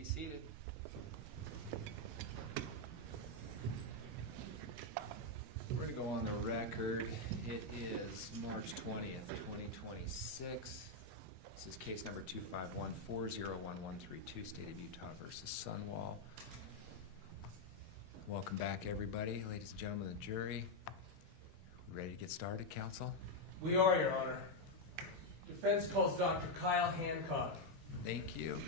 Be seated. We're going to go on the record. It is March 20th, 2026. This is case number 251-401-132, State of Utah versus Sundwall. Welcome back, everybody. Ladies and gentlemen of the jury. Ready to get started, counsel? We are, Your Honor. Defense calls Dr. Kyle Hancock. Thank you.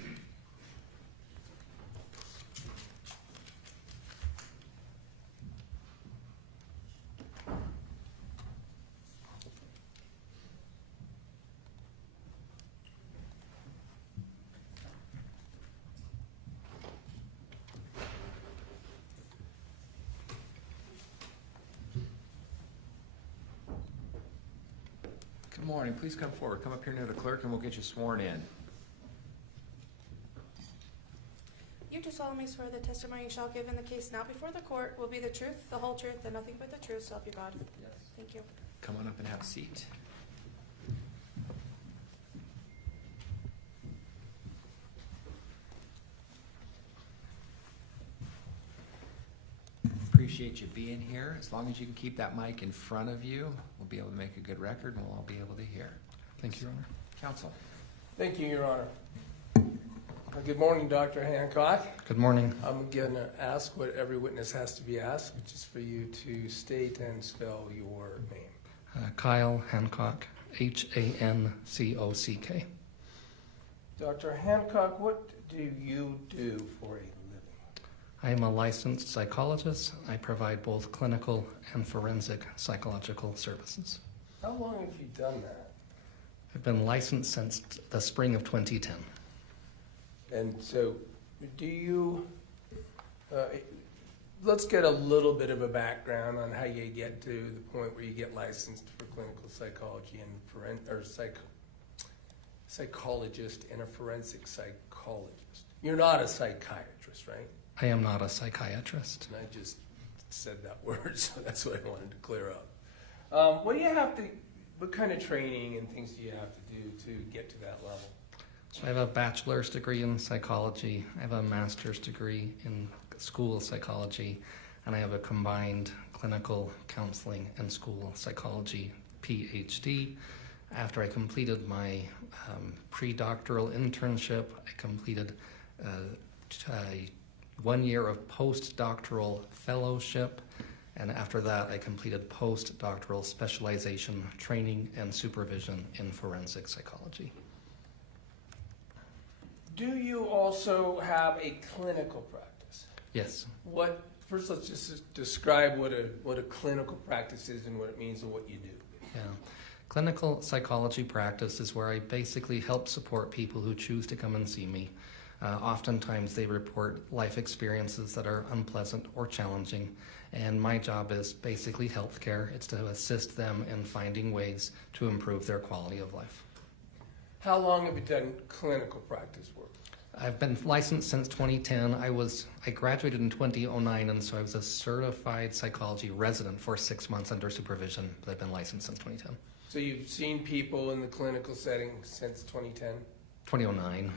Good morning. Please come forward. Come up here near the clerk and we'll get you sworn in. You do solemnly swear the testimony you shall give in the case now before the court will be the truth, the whole truth, and nothing but the truth, so help you God. Yes. Thank you. Come on up and have a seat. Appreciate you being here. As long as you can keep that mic in front of you, we'll be able to make a good record and we'll all be able to hear. Thank you, Your Honor. Counsel. Thank you, Your Honor. Good morning, Dr. Hancock. Good morning. I'm going to ask what every witness has to be asked, which is for you to state and spell your name. Kyle Hancock, Hancock. Dr. Hancock, what do you do for a living? I am a licensed psychologist. I provide both clinical and forensic psychological services. How long have you done that? I've been licensed since the spring of 2010. And so, do you, let's get a little bit of a background on how you get to the point where you get licensed for clinical psychology and psychologist and a forensic psychologist. You're not a psychiatrist, right? I am not a psychiatrist. And I just said that word, so that's what I wanted to clear up. What kind of training and things do you have to do to get to that level? So I have a bachelor's degree in psychology. I have a master's degree in school psychology, and I have a combined clinical counseling and school psychology PhD. After I completed my pre-doctoral internship, I completed 1 year of postdoctoral fellowship, and after that I completed postdoctoral specialization training and supervision in forensic psychology. Do you also have a clinical practice? Yes. First, let's just describe what a clinical practice is and what it means and what you do. Yeah. Clinical psychology practice is where I basically help support people who choose to come and see me. Oftentimes they report life experiences that are unpleasant or challenging, and my job is basically healthcare. It's to assist them in finding ways to improve their quality of life. How long have you done clinical practice work? I've been licensed since 2010. I graduated in 2009, and so I was a certified psychology resident for 6 months under supervision, but I've been licensed since 2010. So you've seen people in the clinical setting since 2010? 2009.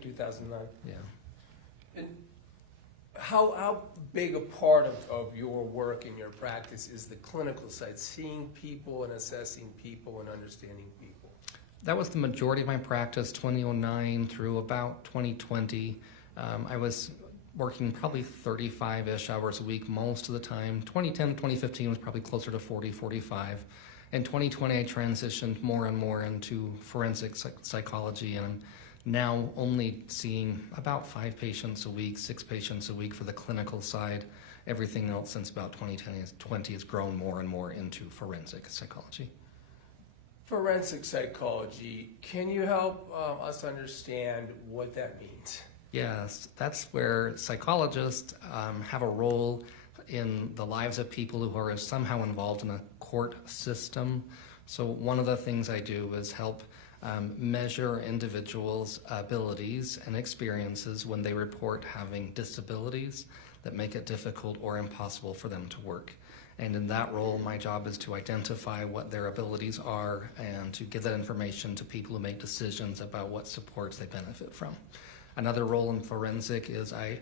2009? Yeah. And how big a part of your work and your practice is the clinical side, seeing people and assessing people and understanding people? That was the majority of my practice, 2009 through about 2020. I was working probably 35-ish hours a week most of the time. 2010, 2015 was probably closer to 40, 45. In 2020, I transitioned more and more into forensic psychology, and I'm now only seeing about 5 patients a week, 6 patients a week for the clinical side. Everything else since about 2020 has grown more and more into forensic psychology. Forensic psychology, can you help us understand what that means? Yes, that's where psychologists have a role in the lives of people who are somehow involved in a court system. So one of the things I do is help measure individuals' abilities and experiences when they report having disabilities that make it difficult or impossible for them to work. And in that role, my job is to identify what their abilities are and to give that information to people who make decisions about what supports they benefit from. Another role in forensic is I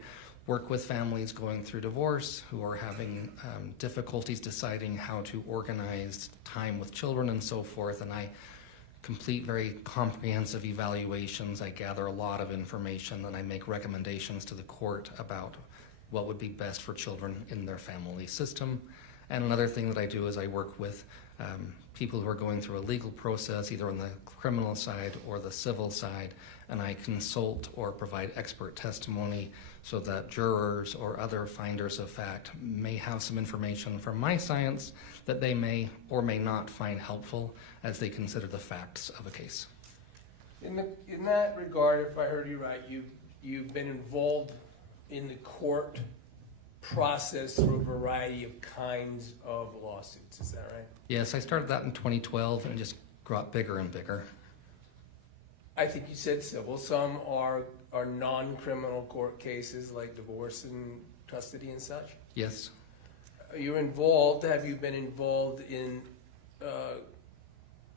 work with families going through divorce who are having difficulties deciding how to organize time with children and so forth, and I complete very comprehensive evaluations. I gather a lot of information, and I make recommendations to the court about what would be best for children in their family system. And another thing that I do is I work with people who are going through a legal process, either on the criminal side or the civil side, and I consult or provide expert testimony so that jurors or other finders of fact may have some information from my science that they may or may not find helpful as they consider the facts of a case. In that regard, if I heard you right, you've been involved in the court process through a variety of kinds of lawsuits. Is that right? Yes, I started that in 2012 and just got bigger and bigger. I think you said civil. Some are non-criminal court cases like divorce and custody and such. Yes. You're involved. Have you been involved in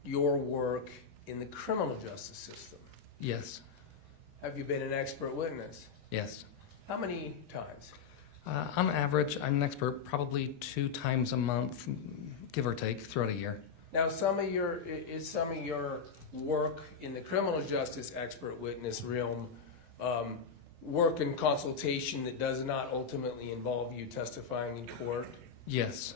your work in the criminal justice system? Yes. Have you been an expert witness? Yes. How many times? On average, I'm an expert probably 2 times a month, give or take, throughout a year. Now, some of your work in the criminal justice expert witness realm work and consultation that does not ultimately involve you testifying in court? Yes.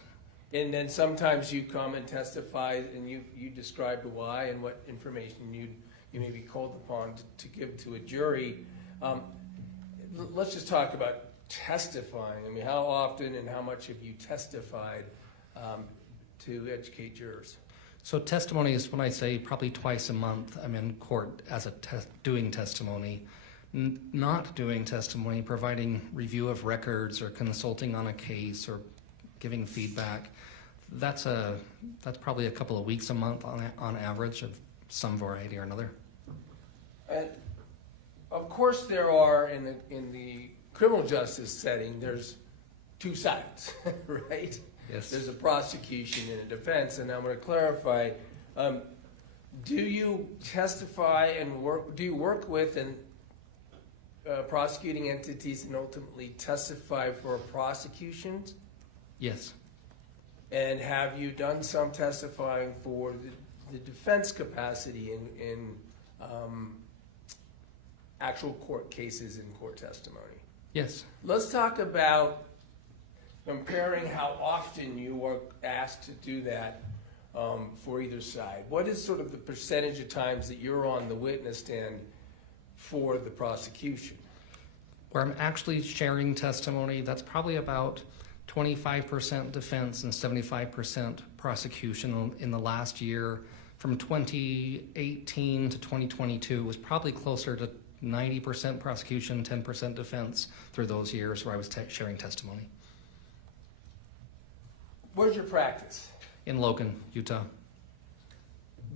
And then sometimes you come and testify and you describe why and what information you may be called upon to give to a jury. Let's just talk about testifying. I mean, how often and how much have you testified to educate jurors? So testimony is when I say probably twice a month I'm in court as doing testimony. Not doing testimony, providing review of records or consulting on a case or giving feedback, that's probably a couple of weeks a month on average of some variety or another. And of course there are, in the criminal justice setting, there's 2 sides, right? Yes. There's a prosecution and a defense, and I'm going to clarify, do you testify and do you work with prosecuting entities and ultimately testify for prosecutions? Yes. And have you done some testifying for the defense capacity in actual court cases and court testimony? Yes. Let's talk about comparing how often you are asked to do that for either side. What is sort of the percentage of times that you're on the witness stand for the prosecution? Where I'm actually sharing testimony, that's probably about 25% defense and 75% prosecution in the last year. From 2018 to 2022 was probably closer to 90% prosecution, 10% defense through those years where I was sharing testimony. Where's your practice? In Logan, Utah.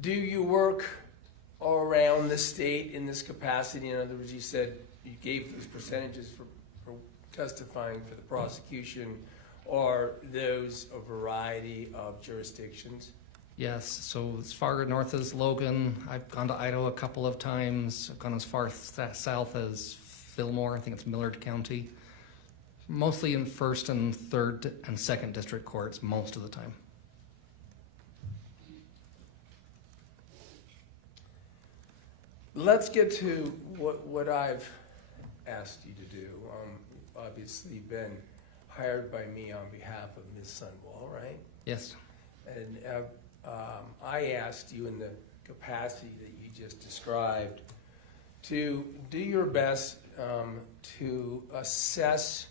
Do you work around the state in this capacity? In other words, you said you gave those percentages for testifying for the prosecution. Are those a variety of jurisdictions? Yes, so as far north as Logan, I've gone to Idaho a couple of times. I've gone as far south as Fillmore, I think it's Millard County. Mostly in 1st and 3rd and 2nd district courts most of the time. Let's get to what I've asked you to do. Obviously been hired by me on behalf of Ms. Sundwall, right? Yes. And I asked you in the capacity that you just described to do your best to assess,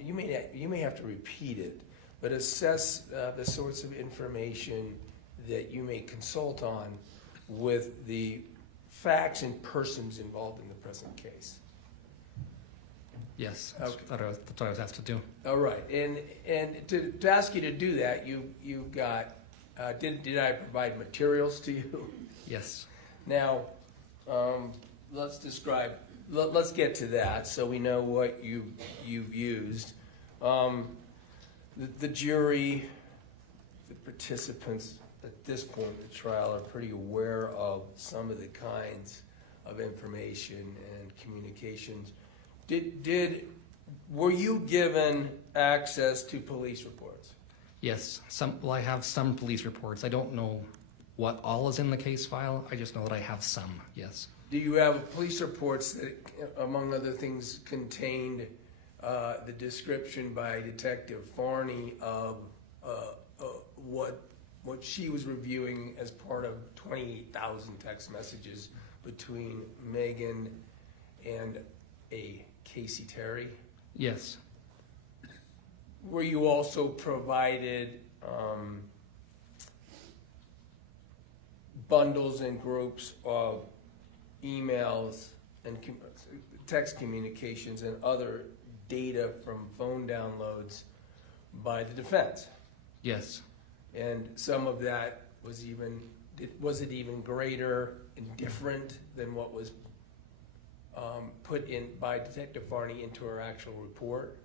you may have to repeat it, but assess the sorts of information that you may consult on with the facts and persons involved in the present case. Yes, that's what I was asked to do. All right, and to ask you to do that, you've got, did I provide materials to you? Yes. Now, let's get to that so we know what you've used. The jury, the participants at this point in the trial are pretty aware of some of the kinds of information and communications. Were you given access to police reports? Yes, I have some police reports. I don't know what all is in the case file. I just know that I have some, yes. Do you have police reports that, among other things, contained the description by Detective Farney of what she was reviewing as part of 28,000 text messages between Meggan and a Kacee Terry? Yes. Were you also provided bundles and groups of emails and text communications and other data from phone downloads by the defense? Yes. And some of that was it even greater and different than what was put in by Detective Farney into her actual report?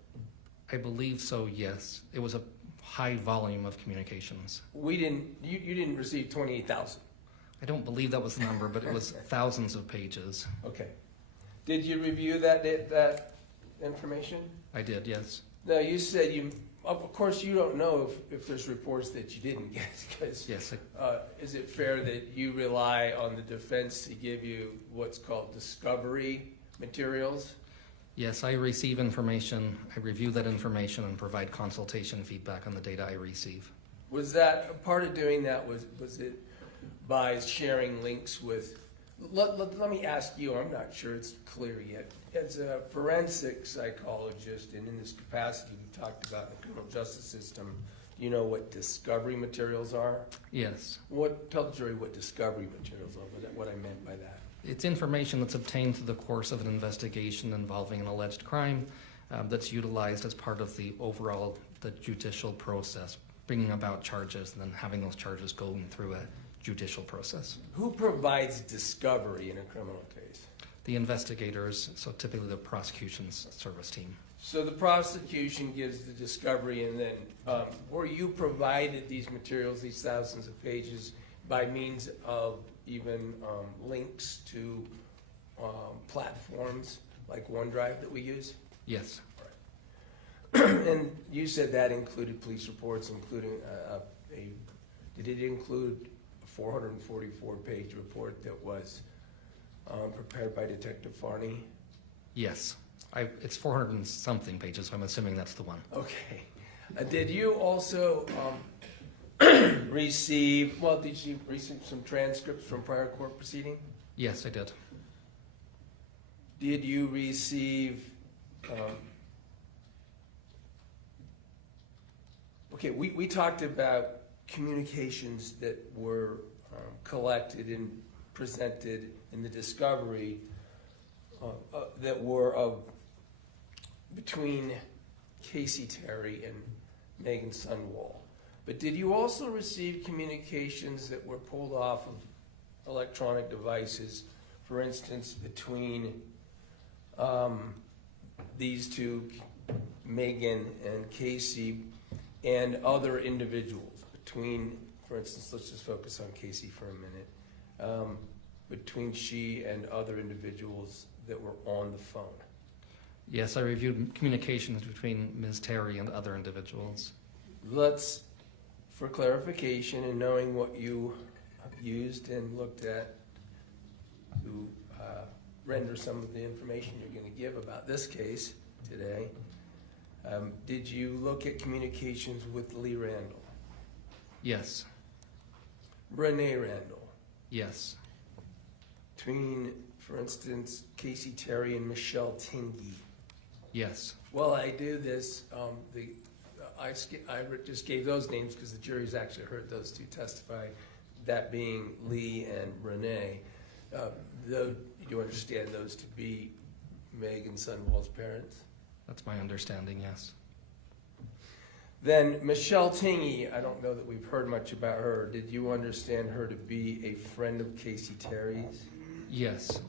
I believe so, yes. It was a high volume of communications. You didn't receive 28,000. I don't believe that was the number, but it was thousands of pages. Okay. Did you review that information? I did, yes. No, you said of course you don't know if there's reports that you didn't get, because Yes. is it fair that you rely on the defense to give you what's called discovery materials? Yes, I receive information, I review that information and provide consultation feedback on the data I receive. Was that part of doing that? Was it by sharing links with? Let me ask you. I'm not sure it's clear yet. As a forensic psychologist, and in this capacity we talked about the criminal justice system, do you know what discovery materials are? Yes. Tell the jury what discovery materials are. What I meant by that. It's information that's obtained through the course of an investigation involving an alleged crime that's utilized as part of the judicial process, bringing about charges and then having those charges going through a judicial process. Who provides discovery in a criminal case? The investigators, so typically the prosecution's service team. So the prosecution gives the discovery, and then were you provided these materials, these thousands of pages, by means of even links to platforms like OneDrive that we use? Yes. And you said that included police reports, including did it include a 444-page report that was prepared by Detective Farney? Yes. It's 400 and something pages, so I'm assuming that's the one. Okay. Did you also receive some transcripts from prior court proceeding? Yes, I did. Did you receive, we talked about communications that were collected and presented in the discovery that were between Kacee Terry and Meggan Sundwall. But did you also receive communications that were pulled off of electronic devices, for instance, between these two, Meggan and Kacee, and other individuals? Between, for instance, let's just focus on Kacee for a minute, between she and other individuals that were on the phone? Yes, I reviewed communications between Ms. Terry and other individuals. Let's, for clarification and knowing what you used and looked at to render some of the information you're going to give about this case today, did you look at communications with Lee Randall? Yes. Renee Randall? Yes. Between, for instance, Kacee Terry and Michelle Tingy? Yes. Well, I do this, I just gave those names because the jury's actually heard those two testify, that being Lee and Renee. Do you understand those to be Meggan Sundwall's parents? That's my understanding, yes. Then Michelle Tingy, I don't know that we've heard much about her. Did you understand her to be a friend of Kacee Terry's? Yes.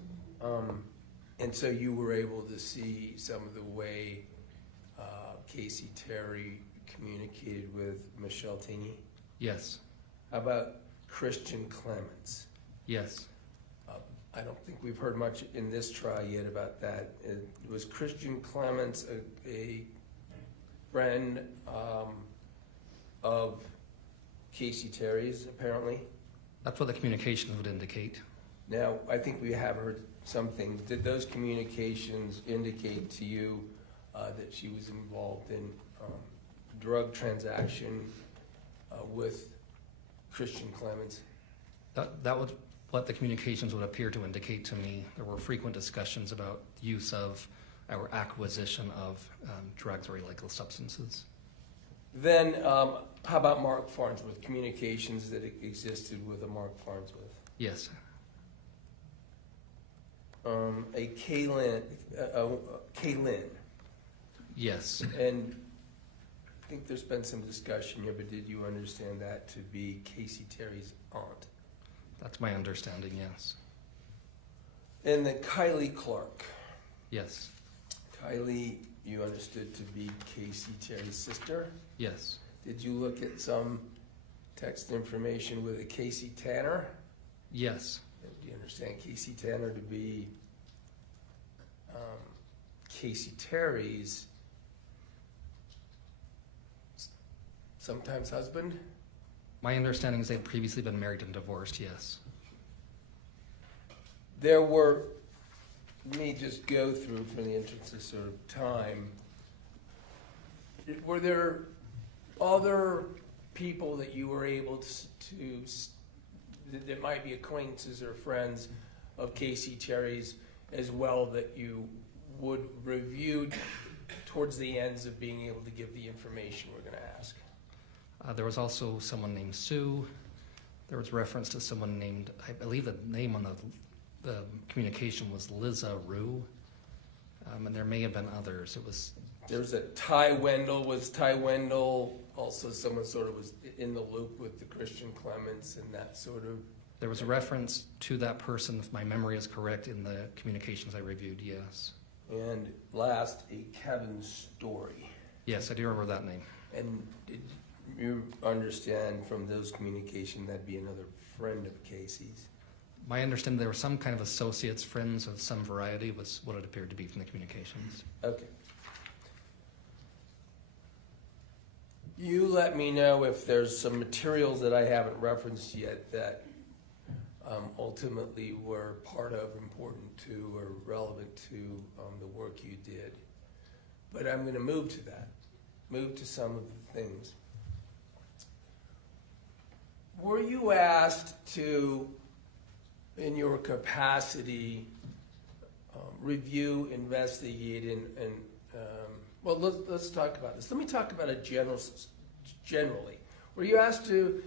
And so you were able to see some of the way Kacee Terry communicated with Michelle Tingy? Yes. How about Christian Clements? Yes. I don't think we've heard much in this trial yet about that. Was Christian Clements a friend of Kacee Terry's, apparently? That's what the communications would indicate. Now, I think we have heard something. Did those communications indicate to you that she was involved in drug transaction with Christian Clements? That was what the communications would appear to indicate to me. There were frequent discussions about use of or acquisition of drugs or illegal substances. Then, How about Mark Farnsworth? Communications that existed with a Mark Farnsworth? Yes. A Kaylin. Yes. And I think there's been some discussion here, but did you understand that to be Kacee Terry's aunt? That's my understanding, yes. And then Kylie Clark. Yes. Kylie, you understood to be Kacee Terry's sister? Yes. Did you look at some text information with a Kacee Tanner? Yes. And do you understand Kacee Tanner to be Kacee Terry's sometimes husband? My understanding is they'd previously been married and divorced, yes. There were, let me just go through for the interest of sort of time. Were there other people that you were able to that might be acquaintances or friends of Kacee Terry's as well that you would review towards the ends of being able to give the information we're going to ask? There was also someone named Sue. There was reference to someone named, I believe the name on the communication was Liza Rue. And there may have been others. There's a Ty Wendell. Was Ty Wendell also someone sort of was in the loop with the Christian Clements and that sort of? There was a reference to that person, if my memory is correct, in the communications I reviewed, yes. And last, a Kevin Story. Yes, I do remember that name. And did you understand from those communications that'd be another friend of Casey's? My understanding, there were some kind of associates, friends of some variety, was what it appeared to be from the communications. Okay. You let me know if there's some materials that I haven't referenced yet that ultimately were part of, important to, or relevant to the work you did. But I'm going to move to that, move to some of the things. Were you asked to, in your capacity, review, investigate, and well, let's talk about this. Let me talk about it generally. Were you asked to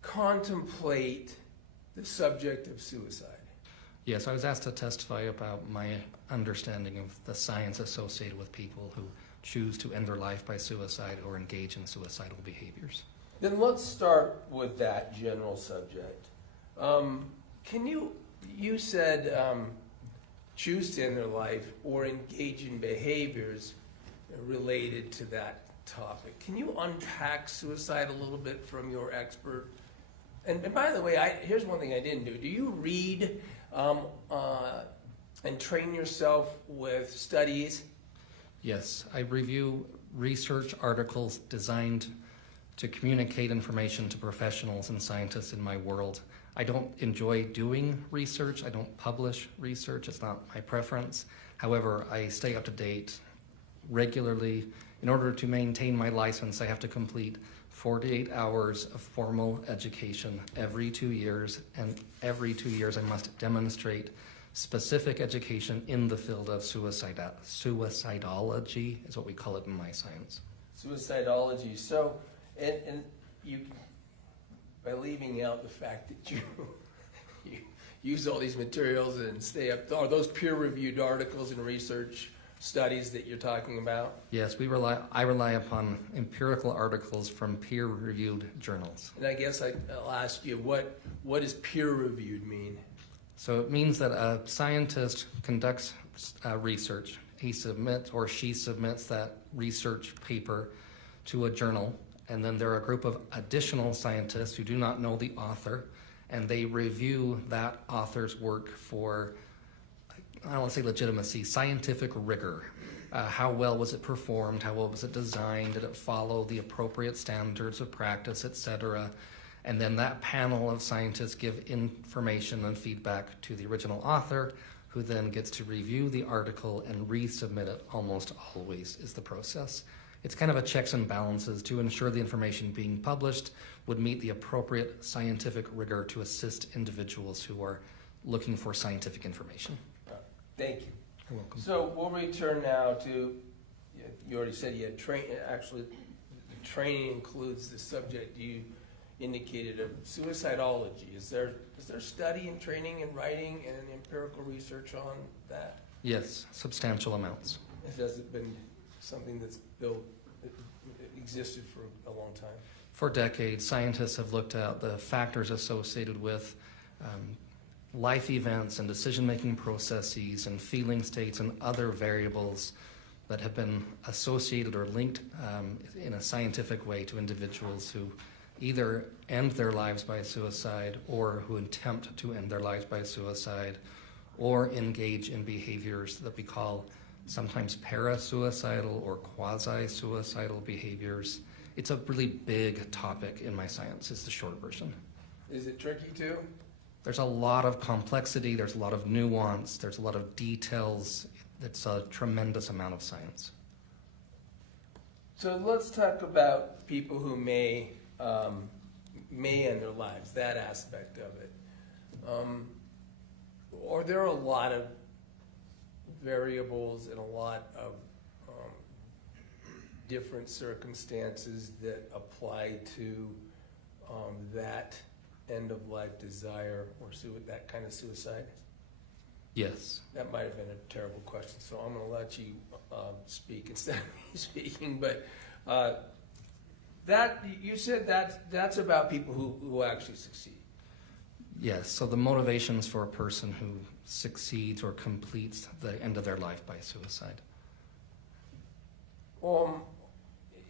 contemplate the subject of suicide? Yes, I was asked to testify about my understanding of the science associated with people who choose to end their life by suicide or engage in suicidal behaviors. Then let's start with that general subject. You said choose to end their life or engage in behaviors related to that topic. Can you unpack suicide a little bit from your expert? And by the way, here's one thing I didn't do. Do you read and train yourself with studies? Yes, I review research articles designed to communicate information to professionals and scientists in my world. I don't enjoy doing research. I don't publish research. It's not my preference. However, I stay up to date regularly. In order to maintain my license, I have to complete 48 hours of formal education every 2 years, and every 2 years I must demonstrate specific education in the field of suicidology, is what we call it in my science. Suicidology. So, and you, by leaving out the fact that you use all these materials and stay up, are those peer-reviewed articles and research studies that you're talking about? Yes, I rely upon empirical articles from peer-reviewed journals. And I guess I'll ask you, what does peer-reviewed mean? So it means that a scientist conducts research. He submits or she submits that research paper to a journal, and then there are a group of additional scientists who do not know the author, and they review that author's work for, I don't want to say legitimacy, scientific rigor. How well was it performed? How well was it designed? Did it follow the appropriate standards of practice, etc.? And then that panel of scientists give information and feedback to the original author, who then gets to review the article and resubmit it. Almost always is the process. It's kind of a checks and balances to ensure the information being published would meet the appropriate scientific rigor to assist individuals who are looking for scientific information. Thank you. You're welcome. So we'll return now to, you already said you had actually the training includes the subject you indicated of suicidology. Is there study and training and writing and empirical research on that? Yes, substantial amounts. Has it been something that's existed for a long time? For decades, scientists have looked at the factors associated with life events and decision-making processes and feeling states and other variables that have been associated or linked in a scientific way to individuals who either end their lives by suicide or who attempt to end their lives by suicide or engage in behaviors that we call sometimes parasuicidal or quasi-suicidal behaviors. It's a really big topic in my science, is the short version. Is it tricky too? There's a lot of complexity, there's a lot of nuance, there's a lot of details. It's a tremendous amount of science. So let's talk about people who may end their lives, that aspect of it. Are there a lot of variables and a lot of different circumstances that apply to that end-of-life desire or that kind of suicide? Yes. That might have been a terrible question, so I'm going to let you speak instead of me speaking. But you said that's about people who actually succeed. Yes, so the motivations for a person who succeeds or completes the end of their life by suicide.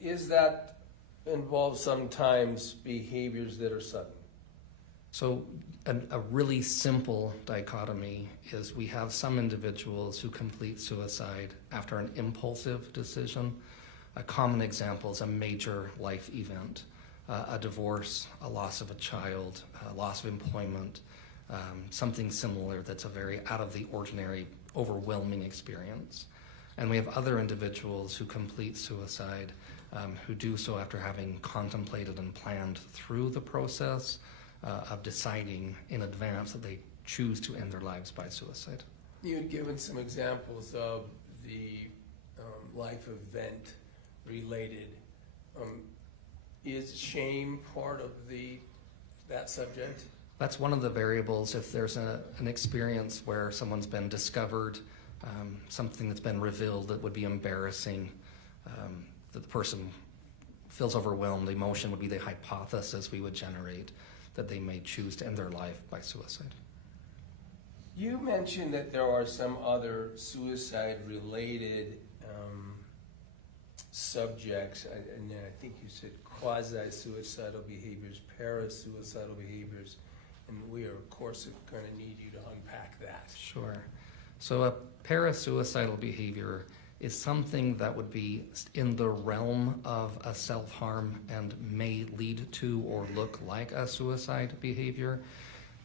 Is that involves sometimes behaviors that are sudden? So a really simple dichotomy is we have some individuals who complete suicide after an impulsive decision. A common example is a major life event, a divorce, a loss of a child, a loss of employment, something similar that's a very out of the ordinary, overwhelming experience. And we have other individuals who complete suicide who do so after having contemplated and planned through the process of deciding in advance that they choose to end their lives by suicide. You had given some examples of the life event related. Is shame part of that subject? That's one of the variables. If there's an experience where someone's been discovered, something that's been revealed that would be embarrassing, that the person feels overwhelmed, emotion would be the hypothesis we would generate that they may choose to end their life by suicide. You mentioned that there are some other suicide-related subjects, and I think you said quasi-suicidal behaviors, parasuicidal behaviors, and we are, of course, going to need you to unpack that. Sure. So a parasuicidal behavior is something that would be in the realm of a self-harm and may lead to or look like a suicide behavior.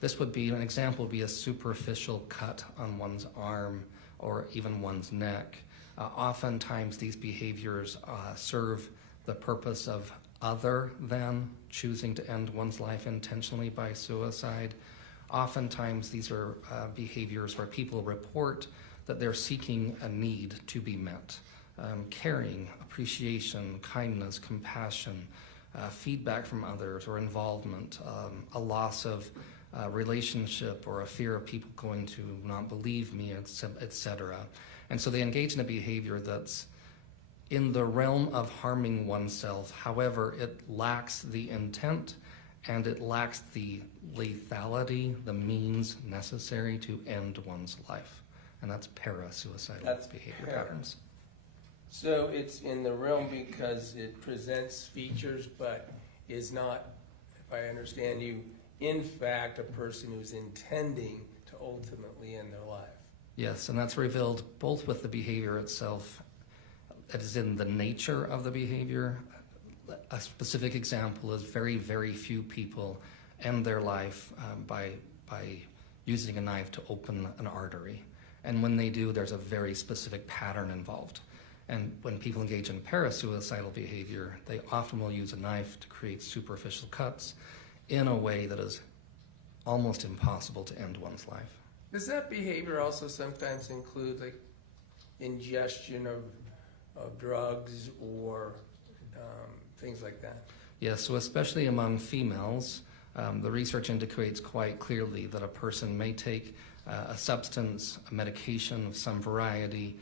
This would be, an example would be a superficial cut on one's arm or even one's neck. Oftentimes these behaviors serve the purpose of other than choosing to end one's life intentionally by suicide. Oftentimes these are behaviors where people report that they're seeking a need to be met. Caring, appreciation, kindness, compassion, feedback from others or involvement, a loss of relationship or a fear of people going to not believe me, etc. And so they engage in a behavior that's in the realm of harming oneself. However, it lacks the intent and it lacks the lethality, the means necessary to end one's life. And that's parasuicidal behavior patterns. So it's in the realm because it presents features, but is not, if I understand you, in fact, a person who's intending to ultimately end their life. Yes, and that's revealed both with the behavior itself, that is in the nature of the behavior. A specific example is very, very few people end their life by using a knife to open an artery. And when they do, there's a very specific pattern involved. And when people engage in parasuicidal behavior, they often will use a knife to create superficial cuts in a way that is almost impossible to end one's life. Does that behavior also sometimes include like ingestion of drugs or things like that? Yes, so especially among females, the research indicates quite clearly that a person may take a substance, a medication of some variety,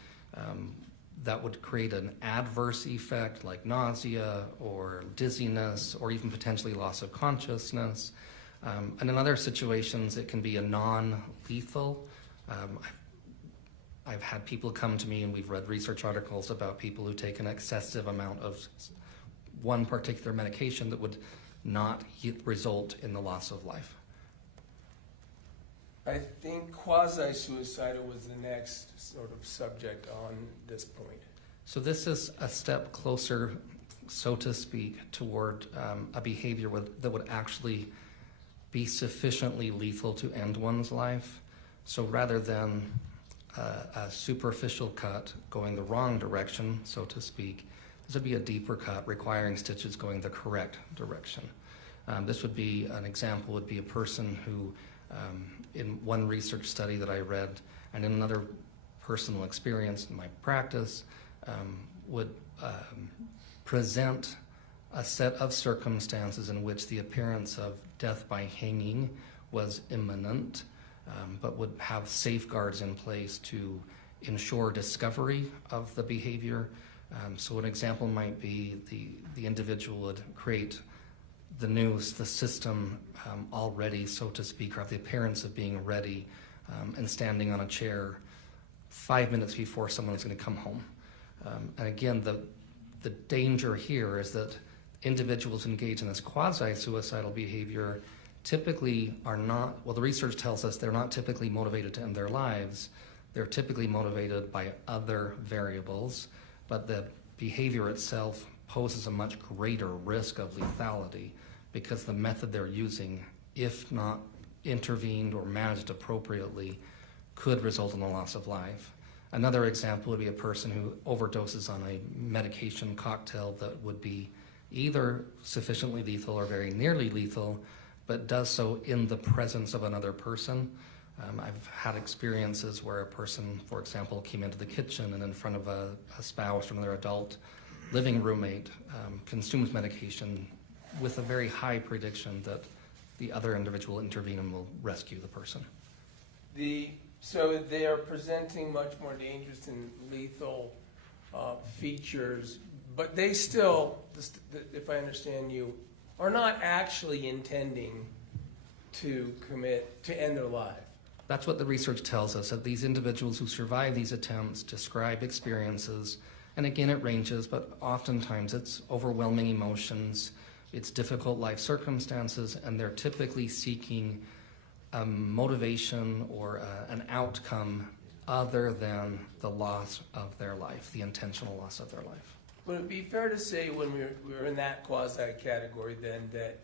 that would create an adverse effect like nausea or dizziness or even potentially loss of consciousness. And in other situations, it can be a non-lethal. I've had people come to me, and we've read research articles about people who take an excessive amount of one particular medication that would not result in the loss of life. I think quasi-suicidal was the next sort of subject on this point. So this is a step closer, so to speak, toward a behavior that would actually be sufficiently lethal to end one's life. So rather than a superficial cut going the wrong direction, so to speak, this would be a deeper cut requiring stitches going the correct direction. This would be, an example would be a person who, in one research study that I read, and in another personal experience in my practice, would present a set of circumstances in which the appearance of death by hanging was imminent, but would have safeguards in place to ensure discovery of the behavior. So an example might be the individual would create the noose, the system already, so to speak, or have the appearance of being ready and standing on a chair 5 minutes before someone's going to come home. And again, the danger here is that individuals engaged in this quasi-suicidal behavior typically are not, well, the research tells us they're not typically motivated to end their lives. They're typically motivated by other variables, but the behavior itself poses a much greater risk of lethality because the method they're using, if not intervened or managed appropriately, could result in the loss of life. Another example would be a person who overdoses on a medication cocktail that would be either sufficiently lethal or very nearly lethal, but does so in the presence of another person. I've had experiences where a person, for example, came into the kitchen and in front of a spouse or another adult living roommate consumes medication with a very high prediction that the other individual will intervene and will rescue the person. So they are presenting much more dangerous and lethal features, but they still, if I understand you, are not actually intending to end their life. That's what the research tells us, that these individuals who survive these attempts describe experiences, and again it ranges, but oftentimes it's overwhelming emotions, it's difficult life circumstances, and they're typically seeking a motivation or an outcome other than the loss of their life, the intentional loss of their life. Would it be fair to say when we're in that quasi-category then that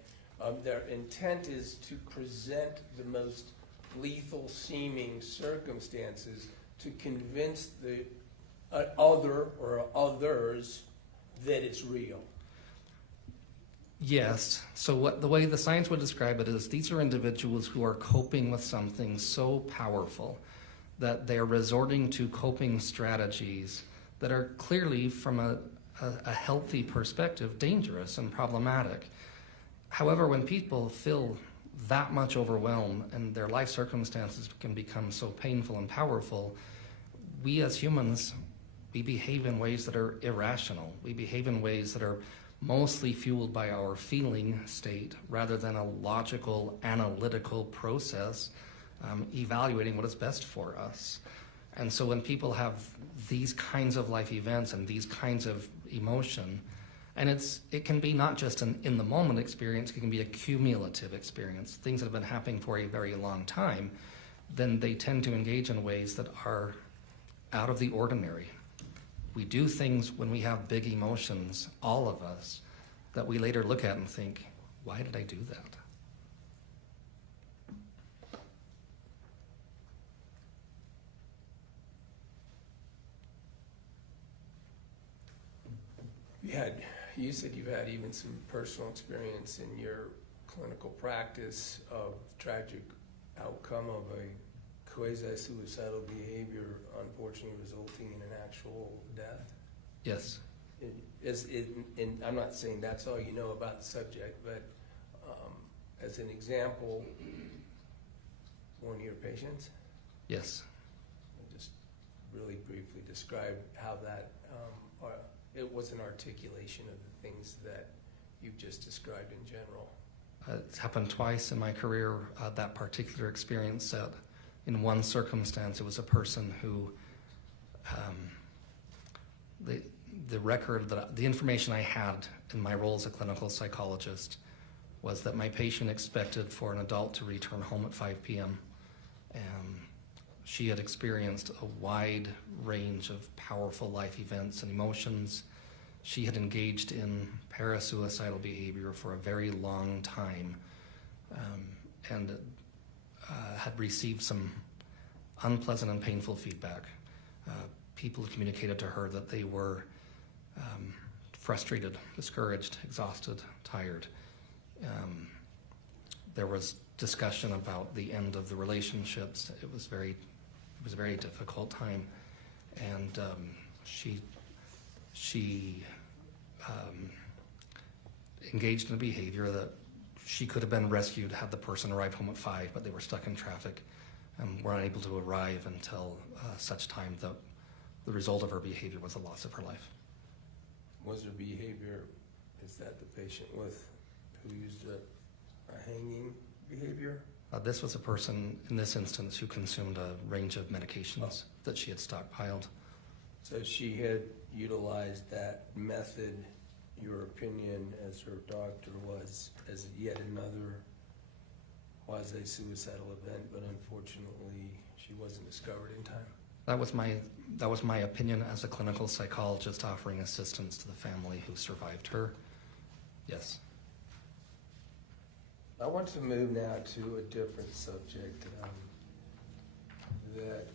their intent is to present the most lethal seeming circumstances to convince the other or others that it's real? Yes. So the way the science would describe it is these are individuals who are coping with something so powerful that they are resorting to coping strategies that are clearly, from a healthy perspective, dangerous and problematic. However, when people feel that much overwhelmed and their life circumstances can become so painful and powerful, we as humans, we behave in ways that are irrational. We behave in ways that are mostly fueled by our feeling state rather than a logical, analytical process evaluating what is best for us. And so when people have these kinds of life events and these kinds of emotion, And it can be not just an in the moment experience, it can be a cumulative experience, things that have been happening for a very long time. Then they tend to engage in ways that are out of the ordinary. We do things when we have big emotions, all of us, that we later look at and think, why did I do that? You said you've had even some personal experience in your clinical practice of tragic outcome of a quasi-suicidal behavior, unfortunately resulting in an actual death. Yes. And I'm not saying that's all you know about the subject, but as an example, one of your patients, Yes. just really briefly describe how that, it was an articulation of the things that you've just described in general. It's happened twice in my career, that particular experience. That in one circumstance, it was a person who, the information I had in my role as a clinical psychologist was that my patient expected for an adult to return home at 5 p.m. She had experienced a wide range of powerful life events and emotions. She had engaged in parasuicidal behavior for a very long time, and had received some unpleasant and painful feedback. People communicated to her that they were frustrated, discouraged, exhausted, tired. There was discussion about the end of the relationships. It was a very difficult time, and she engaged in a behavior that she could have been rescued had the person arrived home at 5, but they were stuck in traffic and were unable to arrive until such time that the result of her behavior was the loss of her life. Was her behavior, is that the patient who used a hanging behavior? This was a person, in this instance, who consumed a range of medications that she had stockpiled. So she had utilized that method, your opinion as her doctor was, as yet another quasi-suicidal event, but unfortunately she wasn't discovered in time. That was my opinion as a clinical psychologist offering assistance to the family who survived her. Yes. I want to move now to a different subject that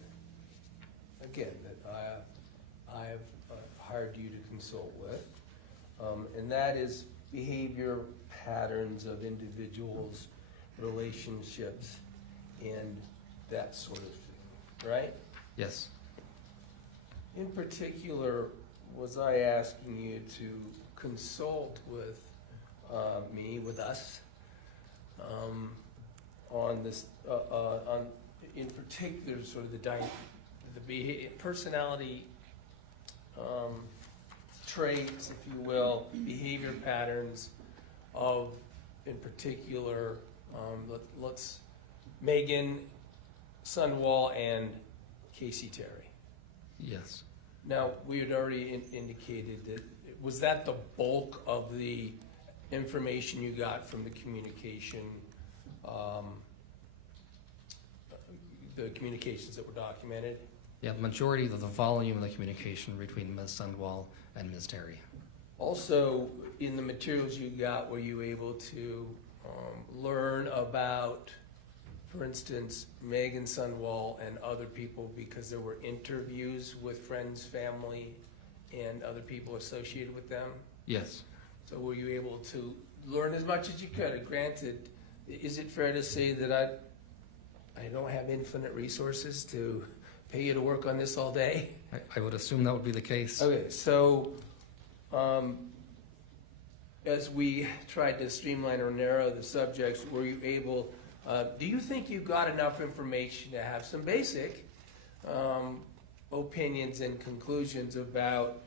I have hired you to consult with, and that is behavior patterns of individuals, relationships, and that sort of thing, right? Yes. In particular, was I asking you to consult with with us, on this, in particular, sort of the personality traits, if you will, behavior patterns of, in particular, let's Meggan Sundwall and Kacee Terry. Yes. Now, we had already indicated that, was that the bulk of the information you got from the communication, the communications that were documented? Yeah, the majority of the volume of the communication between Ms. Sundwall and Ms. Terry. Also, in the materials you got, were you able to learn about, for instance, Meggan Sundwall and other people, because there were interviews with friends, family, and other people associated with them? Yes. So were you able to learn as much as you could? Granted, is it fair to say that I don't have infinite resources to pay you to work on this all day? I would assume that would be the case. Okay, so as we tried to streamline or narrow the subjects, were you able, do you think you got enough information to have some basic opinions and conclusions about,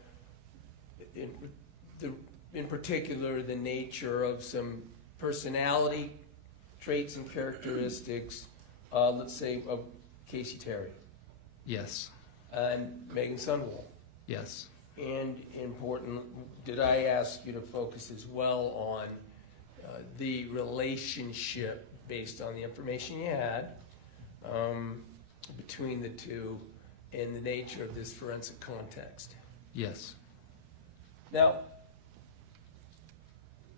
in particular, the nature of some personality traits and characteristics, let's say, of Kacee Terry Yes. and Meggan Sundwall? Yes. And important, did I ask you to focus as well on the relationship based on the information you had between the two and the nature of this forensic context? Yes. Now,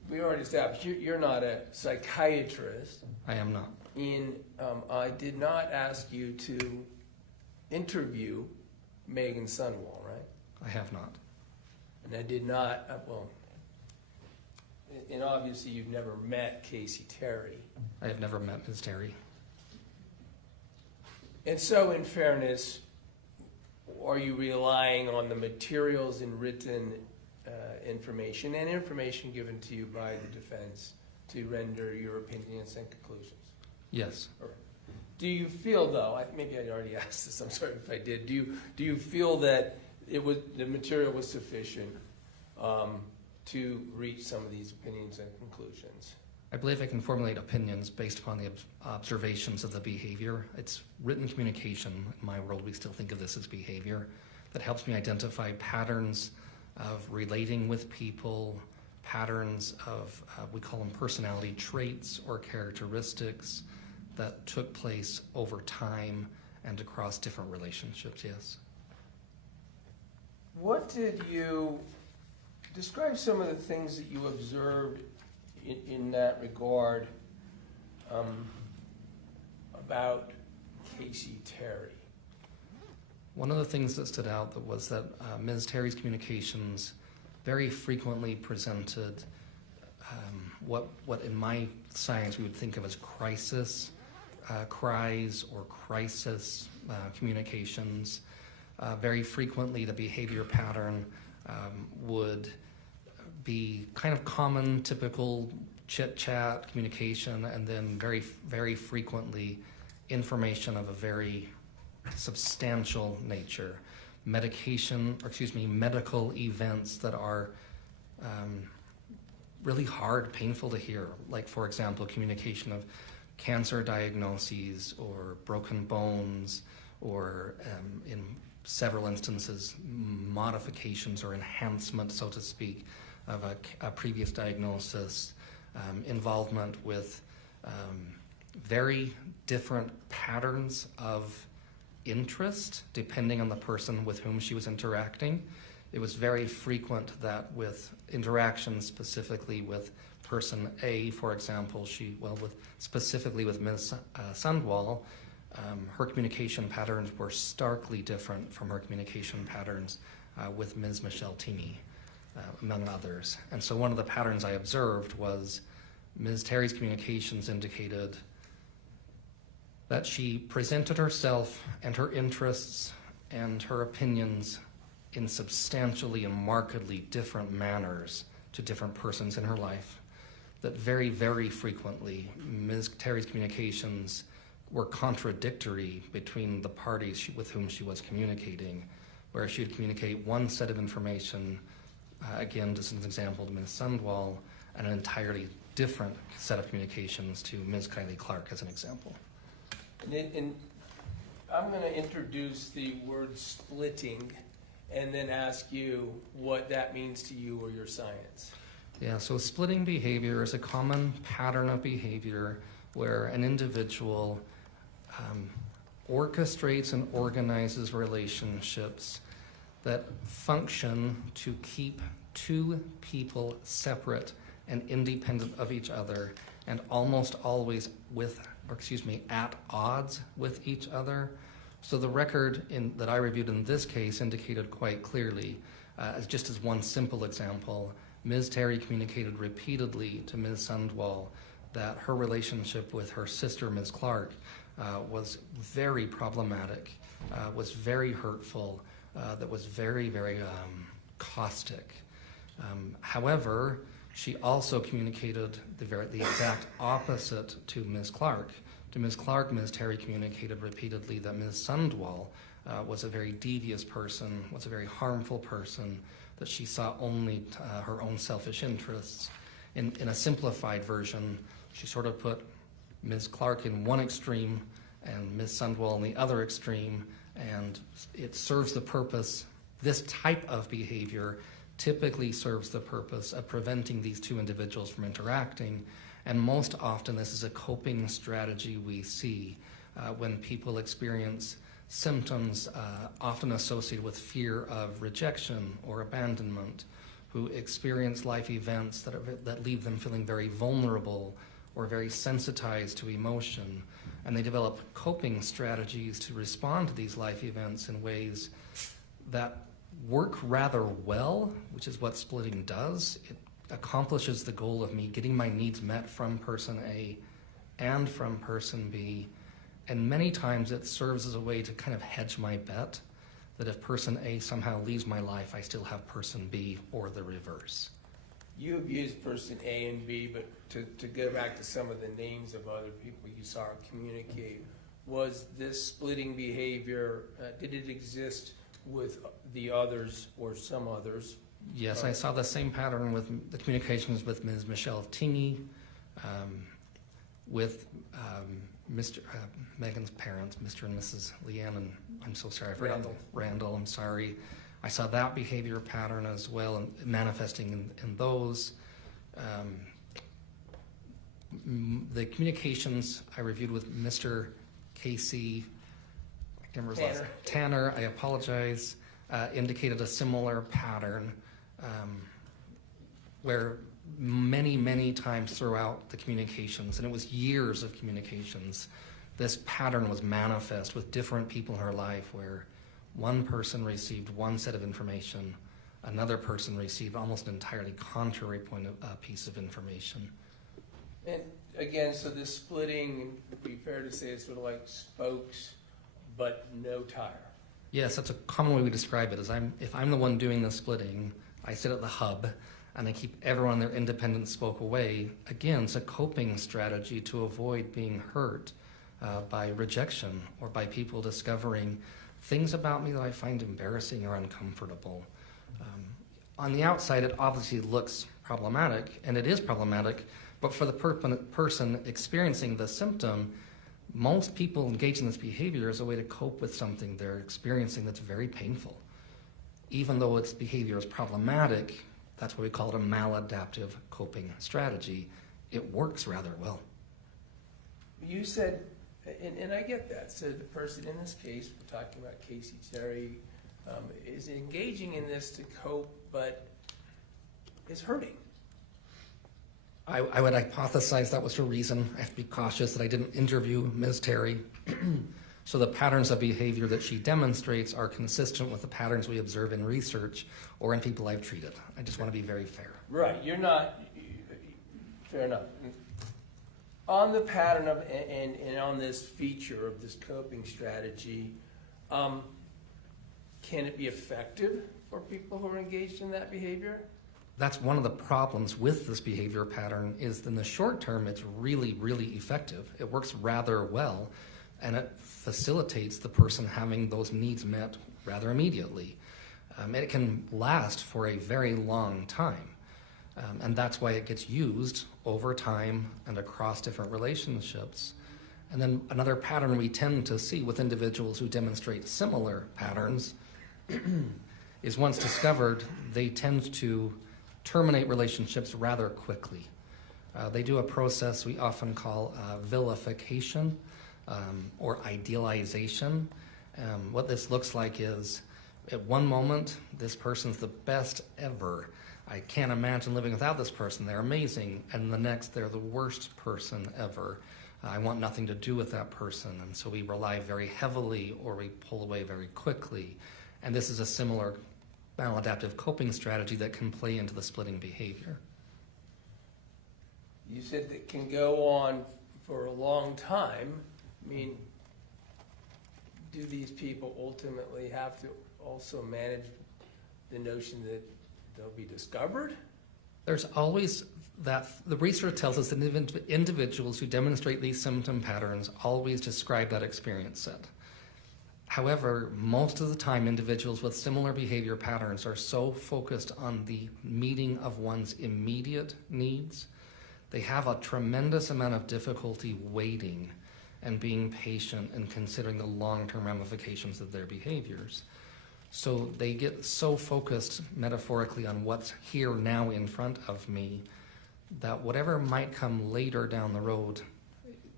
we already established you're not a psychiatrist. I am not. I did not ask you to interview Meggan Sundwall, right? I have not. And I did not, and obviously you've never met Kacee Terry. I have never met Ms. Terry. And so in fairness, are you relying on the materials and written information and information given to you by the defense to render your opinions and conclusions? Yes. Do you feel, though, maybe I already asked this, I'm sorry if I did, do you feel that the material was sufficient to reach some of these opinions and conclusions? I believe I can formulate opinions based upon the observations of the behavior. It's written communication. In my world, we still think of this as behavior. That helps me identify patterns of relating with people, patterns of, we call them personality traits or characteristics that took place over time and across different relationships, yes. What did you, describe some of the things that you observed in that regard about Kacee Terry? One of the things that stood out was that Ms. Terry's communications very frequently presented what in my science we would think of as crisis cries or crisis communications. Very frequently the behavior pattern would be kind of common, typical chit-chat communication, and then very, very frequently information of a very substantial nature. Medical events that are really hard, painful to hear. Like, for example, communication of cancer diagnoses or broken bones or in several instances, modifications or enhancement, so to speak, of a previous diagnosis, involvement with very different patterns of interest depending on the person with whom she was interacting. It was very frequent that with interactions specifically with person A, for example, specifically with Ms. Sundwall, her communication patterns were starkly different from her communication patterns with Ms. Michelle Teamy, among others. And so one of the patterns I observed was Ms. Terry's communications indicated that she presented herself and her interests and her opinions in substantially and markedly different manners to different persons in her life. That very, very frequently, Ms. Terry's communications were contradictory between the parties with whom she was communicating, where she would communicate one set of information, again, just as an example, to Ms. Sundwall, and an entirely different set of communications to Ms. Kylie Clark, as an example. And I'm going to introduce the word splitting and then ask you what that means to you or your science. Yeah, so splitting behavior is a common pattern of behavior where an individual orchestrates and organizes relationships that function to keep two people separate and independent of each other and almost always at odds with each other. So the record that I reviewed in this case indicated quite clearly, just as one simple example, Ms. Terry communicated repeatedly to Ms. Sundwall that her relationship with her sister, Ms. Clark, was very problematic, was very hurtful, that was very, very caustic. However, she also communicated the exact opposite to Ms. Clark. To Ms. Clark, Ms. Terry communicated repeatedly that Ms. Sundwall was a very devious person, was a very harmful person, that she saw only her own selfish interests. In a simplified version, she sort of put Ms. Clark in one extreme and Ms. Sundwall in the other extreme, and it serves the purpose this type of behavior typically serves the purpose of preventing these two individuals from interacting. And most often, this is a coping strategy we see when people experience symptoms often associated with fear of rejection or abandonment, who experience life events that leave them feeling very vulnerable or very sensitized to emotion. And they develop coping strategies to respond to these life events in ways that work rather well, which is what splitting does. It accomplishes the goal of me getting my needs met from person A and from person B. And many times it serves as a way to kind of hedge my bet that if person A somehow leaves my life, I still have person B, or the reverse. You abused person A and B, but to go back to some of the names of other people you saw communicate, was this splitting behavior, did it exist with the others or some others? Yes, I saw the same pattern with the communications with Ms. Michelle Tingy, with Meggan's parents, Mr. and Mrs. Leanne, and I'm so sorry, I forgot Randall, I'm sorry. I saw that behavior pattern as well, and manifesting in those. The communications I reviewed with Mr. Kacee, I can't remember his last name. Tanner, I apologize, indicated a similar pattern where many times throughout the communications, and it was years of communications, this pattern was manifest with different people in her life where one person received one set of information, another person received almost an entirely contrary piece of information. And again, so this splitting, it'd be fair to say it's sort of like spokes, but no tire. Yes, that's a common way we describe it. If I'm the one doing the splitting, I sit at the hub and I keep everyone their independent spoke away. Again, it's a coping strategy to avoid being hurt by rejection or by people discovering things about me that I find embarrassing or uncomfortable. On the outside, it obviously looks problematic, and it is problematic, but for the person experiencing the symptom, most people engage in this behavior as a way to cope with something they're experiencing that's very painful. Even though its behavior is problematic, that's why we call it a maladaptive coping strategy. It works rather well. You said, and I get that, so the person in this case, we're talking about Kacee Terry, is engaging in this to cope, but is hurting. I would hypothesize that was her reason. I have to be cautious that I didn't interview Ms. Terry. So the patterns of behavior that she demonstrates are consistent with the patterns we observe in research or in people I've treated. I just want to be very fair. Right, you're not, fair enough. On the pattern of, and on this feature of this coping strategy, can it be effective for people who are engaged in that behavior? That's one of the problems with this behavior pattern is in the short term, it's really effective. It works rather well, and it facilitates the person having those needs met rather immediately. And it can last for a very long time. And that's why it gets used over time and across different relationships. And then another pattern we tend to see with individuals who demonstrate similar patterns is once discovered, they tend to terminate relationships rather quickly. They do a process we often call vilification or idealization. What this looks like is, at one moment, this person's the best ever. I can't imagine living without this person. They're amazing. And the next, they're the worst person ever. I want nothing to do with that person. And so we rely very heavily or we pull away very quickly. And this is a similar maladaptive coping strategy that can play into the splitting behavior. You said that can go on for a long time. I mean, do these people ultimately have to also manage the notion that they'll be discovered? There's always that, the research tells us that individuals who demonstrate these symptom patterns always describe that experience set. However, most of the time, individuals with similar behavior patterns are so focused on the meeting of one's immediate needs, they have a tremendous amount of difficulty waiting and being patient and considering the long-term ramifications of their behaviors. So they get so focused metaphorically on what's here now in front of me that whatever might come later down the road,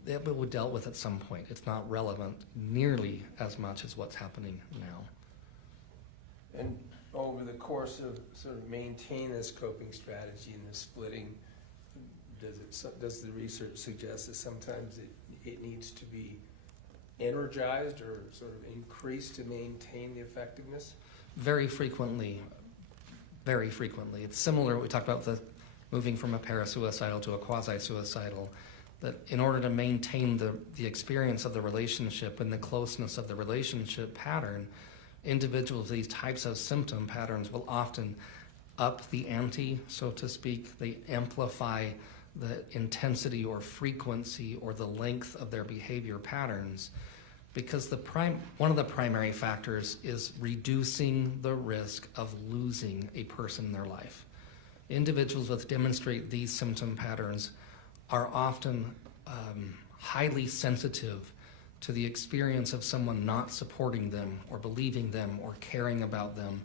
it will be dealt with at some point. It's not relevant nearly as much as what's happening now. And over the course of sort of maintain this coping strategy and this splitting, does the research suggest that sometimes it needs to be energized or sort of increased to maintain the effectiveness? Very frequently. Very frequently. It's similar, we talked about the moving from a parasuicidal to a quasi-suicidal, that in order to maintain the experience of the relationship and the closeness of the relationship pattern, individuals with these types of symptom patterns will often up the ante, so to speak. They amplify the intensity or frequency or the length of their behavior patterns, because one of the primary factors is reducing the risk of losing a person in their life. Individuals that demonstrate these symptom patterns are often highly sensitive to the experience of someone not supporting them or believing them or caring about them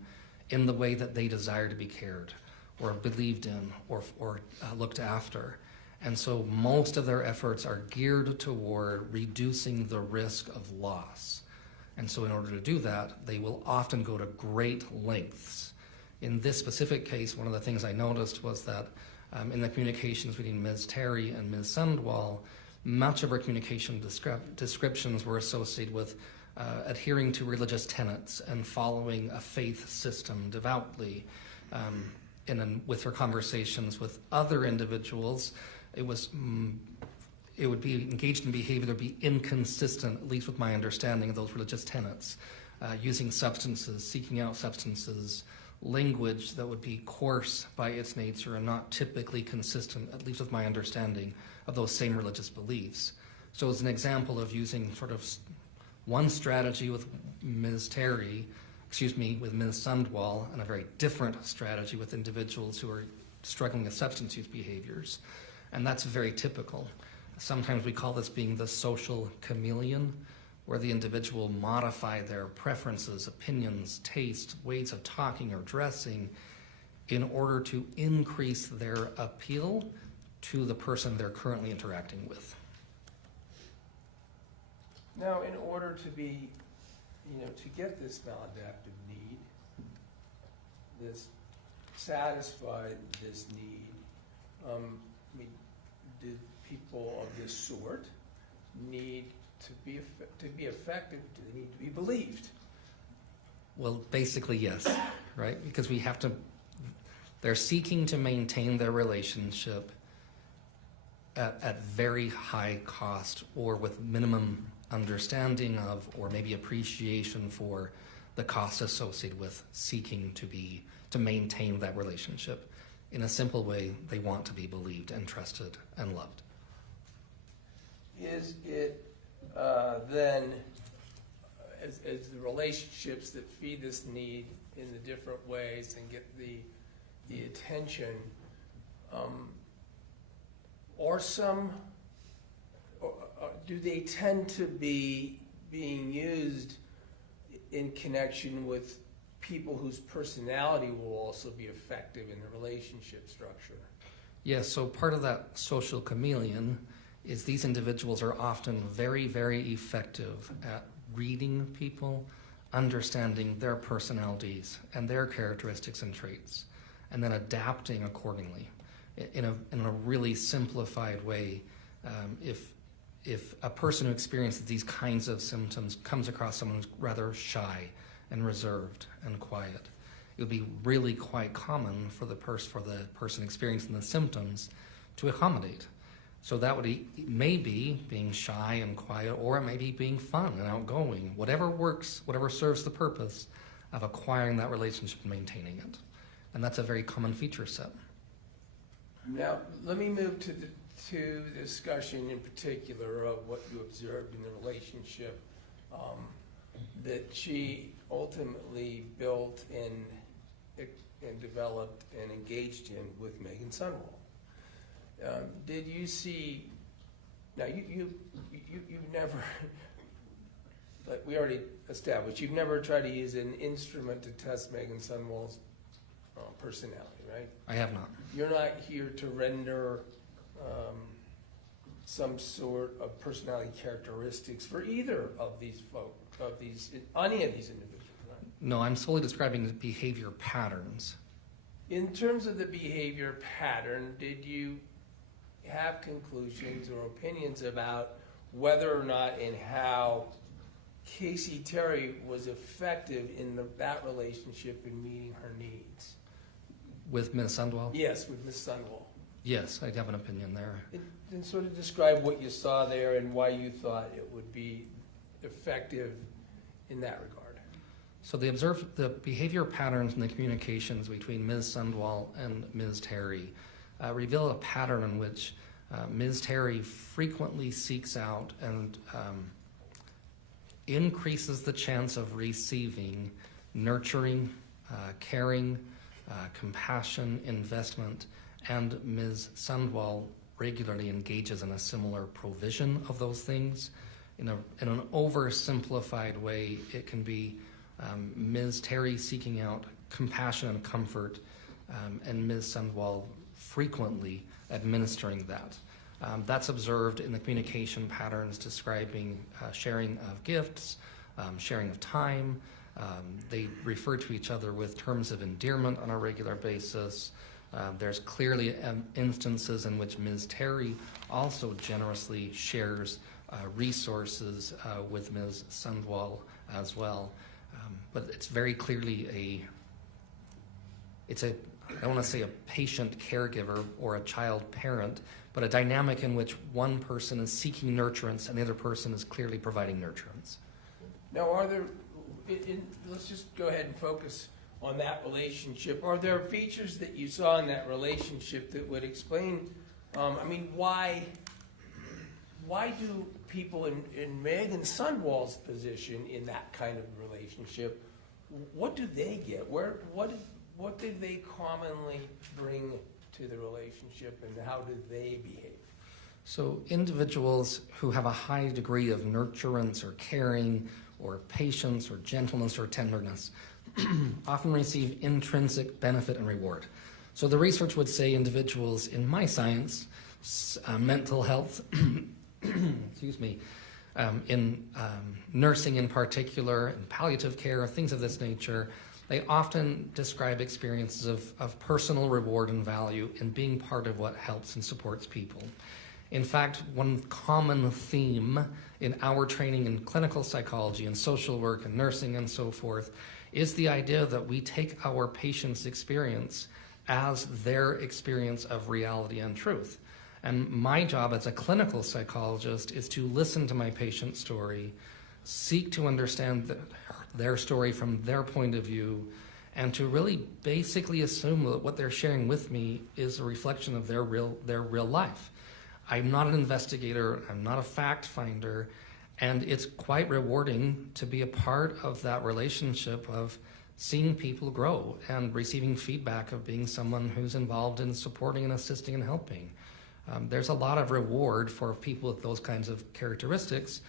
in the way that they desire to be cared or believed in or looked after. And so most of their efforts are geared toward reducing the risk of loss. And so in order to do that, they will often go to great lengths. In this specific case, one of the things I noticed was that in the communications between Ms. Terry and Ms. Sundwall, much of her communication descriptions were associated with adhering to religious tenets and following a faith system devoutly. With her conversations with other individuals, it would be engaged in behavior that would be inconsistent, at least with my understanding of those religious tenets, using substances, seeking out substances, language that would be coarse by its nature and not typically consistent, at least with my understanding of those same religious beliefs. So as an example of using sort of one strategy with Ms. with Ms. Sundwall, and a very different strategy with individuals who are struggling with substance use behaviors. And that's very typical. Sometimes we call this being the social chameleon, where the individual modify their preferences, opinions, taste, ways of talking or dressing in order to increase their appeal to the person they're currently interacting with. Now, in order to be, to get this maladaptive need, satisfy this need, do people of this sort need to be effective? Do they need to be believed? Well, basically, yes, right? Because they're seeking to maintain their relationship at very high cost or with minimum understanding of or maybe appreciation for the cost associated with seeking to maintain that relationship. In a simple way, they want to be believed and trusted and loved. Is it then, as the relationships that feed this need in the different ways and get the attention, do they tend to be being used in connection with people whose personality will also be effective in the relationship structure? Yes, so part of that social chameleon is these individuals are often very, very effective at reading people, understanding their personalities and their characteristics and traits, and then adapting accordingly. In a really simplified way, if a person who experiences these kinds of symptoms comes across someone who's rather shy and reserved and quiet, it would be really quite common for the person experiencing the symptoms to accommodate. So that may be being shy and quiet, or it may be being fun and outgoing. Whatever works, whatever serves the purpose of acquiring that relationship and maintaining it. And that's a very common feature set. Now, let me move to the discussion in particular of what you observed in the relationship that she ultimately built and developed and engaged in with Meggan Sundwall. Did you see? Now, you never like we already established, you've never tried to use an instrument to test Meggan Sundwall's personality, right? I have not. You're not here to render some sort of personality characteristics for either of these any of these individuals, right? No, I'm solely describing the behavior patterns. In terms of the behavior pattern, did you have conclusions or opinions about whether or not and how Kacee Terry was effective in that relationship in meeting her needs? With Ms. Sundwall? Yes, with Ms. Sundwall. Yes, I have an opinion there. And sort of describe what you saw there and why you thought it would be effective in that regard. So they observed the behavior patterns and the communications between Ms. Sundwall and Ms. Terry reveal a pattern in which Ms. Terry frequently seeks out and increases the chance of receiving nurturing, caring, compassion, investment, and Ms. Sundwall regularly engages in a similar provision of those things. In an oversimplified way, it can be Ms. Terry seeking out compassion and comfort, and Ms. Sundwall frequently administering that. That's observed in the communication patterns describing sharing of gifts, sharing of time. They refer to each other with terms of endearment on a regular basis. There's clearly instances in which Ms. Terry also generously shares resources with Ms. Sundwall as well. But it's very clearly I don't want to say a patient caregiver or a child parent, but a dynamic in which one person is seeking nurturance and the other person is clearly providing nurturance. Now, let's just go ahead and focus on that relationship. Are there features that you saw in that relationship that would explain, why do people in Meggan Sundwall's position in that kind of relationship, what do they get? What do they commonly bring to the relationship, and how do they behave? So individuals who have a high degree of nurturance or caring or patience or gentleness or tenderness often receive intrinsic benefit and reward. So the research would say individuals in my science, mental health, excuse me, in nursing in particular, and palliative care, things of this nature, they often describe experiences of personal reward and value in being part of what helps and supports people. In fact, one common theme in our training in clinical psychology and social work and nursing and so forth is the idea that we take our patients' experience as their experience of reality and truth. And my job as a clinical psychologist is to listen to my patient's story, seek to understand their story from their point of view, and to really basically assume that what they're sharing with me is a reflection of their real life. I'm not an investigator, I'm not a fact finder, and it's quite rewarding to be a part of that relationship of seeing people grow and receiving feedback of being someone who's involved in supporting and assisting and helping. There's a lot of reward for people with those kinds of characteristics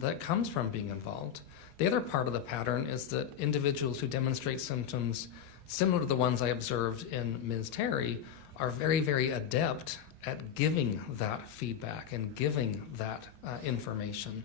that comes from being involved. The other part of the pattern is that individuals who demonstrate symptoms similar to the ones I observed in Ms. Terry are very, very adept at giving that feedback and giving that information.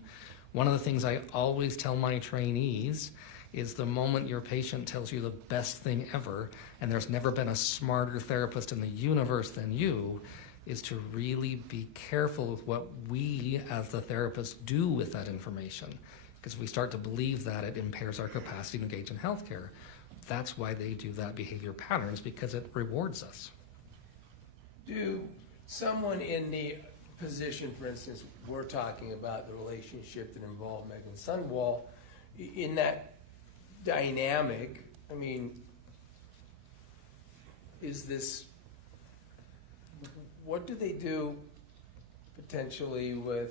One of the things I always tell my trainees is the moment your patient tells you the best thing ever, and there's never been a smarter therapist in the universe than you, is to really be careful with what we as the therapists do with that information. Because if we start to believe that, it impairs our capacity to engage in healthcare. That's why they do that behavior patterns, because it rewards us. Do someone in the position, for instance, we're talking about the relationship that involved Meggan Sundwall, in that dynamic, what do they do potentially with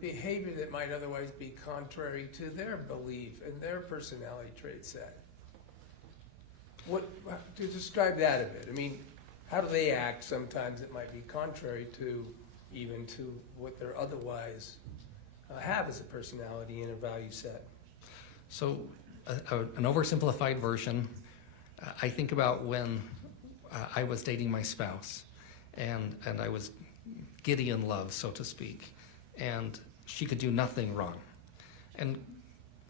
behavior that might otherwise be contrary to their belief and their personality trait set? To describe that a bit. How do they act sometimes that might be contrary to even to what they're otherwise have as a personality and a value set. So, an oversimplified version, I think about when I was dating my spouse, and I was giddy in love, so to speak, and she could do nothing wrong. And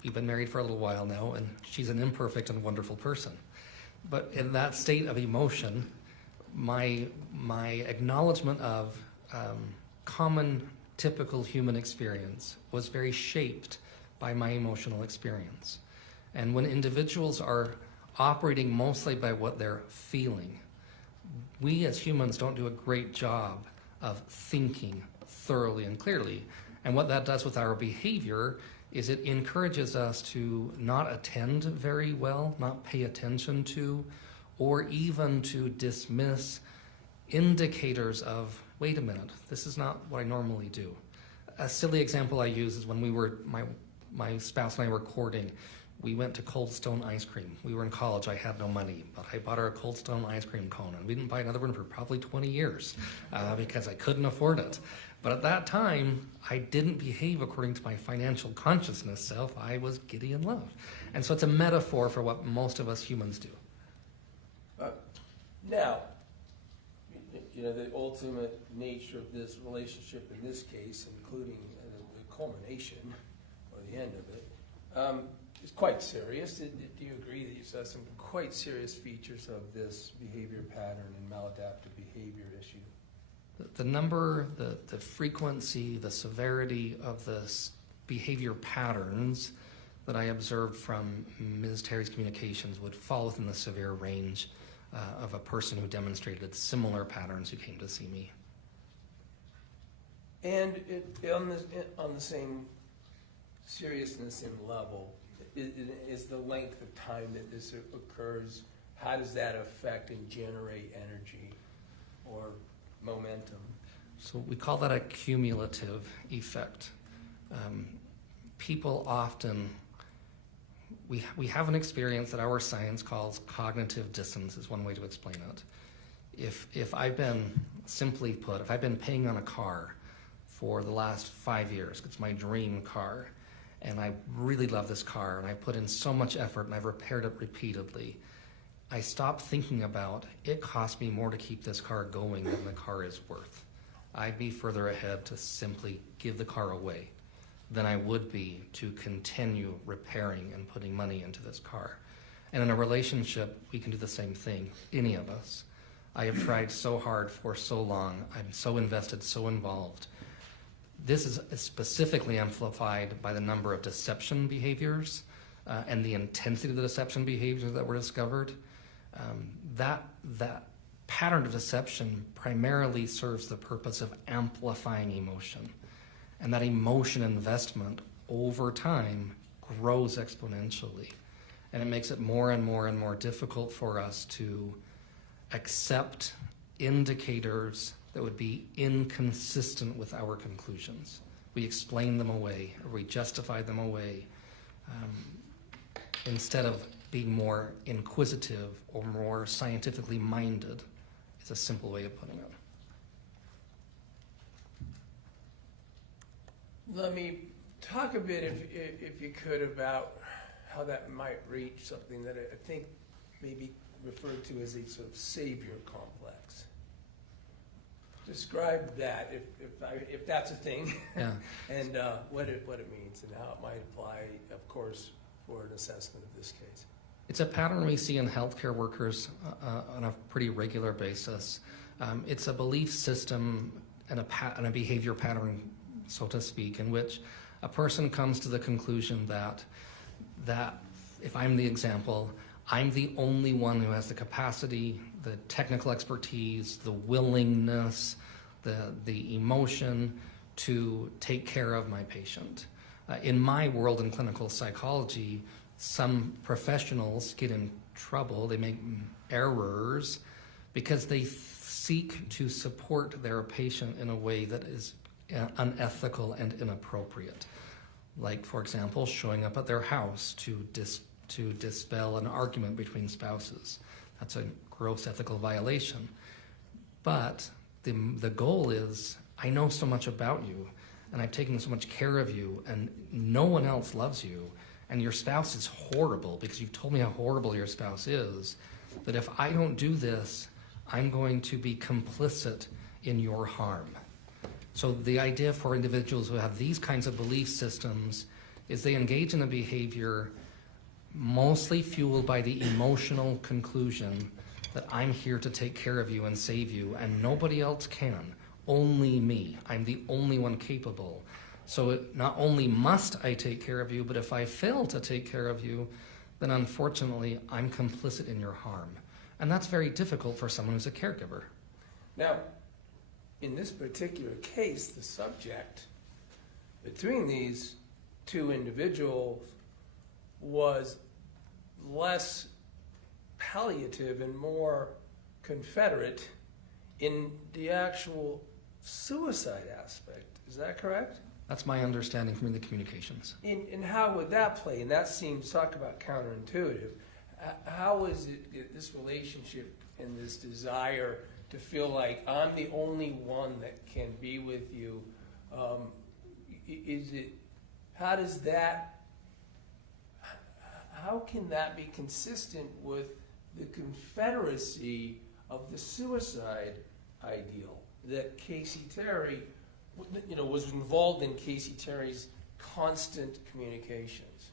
we've been married for a little while now, and she's an imperfect and wonderful person. But in that state of emotion, my acknowledgement of common, typical human experience was very shaped by my emotional experience. And when individuals are operating mostly by what they're feeling, we as humans don't do a great job of thinking thoroughly and clearly. And what that does with our behavior is it encourages us to not attend very well, not pay attention to, or even to dismiss indicators of, wait a minute, this is not what I normally do. A silly example I use is when we were, my spouse and I were courting, we went to Cold Stone ice cream. We were in college, I had no money, but I bought her a Cold Stone ice cream cone, and we didn't buy another one for probably 20 years because I couldn't afford it. But at that time, I didn't behave according to my financial consciousness self. I was giddy in love. And so it's a metaphor for what most of us humans do. Now, the ultimate nature of this relationship in this case, including the culmination or the end of it, is quite serious. Do you agree that you saw some quite serious features of this behavior pattern and maladaptive behavior issue? The number, the frequency, the severity of the behavior patterns that I observed from Ms. Terry's communications would fall within the severe range of a person who demonstrated similar patterns who came to see me. And on the same seriousness and level, is the length of time that this occurs, how does that affect and generate energy or momentum? So we call that a cumulative effect. People often, we have an experience that our science calls cognitive dissonance, is one way to explain it. If I've been, simply put, if I've been paying on a car for the last 5 years, it's my dream car, and I really love this car, and I put in so much effort, and I've repaired it repeatedly, I stopped thinking about, it cost me more to keep this car going than the car is worth. I'd be further ahead to simply give the car away than I would be to continue repairing and putting money into this car. And in a relationship, we can do the same thing, any of us. I have tried so hard for so long. I'm so invested, so involved. This is specifically amplified by the number of deception behaviors and the intensity of the deception behaviors that were discovered. That pattern of deception primarily serves the purpose of amplifying emotion. And that emotion investment over time grows exponentially. And it makes it more and more and more difficult for us to accept indicators that would be inconsistent with our conclusions. We explain them away, or we justify them away, instead of being more inquisitive or more scientifically minded. It's a simple way of putting it. Let me talk a bit, if you could, about how that might reach something that I think may be referred to as a sort of savior complex. Describe that, if that's a thing, Yeah. and what it means and how it might apply, of course, for an assessment of this case. It's a pattern we see in healthcare workers on a pretty regular basis. It's a belief system and a behavior pattern, so to speak, in which a person comes to the conclusion that if I'm the example, I'm the only one who has the capacity, the technical expertise, the willingness, the emotion to take care of my patient. In my world in clinical psychology, some professionals get in trouble, they make errors because they seek to support their patient in a way that is unethical and inappropriate. Like, for example, showing up at their house to dispel an argument between spouses. That's a gross ethical violation. But the goal is, I know so much about you, and I've taken so much care of you, and no one else loves you, and your spouse is horrible because you've told me how horrible your spouse is, that if I don't do this, I'm going to be complicit in your harm. So the idea for individuals who have these kinds of belief systems is they engage in a behavior mostly fueled by the emotional conclusion that I'm here to take care of you and save you, and nobody else can, only me. I'm the only one capable. So not only must I take care of you, but if I fail to take care of you, then unfortunately I'm complicit in your harm. And that's very difficult for someone who's a caregiver. Now, in this particular case, the subject between these two individuals was less palliative and more confederate in the actual suicide aspect. Is that correct? That's my understanding from the communications. And how would that play? And that seems, talk about counterintuitive. How is it, this relationship and this desire to feel like I'm the only one that can be with you, how does that, how can that be consistent with the confederacy of the suicide ideal that Kacee Terry, was involved in Kacee Terry's constant communications?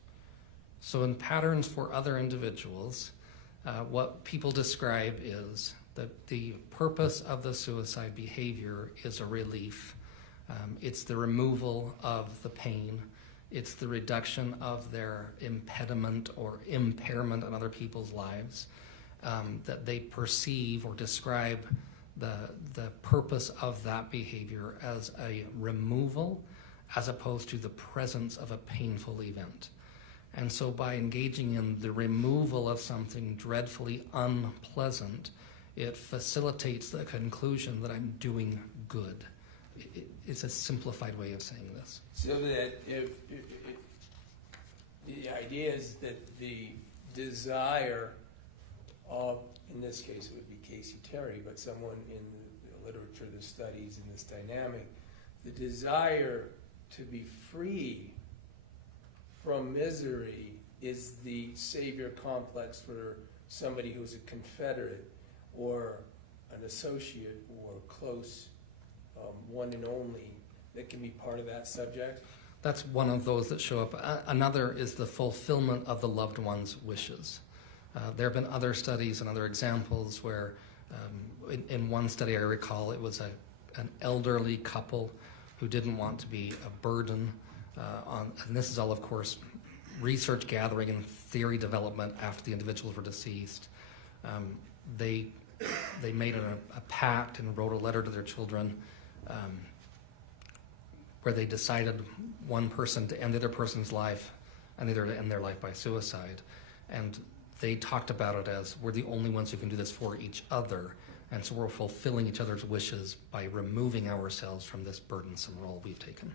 So in patterns for other individuals, what people describe is that the purpose of the suicide behavior is a relief. It's the removal of the pain. It's the reduction of their impediment or impairment on other people's lives. That they perceive or describe the purpose of that behavior as a removal as opposed to the presence of a painful event. And so by engaging in the removal of something dreadfully unpleasant, it facilitates the conclusion that I'm doing good. It's a simplified way of saying this. So that if the idea is that the desire of, in this case it would be Kacee Terry, but someone in the literature that studies in this dynamic, the desire to be free from misery is the savior complex for somebody who's a confederate or an associate or close one and only that can be part of that subject? That's one of those that show up. Another is the fulfillment of the loved one's wishes. There have been other studies and other examples where in one study I recall it was an elderly couple who didn't want to be a burden and this is all, of course, research gathering and theory development after the individuals were deceased. They made a pact and wrote a letter to their children where they decided one person to end the other person's life and the other to end their life by suicide. And they talked about it as we're the only ones who can do this for each other. And so we're fulfilling each other's wishes by removing ourselves from this burdensome role we've taken.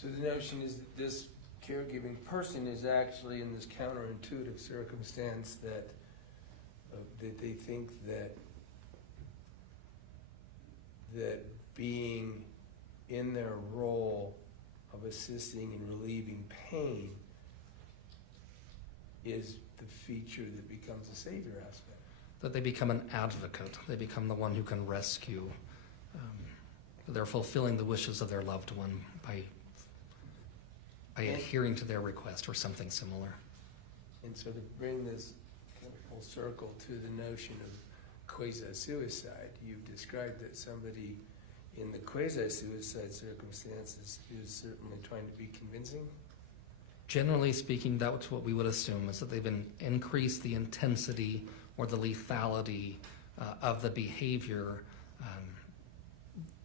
So the notion is that this caregiving person is actually in this counterintuitive circumstance that they think that being in their role of assisting and relieving pain is the feature that becomes a savior aspect. That they become an advocate. They become the one who can rescue. They're fulfilling the wishes of their loved one by adhering to their request or something similar. And so to bring this kind of full circle to the notion of quasi-suicide, you've described that somebody in the quasi-suicide circumstances is certainly trying to be convincing? Generally speaking, that's what we would assume, is that they've increased the intensity or the lethality of the behavior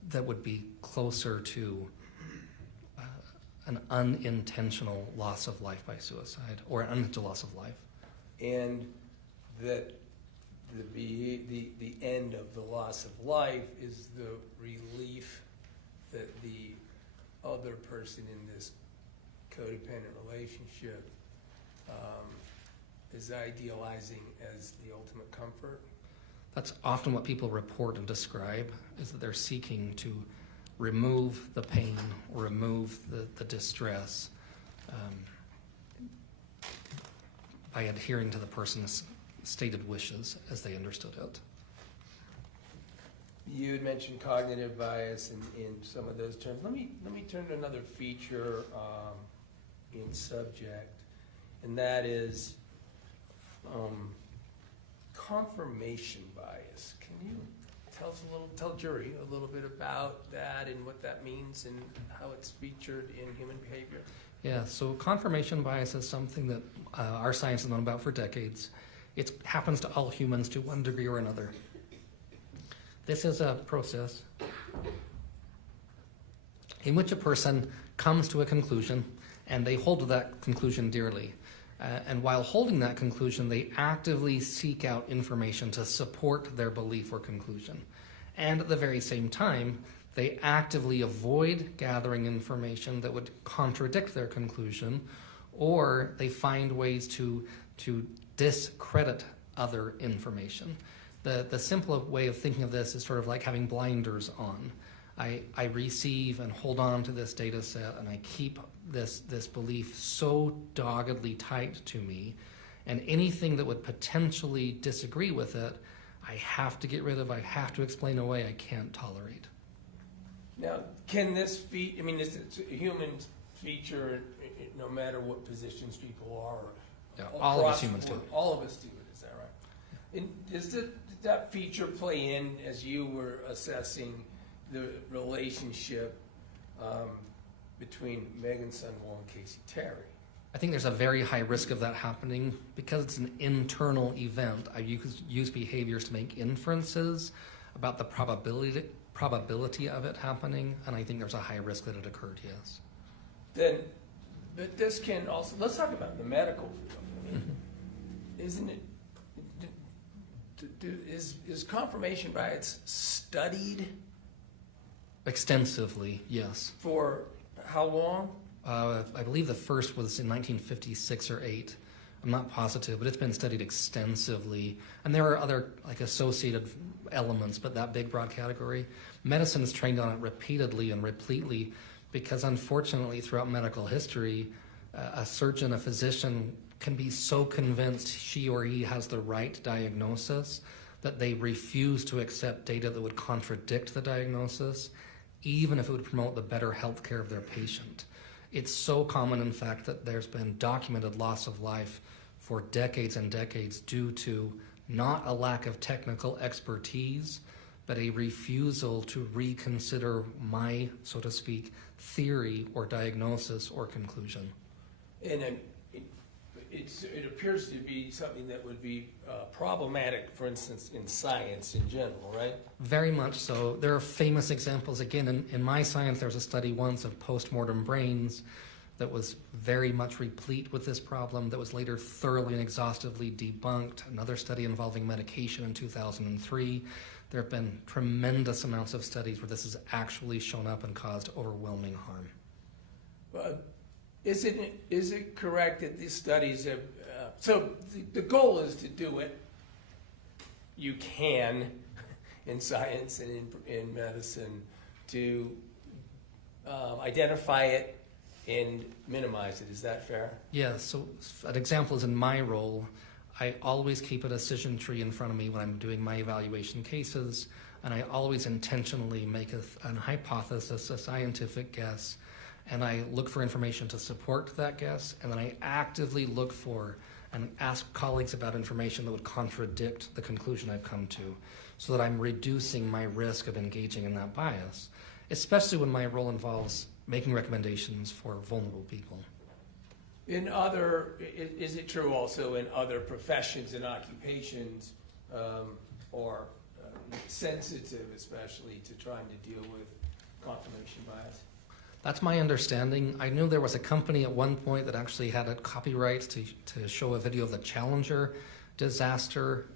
that would be closer to an unintentional loss of life by suicide or an unintentional loss of life. And that the end of the loss of life is the relief that the other person in this codependent relationship is idealizing as the ultimate comfort? That's often what people report and describe, is that they're seeking to remove the pain, remove the distress by adhering to the person's stated wishes as they understood it. You had mentioned cognitive bias in some of those terms. Let me turn to another feature in subject, and that is confirmation bias. Can you tell jury a little bit about that and what that means and how it's featured in human behavior? Yeah, so confirmation bias is something that our science has known about for decades. It happens to all humans to one degree or another. This is a process in which a person comes to a conclusion and they hold to that conclusion dearly. And while holding that conclusion, they actively seek out information to support their belief or conclusion. And at the very same time, they actively avoid gathering information that would contradict their conclusion, or they find ways to discredit other information. The simple way of thinking of this is sort of like having blinders on. I receive and hold on to this data set, and I keep this belief so doggedly tight to me, and anything that would potentially disagree with it, I have to get rid of, I have to explain away, I can't tolerate. Now, can this be, I mean, it's a human feature no matter what positions people are? Yeah, all of us humans do. All of us do it, is that right? And did that feature play in as you were assessing the relationship between Meggan Sundwall and Kacee Terry? I think there's a very high risk of that happening because it's an internal event. I use behaviors to make inferences about the probability of it happening, and I think there's a high risk that it occurred, yes. Then, but this can also, let's talk about the medical field. I mean, isn't it, is confirmation bias studied? Extensively, yes. For how long? I believe the first was in 1956 or 8. I'm not positive, but it's been studied extensively. And there are other like associated elements, but that big broad category. Medicine is trained on it repeatedly and repletely because unfortunately throughout medical history, a surgeon, a physician can be so convinced she or he has the right diagnosis that they refuse to accept data that would contradict the diagnosis, even if it would promote the better health care of their patient. It's so common, in fact, that there's been documented loss of life for decades and decades due to not a lack of technical expertise, but a refusal to reconsider my, so to speak, theory or diagnosis or conclusion. And it appears to be something that would be problematic, for instance, in science in general, right? Very much so. There are famous examples. Again, in my science, there was a study once of postmortem brains that was very much replete with this problem that was later thoroughly and exhaustively debunked. Another study involving medication in 2003. There have been tremendous amounts of studies where this has actually shown up and caused overwhelming harm. Is it correct that these studies have, so the goal is to do it, you can, in science and in medicine, to identify it and minimize it. Is that fair? Yeah, so an example is in my role, I always keep a decision tree in front of me when I'm doing my evaluation cases, and I always intentionally make a hypothesis, a scientific guess, and I look for information to support that guess, and then I actively look for and ask colleagues about information that would contradict the conclusion I've come to, so that I'm reducing my risk of engaging in that bias, especially when my role involves making recommendations for vulnerable people. Is it true also in other professions and occupations, or sensitive especially to trying to deal with confirmation bias? That's my understanding. I knew there was a company at one point that actually had a copyright to show a video of the Challenger disaster,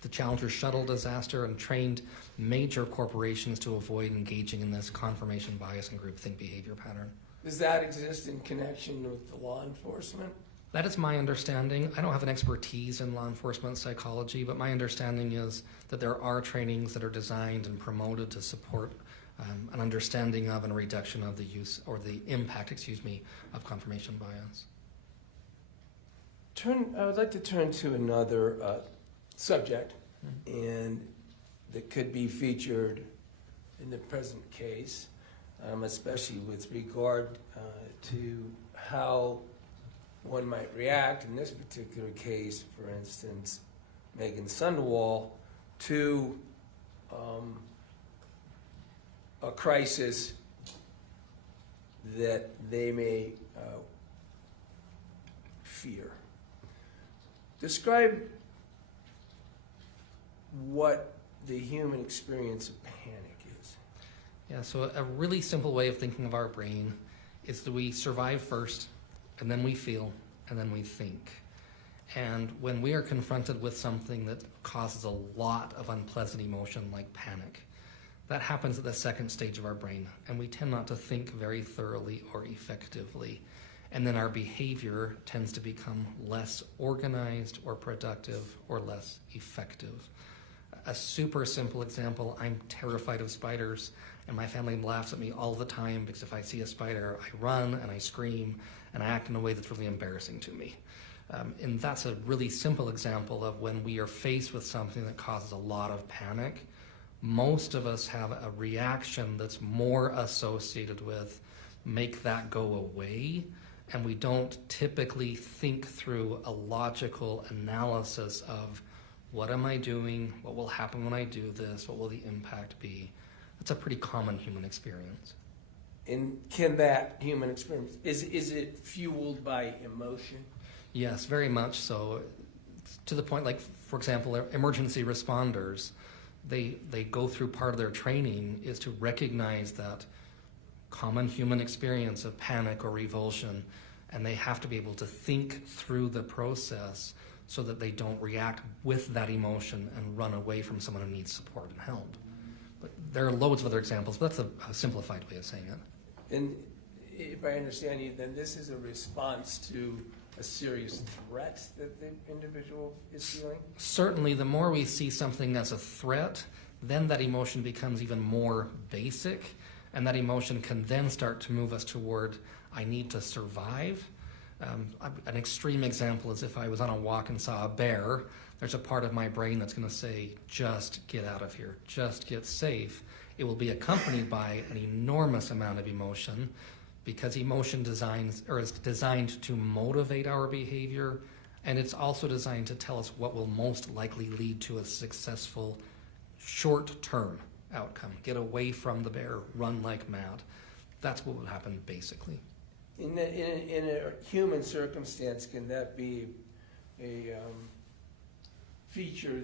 the Challenger shuttle disaster, and trained major corporations to avoid engaging in this confirmation bias and groupthink behavior pattern. Does that exist in connection with the law enforcement? That is my understanding. I don't have an expertise in law enforcement psychology, but my understanding is that there are trainings that are designed and promoted to support an understanding of and a reduction of the use or the impact, of confirmation bias. I would like to turn to another subject, and that could be featured in the present case, especially with regard to how one might react in this particular case, for instance, Meggan Sundwall, to a crisis that they may fear. Describe what the human experience of panic is. Yeah, so a really simple way of thinking of our brain is that we survive first, and then we feel, and then we think. And when we are confronted with something that causes a lot of unpleasant emotion like panic, that happens at the second stage of our brain, and we tend not to think very thoroughly or effectively. And then our behavior tends to become less organized or productive or less effective. A super simple example, I'm terrified of spiders, and my family laughs at me all the time because if I see a spider, I run and I scream and I act in a way that's really embarrassing to me. And that's a really simple example of when we are faced with something that causes a lot of panic. Most of us have a reaction that's more associated with make that go away, and we don't typically think through a logical analysis of what am I doing, what will happen when I do this, what will the impact be. It's a pretty common human experience. And can that human experience, is it fueled by emotion? Yes, very much so. To the point, like, for example, emergency responders, they go through part of their training is to recognize that common human experience of panic or revulsion, and they have to be able to think through the process so that they don't react with that emotion and run away from someone who needs support and help. But there are loads of other examples, but that's a simplified way of saying it. And if I understand you, then this is a response to a serious threat that the individual is feeling? Certainly, the more we see something as a threat, then that emotion becomes even more basic, and that emotion can then start to move us toward, I need to survive. An extreme example is if I was on a walk and saw a bear, there's a part of my brain that's going to say, just get out of here, just get safe. It will be accompanied by an enormous amount of emotion, because emotion is designed to motivate our behavior, and it's also designed to tell us what will most likely lead to a successful short-term outcome. Get away from the bear, run like mad. That's what would happen basically. In a human circumstance, can that be a feature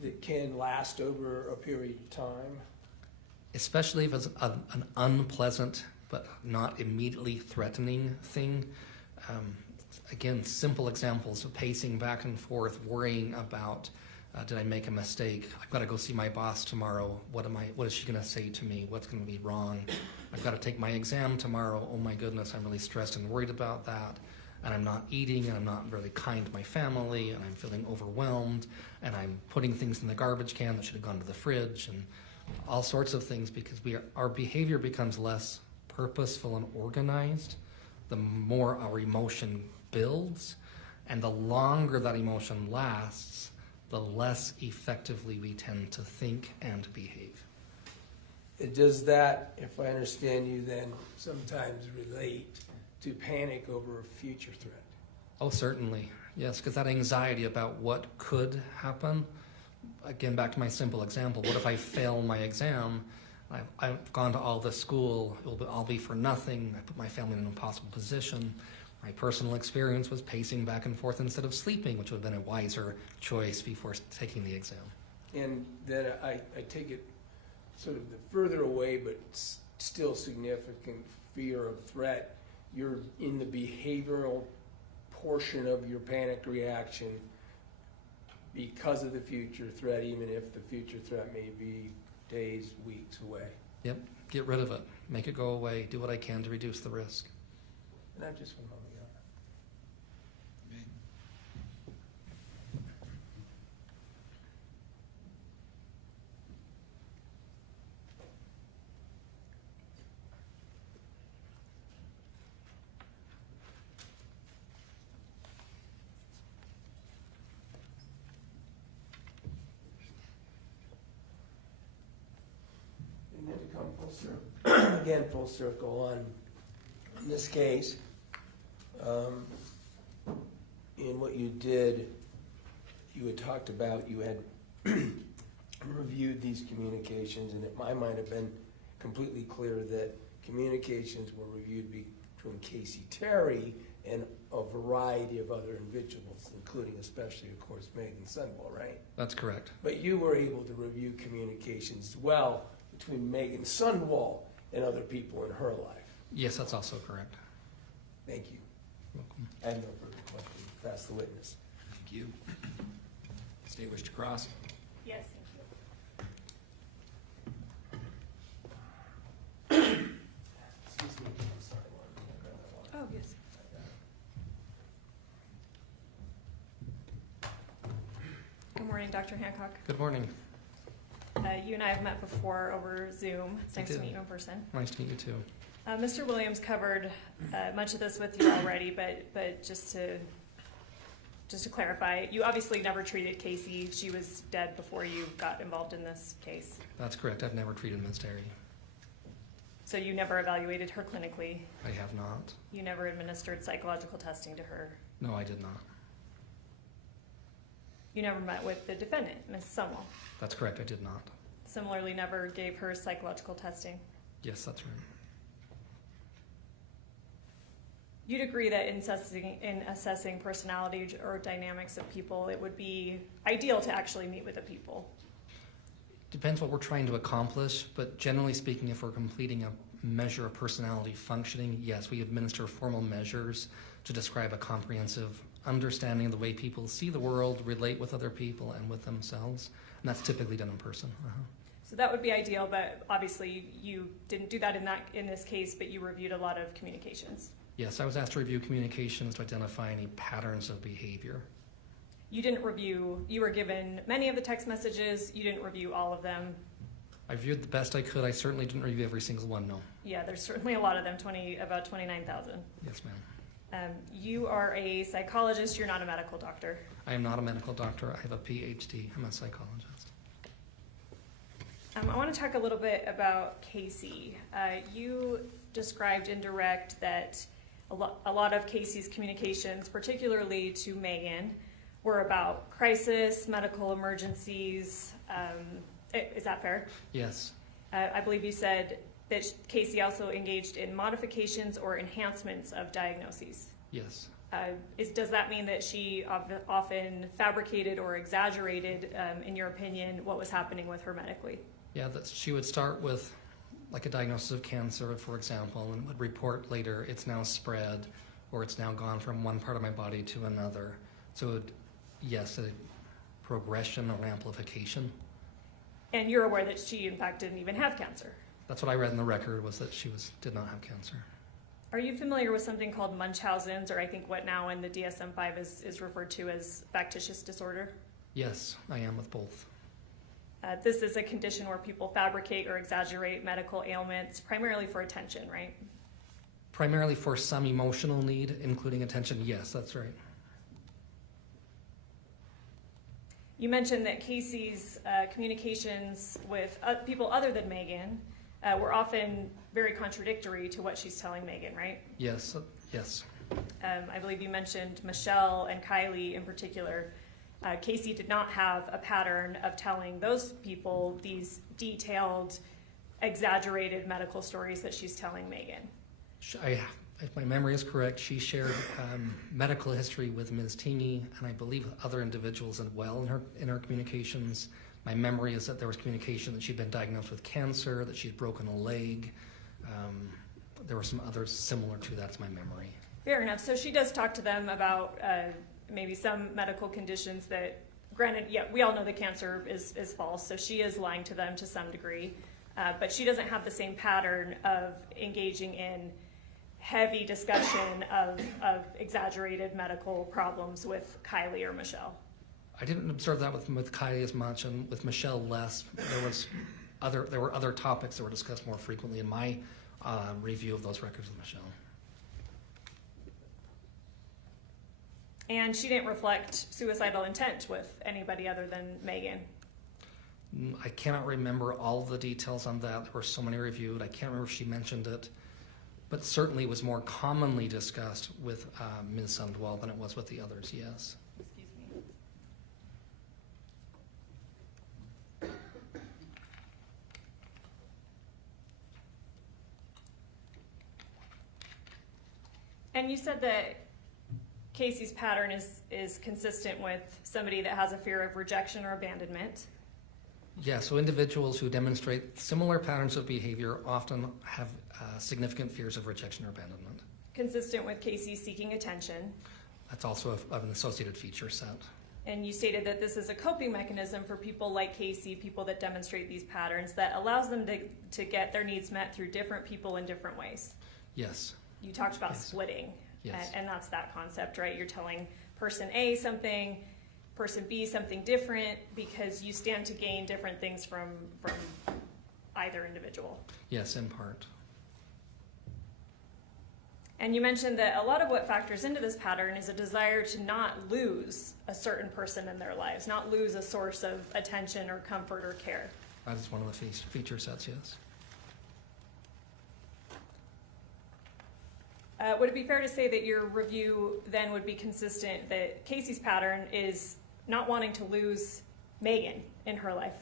that can last over a period of time? Especially if it's an unpleasant but not immediately threatening thing. Again, simple examples of pacing back and forth, worrying about, did I make a mistake? I've got to go see my boss tomorrow. What is she going to say to me? What's going to be wrong? I've got to take my exam tomorrow. Oh my goodness, I'm really stressed and worried about that. And I'm not eating, and I'm not really kind to my family, and I'm feeling overwhelmed, and I'm putting things in the garbage can that should have gone to the fridge, and all sorts of things, because our behavior becomes less purposeful and organized the more our emotion builds, and the longer that emotion lasts, the less effectively we tend to think and behave. Does that, if I understand you, then sometimes relate to panic over a future threat? Oh, certainly. Yes, because that anxiety about what could happen, again, back to my simple example, what if I fail my exam? I've gone to all this school, it'll all be for nothing. I put my family in an impossible position. My personal experience was pacing back and forth instead of sleeping, which would have been a wiser choice before taking the exam. And then I take it sort of the further away but still significant fear of threat. You're in the behavioral portion of your panic reaction because of the future threat, even if the future threat may be days, weeks away. Yep, get rid of it. Make it go away. Do what I can to reduce the risk. And I'm just one moment. again, full circle on this case. In what you did, you had talked about, you had reviewed these communications, and it might have been completely clear that communications were reviewed between Kacee Terry and a variety of other individuals, including especially, of course, Meggan Sundwall, right? That's correct. But you were able to review communications as well between Meggan Sundwall and other people in her life. Yes, that's also correct. Thank you. Welcome. I have no further questions. Pass the witness. Thank you. State wish to cross. Yes, thank Excuse me. I'm sorry, Lauren. you. Oh, yes. Good morning, Dr. Hancock. Good morning. You and I have met before over Zoom. It's nice We to did. meet you in person. Nice to meet you too. Mr. Williams covered much of this with you already, but just to clarify, you obviously never treated Kacee. She was dead before you got involved in this case. That's correct. I've never treated Ms. Terry. So you never evaluated her clinically. I have not. You never administered psychological testing to her. No, I did not. You never met with the defendant, Ms. Sundwall. That's correct. I did not. Similarly, never gave her psychological testing. Yes, that's right. You'd agree that in assessing personality or dynamics of people, it would be ideal to actually meet with the people. Depends what we're trying to accomplish, but generally speaking, if we're completing a measure of personality functioning, yes, we administer formal measures to describe a comprehensive understanding of the way people see the world, relate with other people and with themselves, and that's typically done in person. So that would be ideal, but obviously you didn't do that in this case, but you reviewed a lot of communications. Yes, I was asked to review communications to identify any patterns of behavior. You didn't review, you were given many of the text messages, you didn't review all of them. I reviewed the best I could. I certainly didn't review every single one, no. Yeah, there's certainly a lot of them, about 29,000. Yes, ma'am. You are a psychologist, you're not a medical doctor. I am not a medical doctor. I have a PhD. I'm a psychologist. I want to talk a little bit about Kacee. You described in direct that a lot of Kacee's communications, particularly to Meggan, were about crisis, medical emergencies. Is that fair? Yes. I believe you said that Kacee also engaged in modifications or enhancements of diagnoses. Yes. Does that mean that she often fabricated or exaggerated, in your opinion, what was happening with her medically? Yeah, she would start with like a diagnosis of cancer, for example, and would report later it's now spread or it's now gone from one part of my body to another. So yes, a progression or amplification. And you're aware that she, in fact, didn't even have cancer. That's what I read in the record, was that she did not have cancer. Are you familiar with something called Munchausen's, or I think what now in the DSM-5 is referred to as factitious disorder? Yes, I am with both. This is a condition where people fabricate or exaggerate medical ailments, primarily for attention, right? Primarily for some emotional need, including attention. Yes, that's right. You mentioned that Kacee's communications with people other than Meggan were often very contradictory to what she's telling Meggan, right? Yes, yes. I believe you mentioned Michelle and Kylie in particular. Kacee did not have a pattern of telling those people these detailed, exaggerated medical stories that she's telling Meggan. If my memory is correct, she shared medical history with Ms. Teeny and I believe other individuals as well in her communications. My memory is that there was communication that she'd been diagnosed with cancer, that she'd broken a leg. There were some others similar to that, to my memory. Fair enough. So she does talk to them about maybe some medical conditions that, granted, yeah, we all know that cancer is false, so she is lying to them to some degree. But she doesn't have the same pattern of engaging in heavy discussion of exaggerated medical problems with Kylie or Michelle. I didn't observe that with Kylie as much, and with Michelle less. There were other topics that were discussed more frequently in my review of those records with Michelle. And she didn't reflect suicidal intent with anybody other than Meggan. I cannot remember all the details on that. There were so many reviewed. I can't remember if she mentioned it, but certainly it was more commonly discussed with Ms. Sundwall than it was with the others, yes. Excuse me. And you said that Kacee's pattern is consistent with somebody that has a fear of rejection or abandonment. Yeah, so individuals who demonstrate similar patterns of behavior often have significant fears of rejection or abandonment. Consistent with Kacee seeking attention. That's also an associated feature set. And you stated that this is a coping mechanism for people like Kacee, people that demonstrate these patterns, that allows them to get their needs met through different people in different ways. Yes. You talked about Yes. splitting, Yes. and that's that concept, right? You're telling person A something, person B something different, because you stand to gain different things from either individual. Yes, in part. And you mentioned that a lot of what factors into this pattern is a desire to not lose a certain person in their lives, not lose a source of attention or comfort or care. That is one of the feature sets, yes. Would it be fair to say that your review then would be consistent that Kacee's pattern is not wanting to lose Meggan in her life?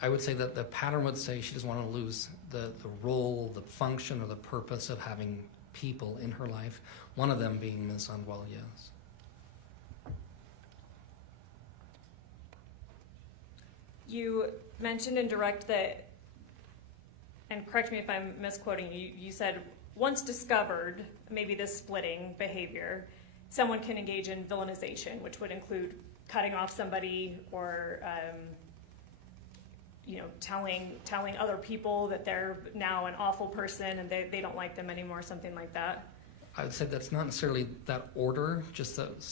I would say that the pattern would say she doesn't want to lose the role, the function, or the purpose of having people in her life, one of them being Ms. Sundwall, yes. You mentioned in direct that, and correct me if I'm misquoting, you said once discovered, maybe this splitting behavior, someone can engage in villainization, which would include cutting off somebody or telling other people that they're now an awful person and they don't like them anymore, something like that. I would say that's not necessarily that order, just that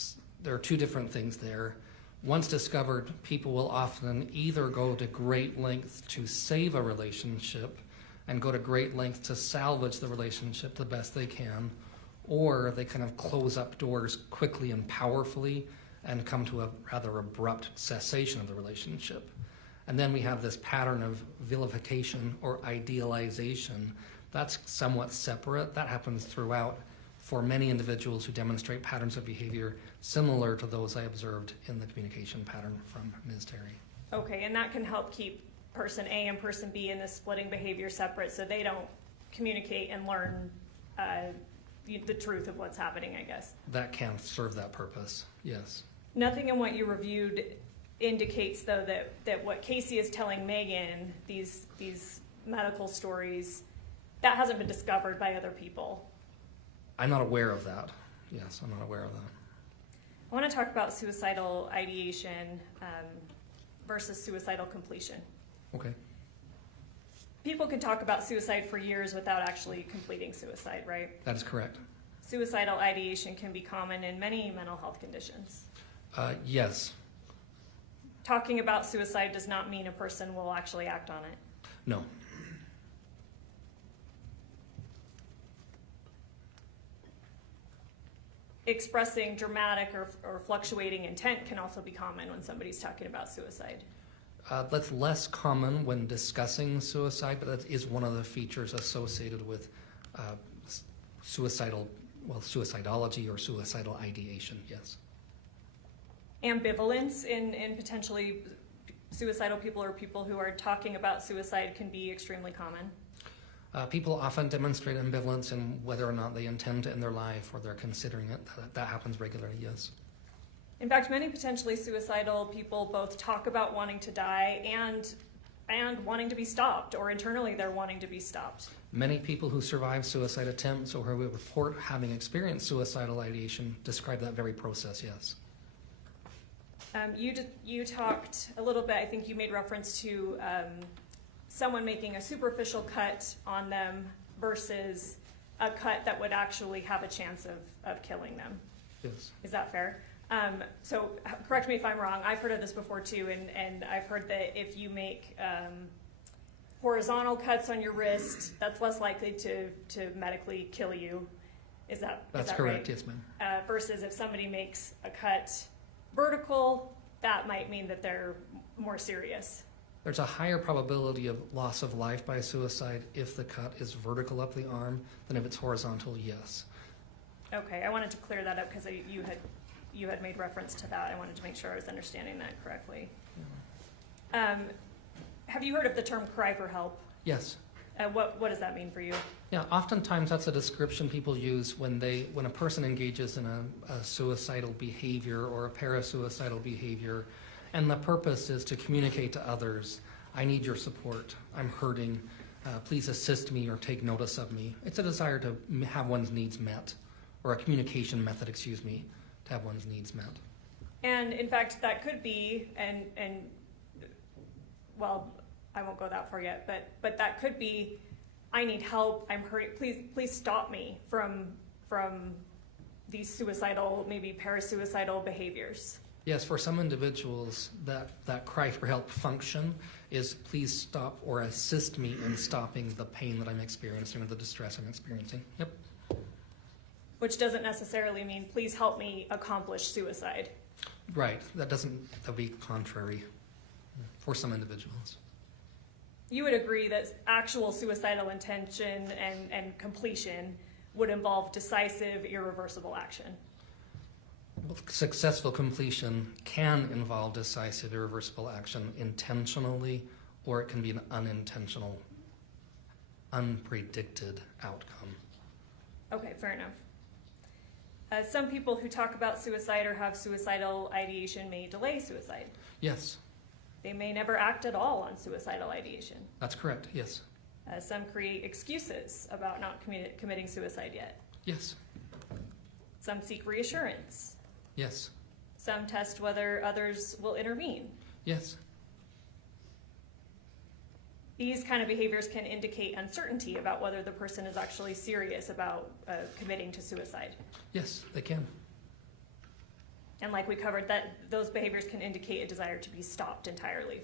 there are two different things there. Once discovered, people will often either go to great lengths to save a relationship and go to great lengths to salvage the relationship the best they can, or they kind of close up doors quickly and powerfully and come to a rather abrupt cessation of the relationship. And then we have this pattern of vilification or idealization. That's somewhat separate. That happens throughout for many individuals who demonstrate patterns of behavior similar to those I observed in the communication pattern from Ms. Terry. Okay, and that can help keep person A and person B in this splitting behavior separate so they don't communicate and learn the truth of what's happening, I guess. That can serve that purpose, yes. Nothing in what you reviewed indicates, though, that what Kacee is telling Meggan, these medical stories, that hasn't been discovered by other people. I'm not aware of that. Yes, I'm not aware of that. I want to talk about suicidal ideation versus suicidal completion. Okay. People can talk about suicide for years without actually completing suicide, right? That is correct. Suicidal ideation can be common in many mental health conditions. Yes. Talking about suicide does not mean a person will actually act on it. No. Expressing dramatic or fluctuating intent can also be common when somebody's talking about suicide. That's less common when discussing suicide, but that is one of the features associated with suicidology or suicidal ideation, yes. Ambivalence in potentially suicidal people or people who are talking about suicide can be extremely common. People often demonstrate ambivalence in whether or not they intend to end their life or they're considering it. That happens regularly, yes. In fact, many potentially suicidal people both talk about wanting to die and wanting to be stopped, or internally they're wanting to be stopped. Many people who survive suicide attempts or who report having experienced suicidal ideation describe that very process, yes. You talked a little bit, I think you made reference to someone making a superficial cut on them versus a cut that would actually have a chance of killing them. Yes. Is that fair? So correct me if I'm wrong. I've heard of this before too, and I've heard that if you make horizontal cuts on your wrist, that's less likely to medically kill you. That's correct, right? yes, ma'am. Versus if somebody makes a cut vertical, that might mean that they're more serious. There's a higher probability of loss of life by suicide if the cut is vertical up the arm than if it's horizontal, yes. Okay, I wanted to clear that up because you had made reference to that. I wanted to make sure I was understanding that correctly. Have you heard of the term cry for help? Yes. What does that mean for you? Yeah, oftentimes that's a description people use when a person engages in a suicidal behavior or a parasuicidal behavior, and the purpose is to communicate to others, I need your support, I'm hurting, please assist me or take notice of me. It's a desire to have one's needs met, or a communication method, to have one's needs met. And in fact, that could be, and well, I won't go that far yet, but that could be, I need help, I'm hurting, please stop me from these suicidal, maybe parasuicidal behaviors. Yes, for some individuals, that cry for help function is please stop or assist me in stopping the pain that I'm experiencing or the distress I'm experiencing. Yep. Which doesn't necessarily mean please help me accomplish suicide. Right. That would be contrary for some individuals. You would agree that actual suicidal intention and completion would involve decisive, irreversible action. Successful completion can involve decisive, irreversible action intentionally, or it can be an unintentional, unpredicted outcome. Okay, fair enough. Some people who talk about suicide or have suicidal ideation may delay suicide. Yes, They may never act at all on suicidal ideation. that's correct. Yes. Some create excuses about not committing suicide yet. Yes. Some seek reassurance. Yes. Some test whether others will intervene. Yes. These kind of behaviors can indicate uncertainty about whether the person is actually serious about committing to suicide. Yes, they can. And like we covered, that those behaviors can indicate a desire to be stopped entirely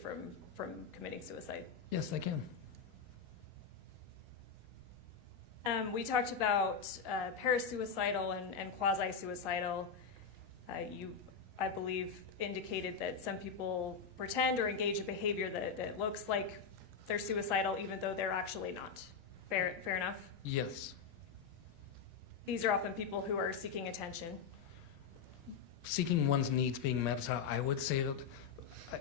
from committing suicide. Yes, they can. We talked about parasuicidal and quasi-suicidal. You, I believe, indicated that some people pretend or engage in behavior that looks like they're suicidal even though they're actually not. Fair enough? Yes. These are often people who are seeking attention. Seeking one's needs being met is how I would say it.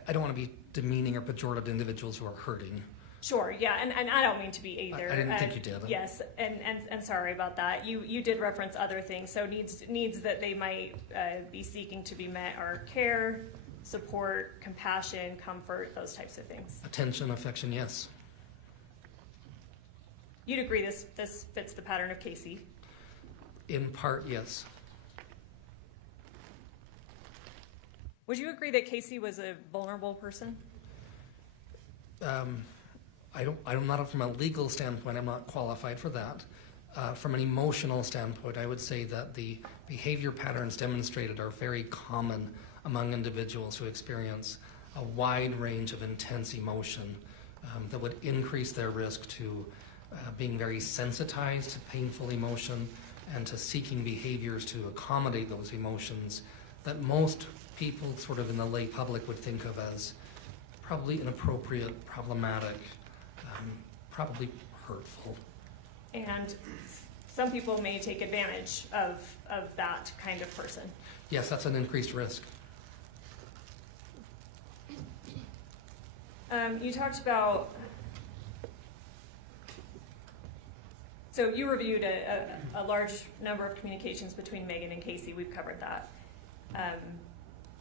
I don't want to be demeaning or pejorative to individuals who are hurting. Sure, yeah, and I don't mean to be either. I didn't think you did. Yes, and sorry about that. You did reference other things. So needs that they might be seeking to be met are care, support, compassion, comfort, those types of things. Attention, affection, yes. You'd agree this fits the pattern of Kacee. In part, yes. Would you agree that Kacee was a vulnerable person? I'm not from a legal standpoint, I'm not qualified for that. From an emotional standpoint, I would say that the behavior patterns demonstrated are very common among individuals who experience a wide range of intense emotion that would increase their risk to being very sensitized to painful emotion and to seeking behaviors to accommodate those emotions that most people sort of in the lay public would think of as probably inappropriate, problematic, probably hurtful. And some people may take advantage of that kind of person. Yes, that's an increased risk. You talked about, so you reviewed a large number of communications between Meggan and Kacee. We've covered that.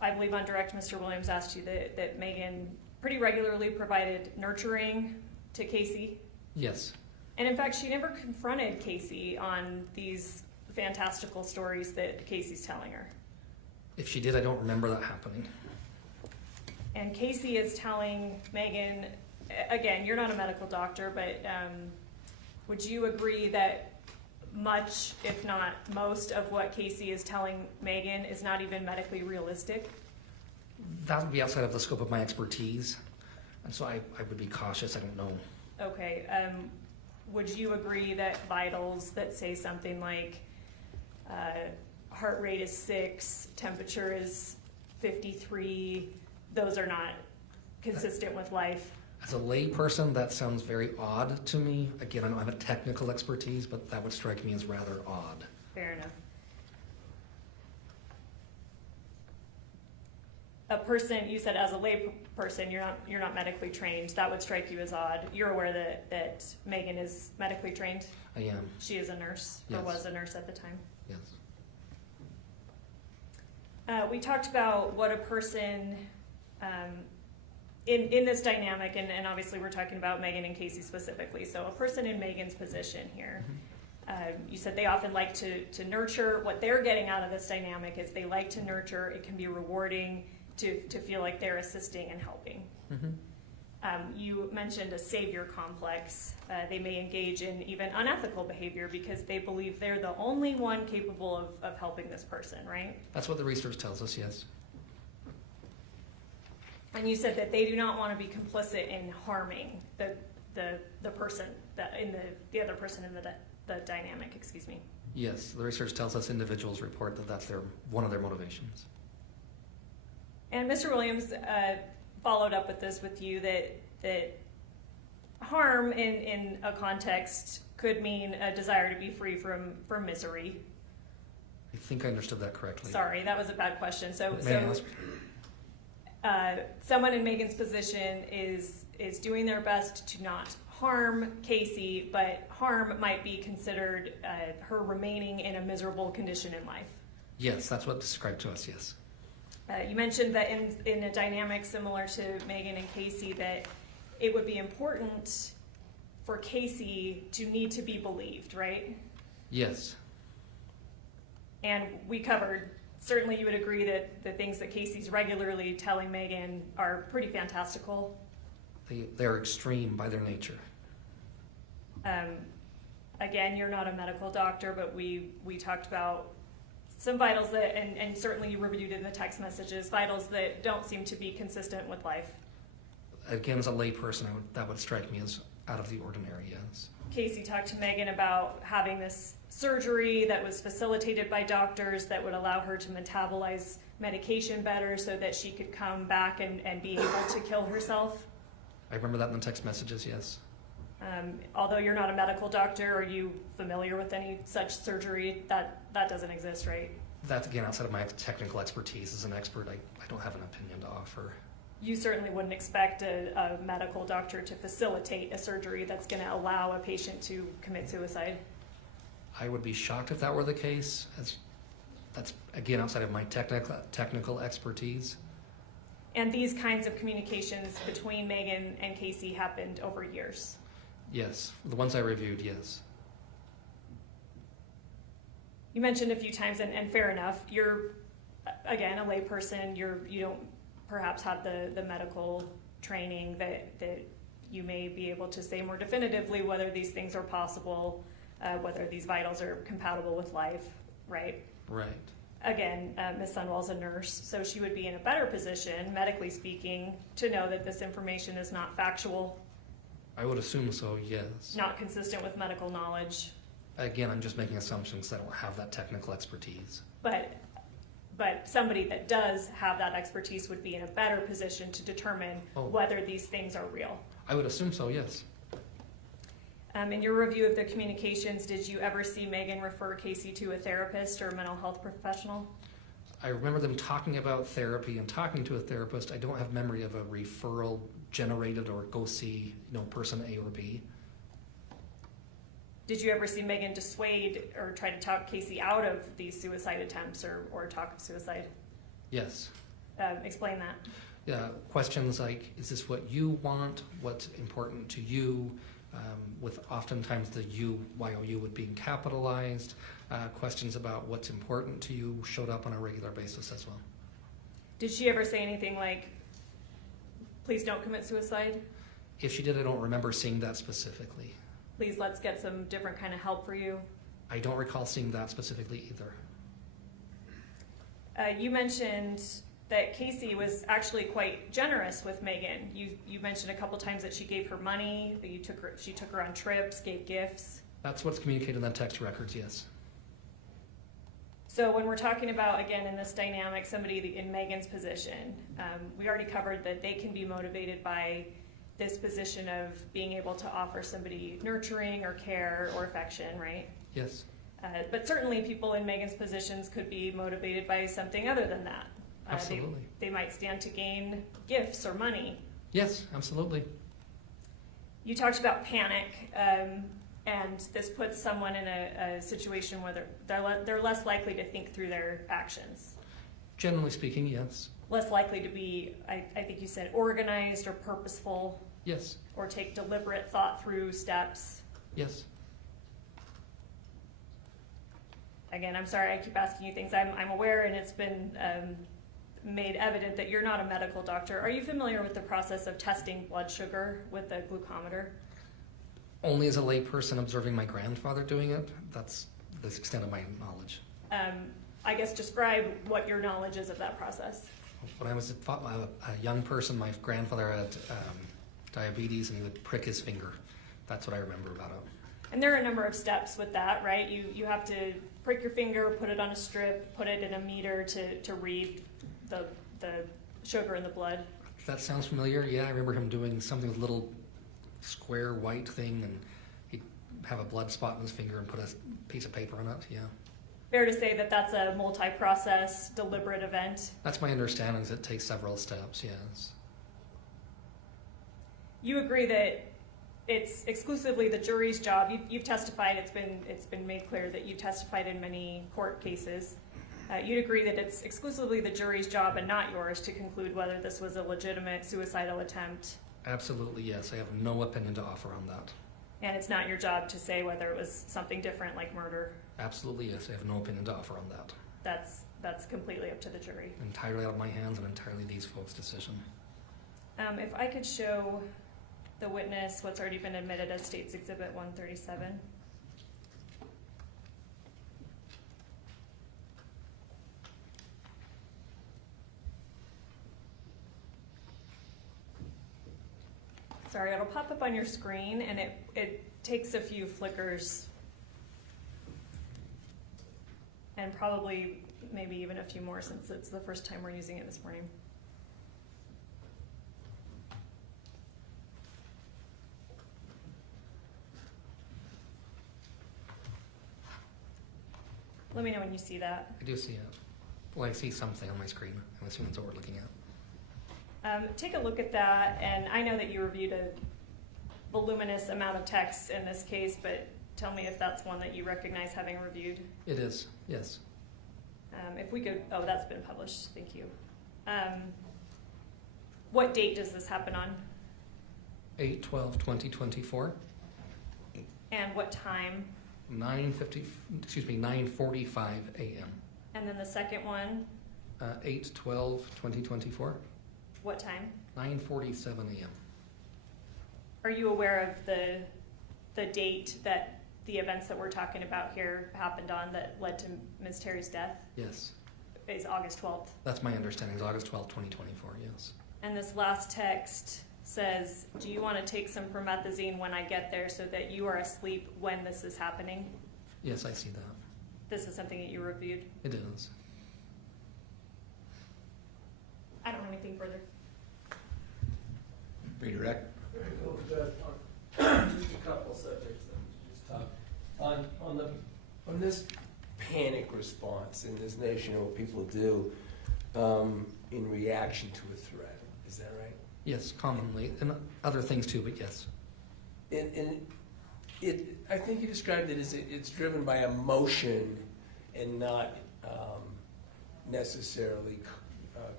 I believe on direct, Mr. Williams asked you that Meggan pretty regularly provided nurturing to Kacee. Yes. And in fact, she never confronted Kacee on these fantastical stories that Casee's telling her. If she did, I don't remember that happening. And Kacee is telling Meggan, again, you're not a medical doctor, but would you agree that much, if not most, of what Kacee is telling Meggan is not even medically realistic? That would be outside of the scope of my expertise, and so I would be cautious. I don't know. Okay. Would you agree that vitals that say something like heart rate is 6, temperature is 53, those are not consistent with life? As a lay person, that sounds very odd to me. Again, I don't have a technical expertise, but that would strike me as rather odd. Fair enough. A person, you said as a lay person, you're not medically trained. That would strike you as odd. You're aware that Meggan is medically trained? I am, She is a nurse, or Yes. was a nurse at the time. yes. We talked about what a person, in this dynamic, and obviously we're talking about Meggan and Kacee specifically, so a person in Meggan's position here, you said they often like to nurture. What they're getting out of this dynamic is they like to nurture. It can be rewarding to feel like they're assisting and helping. You mentioned a savior complex. They may engage in even unethical behavior because they believe they're the only one capable of helping this person, right? That's what the research tells us, yes. And you said that they do not want to be complicit in harming the person, the other person in the dynamic, excuse me. Yes, the research tells us individuals report that that's one of their motivations. And Mr. Williams followed up with this with you, that harm in a context could mean a desire to be free from misery. I think I understood that correctly. Sorry, that was a bad question. May I ask? Someone in Meggan's position is doing their best to not harm Kacee, but harm might be considered her remaining in a miserable condition in life. Yes, that's what's described to us, yes. You mentioned that in a dynamic similar to Meggan and Kacee, that it would be important for Kacee to need to be believed, right? Yes, And we covered, certainly you would agree that the things that Kacee's regularly telling Meggan are pretty fantastical. they're extreme by their nature. Again, you're not a medical doctor, but we talked about some vitals that, and certainly you reviewed in the text messages, vitals that don't seem to be consistent with life. Again, as a lay person, that would strike me as out of the ordinary, yes. Kacee talked to Meggan about having this surgery that was facilitated by doctors that would allow her to metabolize medication better so that she could come back and be able to kill herself. I remember that in the text messages, yes. Although you're not a medical doctor, are you familiar with any such surgery? That doesn't exist, right? That's, again, outside of my technical expertise. As an expert, I don't have an opinion to offer. You certainly wouldn't expect a medical doctor to facilitate a surgery that's going to allow a patient to commit suicide. I would be shocked if that were the case. That's again, outside of my technical expertise. And these kinds of communications between Meggan and Kacee happened over years. Yes, the ones I reviewed, yes. You mentioned a few times, and fair enough, you're, again, a layperson, you don't perhaps have the medical training that you may be able to say more definitively whether these things are possible, whether these vitals are compatible with life, right? Right. Again, Ms. Sundwall's a nurse, so she would be in a better position, medically speaking, to know that this information is not factual, I would assume so, yes. not consistent with medical knowledge. Again, I'm just making assumptions that I don't have that technical expertise. But somebody that does have that expertise would be in a better position to determine whether these things are real. I would assume so, yes. In your review of the communications, did you ever see Meggan refer Kacee to a therapist or a mental health professional? I remember them talking about therapy and talking to a therapist. I don't have memory of a referral generated or go see, person A or B. Did you ever see Meggan dissuade or try to talk Kacee out of these suicide attempts or talk of suicide? Yes. Explain that. Yeah, questions like, is this what you want? What's important to you? With oftentimes the YOU would be capitalized. Questions about what's important to you showed up on a regular basis as well. Did she ever say anything like, please don't commit suicide? If she did, I don't remember seeing that specifically. Please let's get some different kind of help for you? I don't recall seeing that specifically either. You mentioned that Kacee was actually quite generous with Meggan. You mentioned a couple times that she gave her money, that she took her on trips, gave gifts. That's what's communicated in the text records, yes. So when we're talking about, again, in this dynamic, somebody in Meggan's position, we already covered that they can be motivated by this position of being able to offer somebody nurturing or care or affection, right? Yes. But certainly people in Meggan's positions could be motivated by something other than that. Absolutely. They might stand to gain gifts or money. Yes, absolutely. You talked about panic, and this puts someone in a situation where they're less likely to think through their actions. Generally speaking, yes. Less likely to be, I think you said, organized or purposeful, Yes. or take deliberate thought through steps. Yes. Again, I'm sorry I keep asking you things. I'm aware, and it's been made evident that you're not a medical doctor. Are you familiar with the process of testing blood sugar with a glucometer? Only as a layperson observing my grandfather doing it. That's the extent of my knowledge. I guess describe what your knowledge is of that process. When I was a young person, my grandfather had diabetes, and he would prick his finger. That's what I remember about it. And there are a number of steps with that, right? You have to prick your finger, put it on a strip, put it in a meter to read the sugar in the blood. That sounds familiar. Yeah, I remember him doing something with a little square white thing, and he'd have a blood spot in his finger and put a piece of paper on it. Yeah. Fair to say that that's a multi-process, deliberate event. That's my understanding, is it takes several steps, yes. You agree that it's exclusively the jury's job. You've testified. It's been made clear that you testified in many court cases. You'd agree that it's exclusively the jury's job and not yours to conclude whether this was a legitimate suicidal attempt. Absolutely, yes. I have no opinion to offer on that. And it's not your job to say whether it was something different like murder. Absolutely, yes. I have no opinion to offer on that. That's completely up to the jury. Entirely out of my hands and entirely these folks' decision. If I could show the witness what's already been admitted as State's Exhibit 137. Sorry, it'll pop up on your screen, and it takes a few flickers, and probably maybe even a few more since it's the first time we're using it this morning. Let me know when you see that. I do see it. Well, I see something on my screen. I'm assuming that's what we're looking at. Take a look at that, and I know that you reviewed a voluminous amount of text in this case, but tell me if that's one that you recognize having reviewed. It is, yes. If we could, oh, that's been published, thank you. What date does this happen on? 8/12/2024. And what time? 9:45 a.m. And then the second one, 8/12/2024. what time? 9:47 a.m. Are you aware of the date that the events that we're talking about here happened on that led to Ms. Terry's death? Yes. Is August 12th. That's my understanding, is August 12th, 2024, yes. And this last text says, do you want to take some promethazine when I get there so that you are asleep when this is happening? Yes, I see that. This is something that you reviewed. It is. I don't have anything further. Redirect. Just a couple subjects that we just talked on this panic response in this nation, what people do in reaction to a threat. Is that right? Yes, commonly, and other things too, but yes. And I think you described it as it's driven by emotion and not necessarily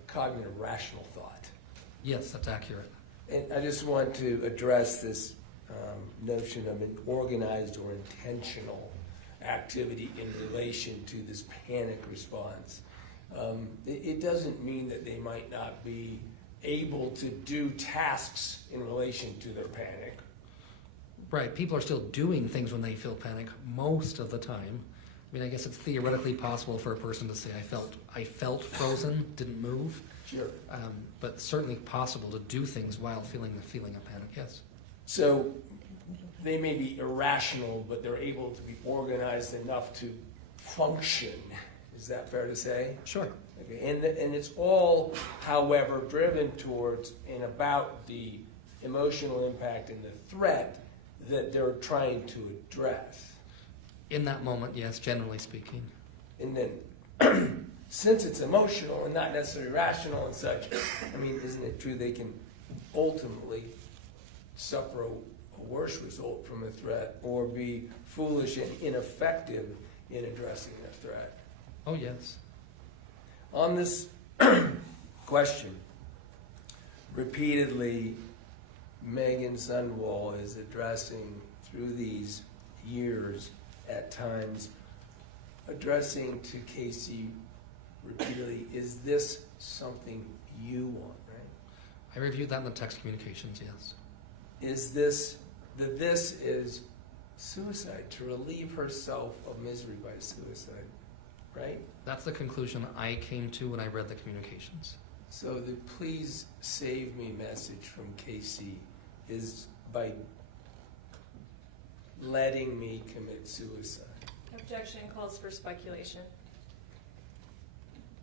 cognitive rational thought. Yes, that's accurate. And I just want to address this notion of an organized or intentional activity in relation to this panic response. It doesn't mean that they might not be able to do tasks in relation to their panic. Right, people are still doing things when they feel panic most of the time. I mean, I guess it's theoretically possible for a person to say, I felt frozen, didn't move. Sure. But certainly possible to do things while feeling the feeling of panic, yes. So they may be irrational, but they're able to be organized enough to function. Is that fair to say? Sure. Okay. And it's all, however, driven towards and about the emotional impact and the threat that they're trying to address. In that moment, yes, generally speaking. And then, since it's emotional and not necessarily rational and such, I mean, isn't it true they can ultimately suffer a worse result from a threat or be foolish and ineffective in addressing a threat? Oh, yes. On this question, repeatedly, Meggan Sundwall is addressing through these years, at times, addressing to Kacee repeatedly, is this something you want, right? I reviewed that in the text communications, yes. Is this, that this is suicide, to relieve herself of misery by suicide, right? That's the conclusion I came to when I read the communications. So the please save me message from Kacee is by letting me commit suicide. Objection calls for speculation.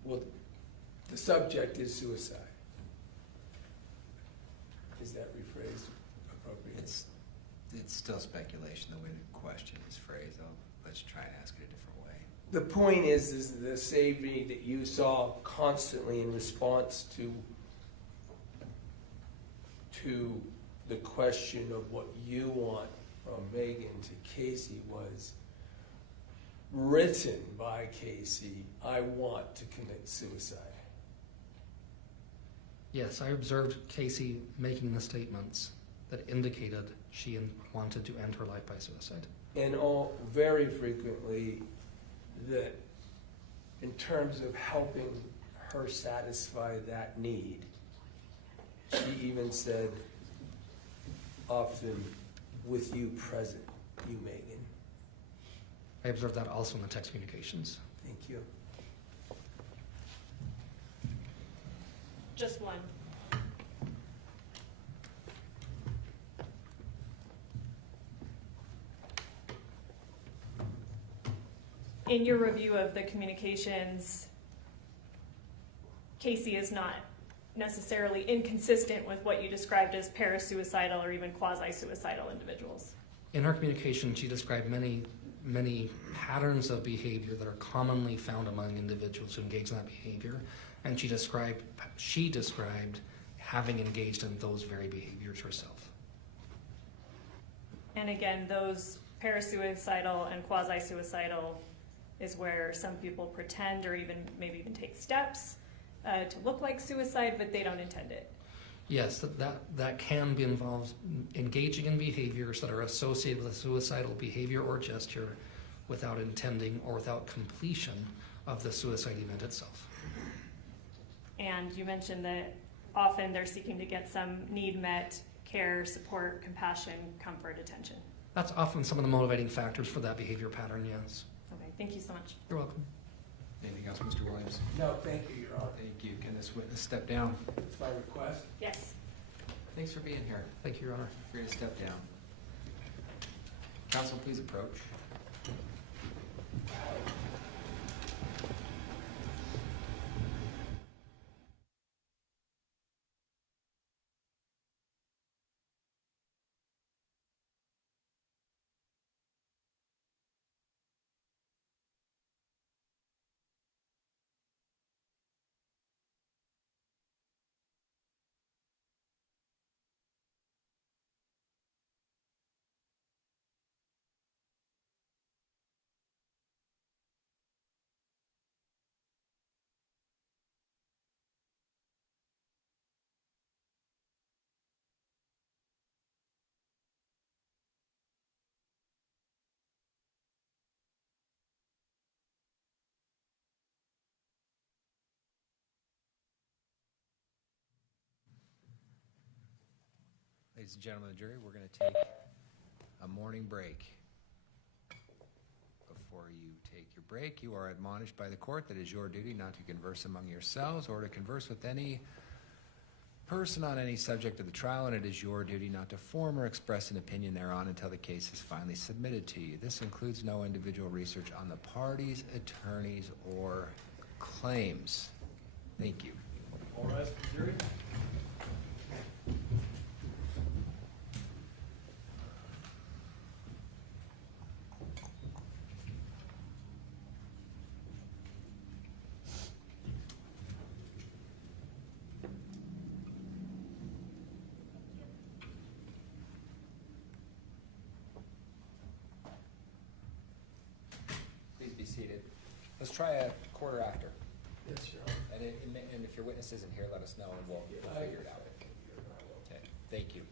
Well, the subject is suicide. Is that rephrased appropriately? It's still speculation the way the question is phrased. Let's try and ask it a different way. The point is the save me that you saw constantly in response to the question of what you want from Meggan to Kacee was written by Kacee, I want to commit suicide. Yes, I observed Kacee making the statements that indicated she wanted to end her life by suicide. And all very frequently that in terms of helping her satisfy that need, she even said often with you present, you Meggan. I observed that also in the text communications. Thank you. Just one. In your review of the communications, Kacee is not necessarily inconsistent with what you described as parasuicidal or even quasi-suicidal individuals. In her communication, she described many patterns of behavior that are commonly found among individuals who engage in that behavior, and she described having engaged in those very behaviors herself. And again, those parasuicidal and quasi-suicidal is where some people pretend or maybe even take steps to look like suicide, but they don't intend it. Yes, that can be involved engaging in behaviors that are associated with a suicidal behavior or gesture without intending or without completion of the suicide event itself. And you mentioned that often they're seeking to get some need met, care, support, compassion, comfort, attention. That's often some of the motivating factors for that behavior pattern, yes. Okay, thank you so much. You're welcome. Anything else, Mr. Williams? No, thank you, Your Honor. Thank you. Can this witness step down? That's my request. Yes. Thanks for being here. Thank you, Your Honor. Free to step down. Counsel, please approach. Ladies and gentlemen of the jury, we're going to take a morning break. Before you take your break, you are admonished by the court that it is your duty not to converse among yourselves or to converse with any person on any subject of the trial, and it is your duty not to form or express an opinion thereon until the case is finally submitted to you. This includes no individual research on the parties, attorneys, or claims. Thank you. All rise, jury. seated. Let's try a quarter after. Yes, Your And if your witness isn't here, let us know and we'll Honor. figure it out. Okay, thank you.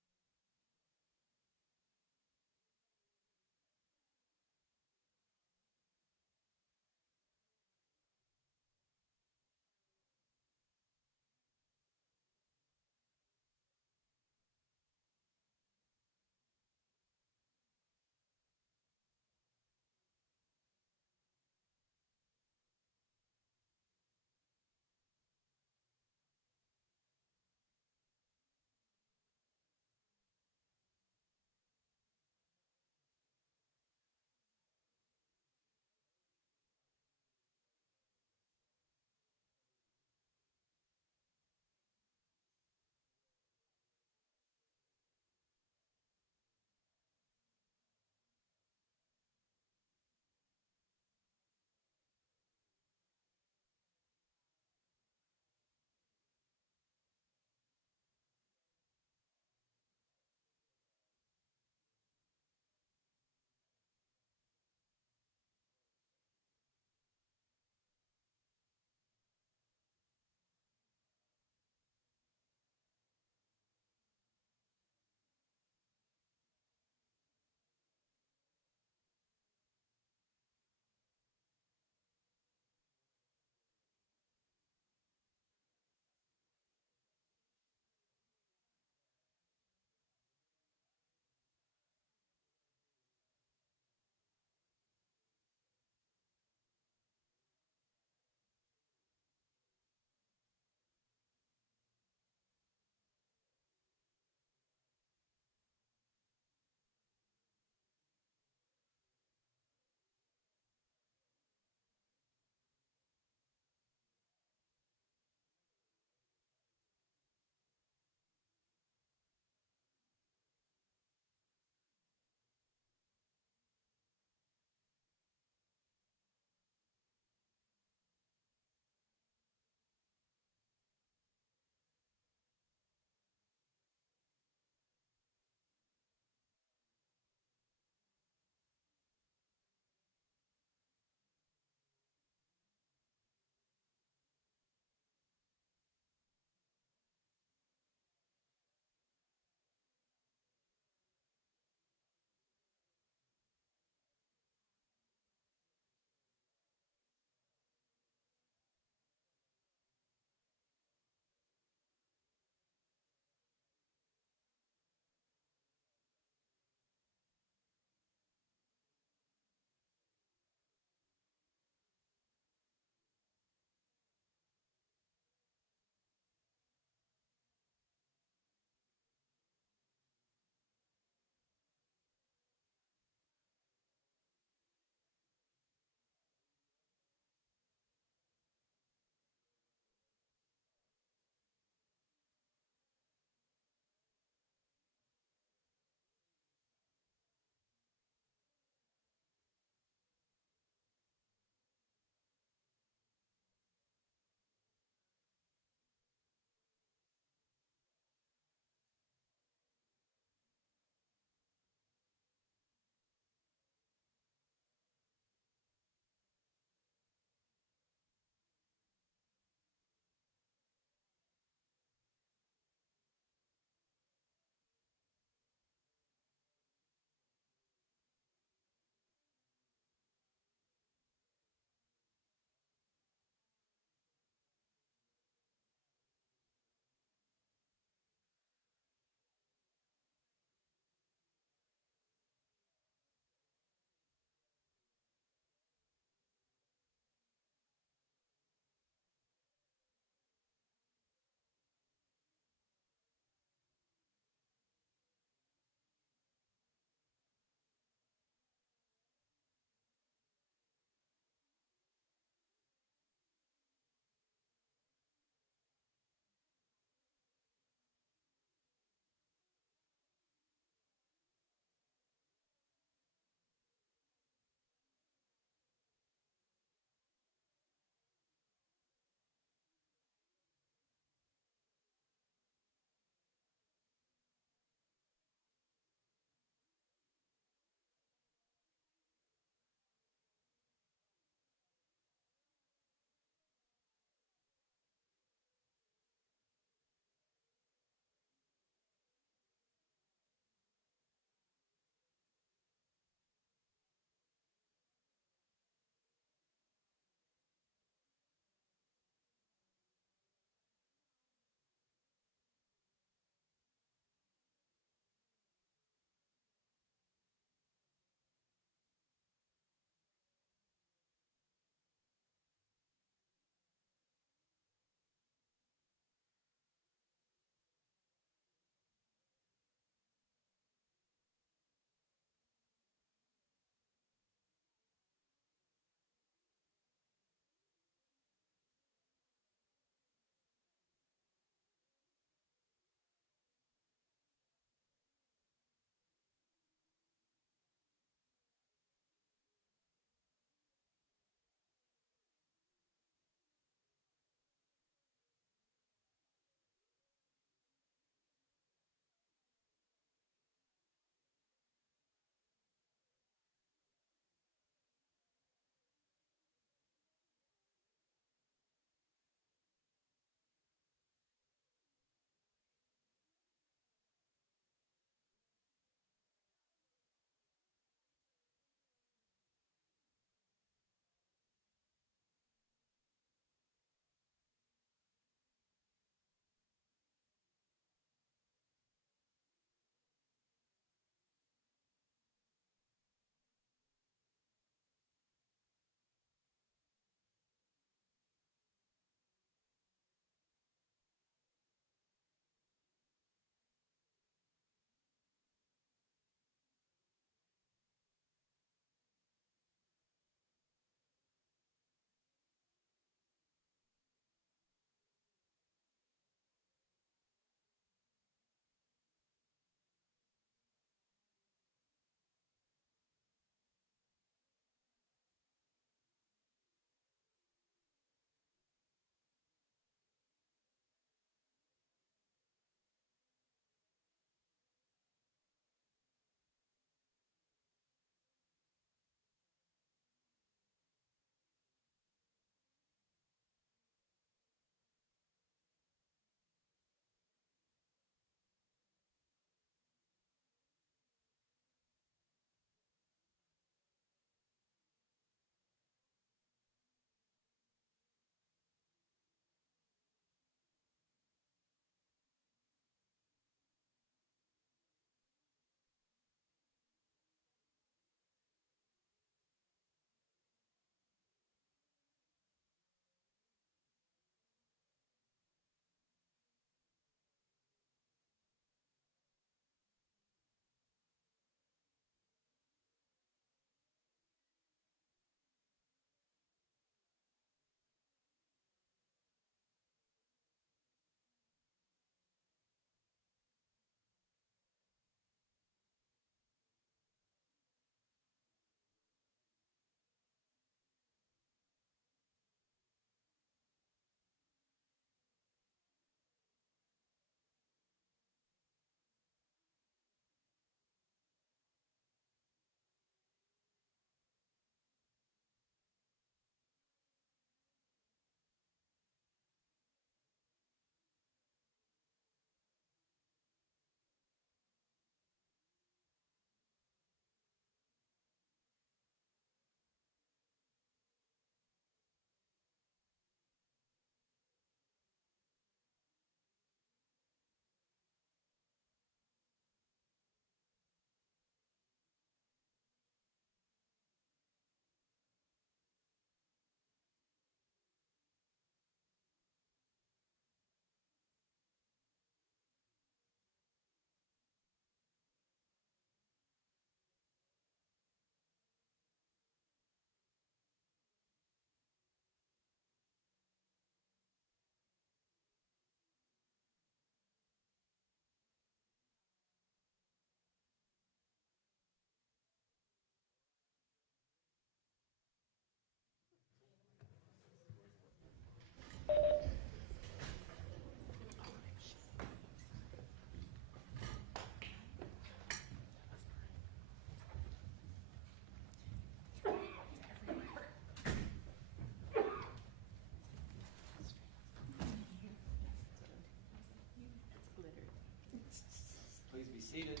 seated.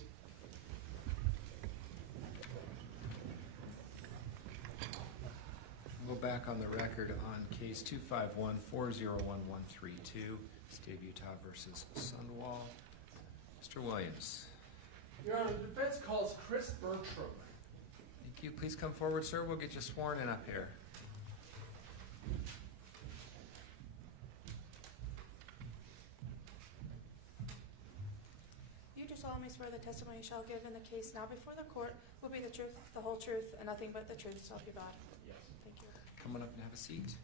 Go back on the record on case 251-401-132, State of Utah versus Sundwall. Mr. Williams. Your Honor, the defense calls Chris Bertram. Thank you. Please come forward, sir. We'll get you sworn in up here. You do solemnly swear the testimony you shall give in the case now before the court will be the truth, the whole truth, and nothing but the truth, so help you God. Yes. Thank you. Come on up and have a seat.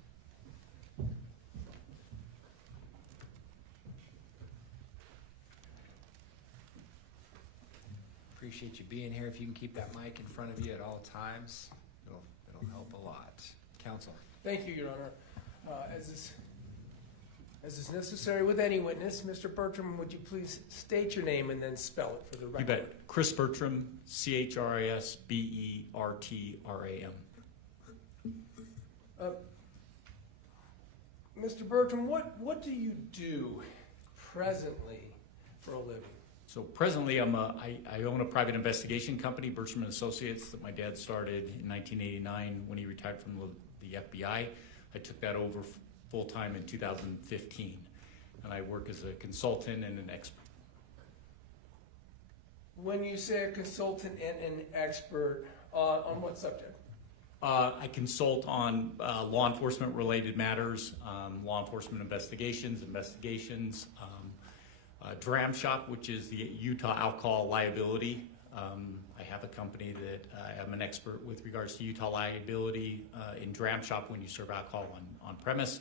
Appreciate you being here. If you can keep that mic in front of you at all times, it'll help a lot. Counsel. Thank you, Your Honor. As is necessary with any witness, Mr. Bertram, would you please state your name and then spell it for the record? You bet. Chris Bertram, CHRISBERTRAM. Mr. Bertram, what do you do presently for a living? So presently, I own a private investigation company, Bertram and Associates, that my dad started in 1989 when he retired from the FBI. I took that over full-time in 2015, and I work as a consultant and an expert. When you say a consultant and an expert, on what subject? I consult on law enforcement related matters, law enforcement investigations, DRAM Shop, which is the Utah Alcohol Liability. I have a company that I'm an expert with regards to Utah liability in DRAM Shop when you serve alcohol on premise,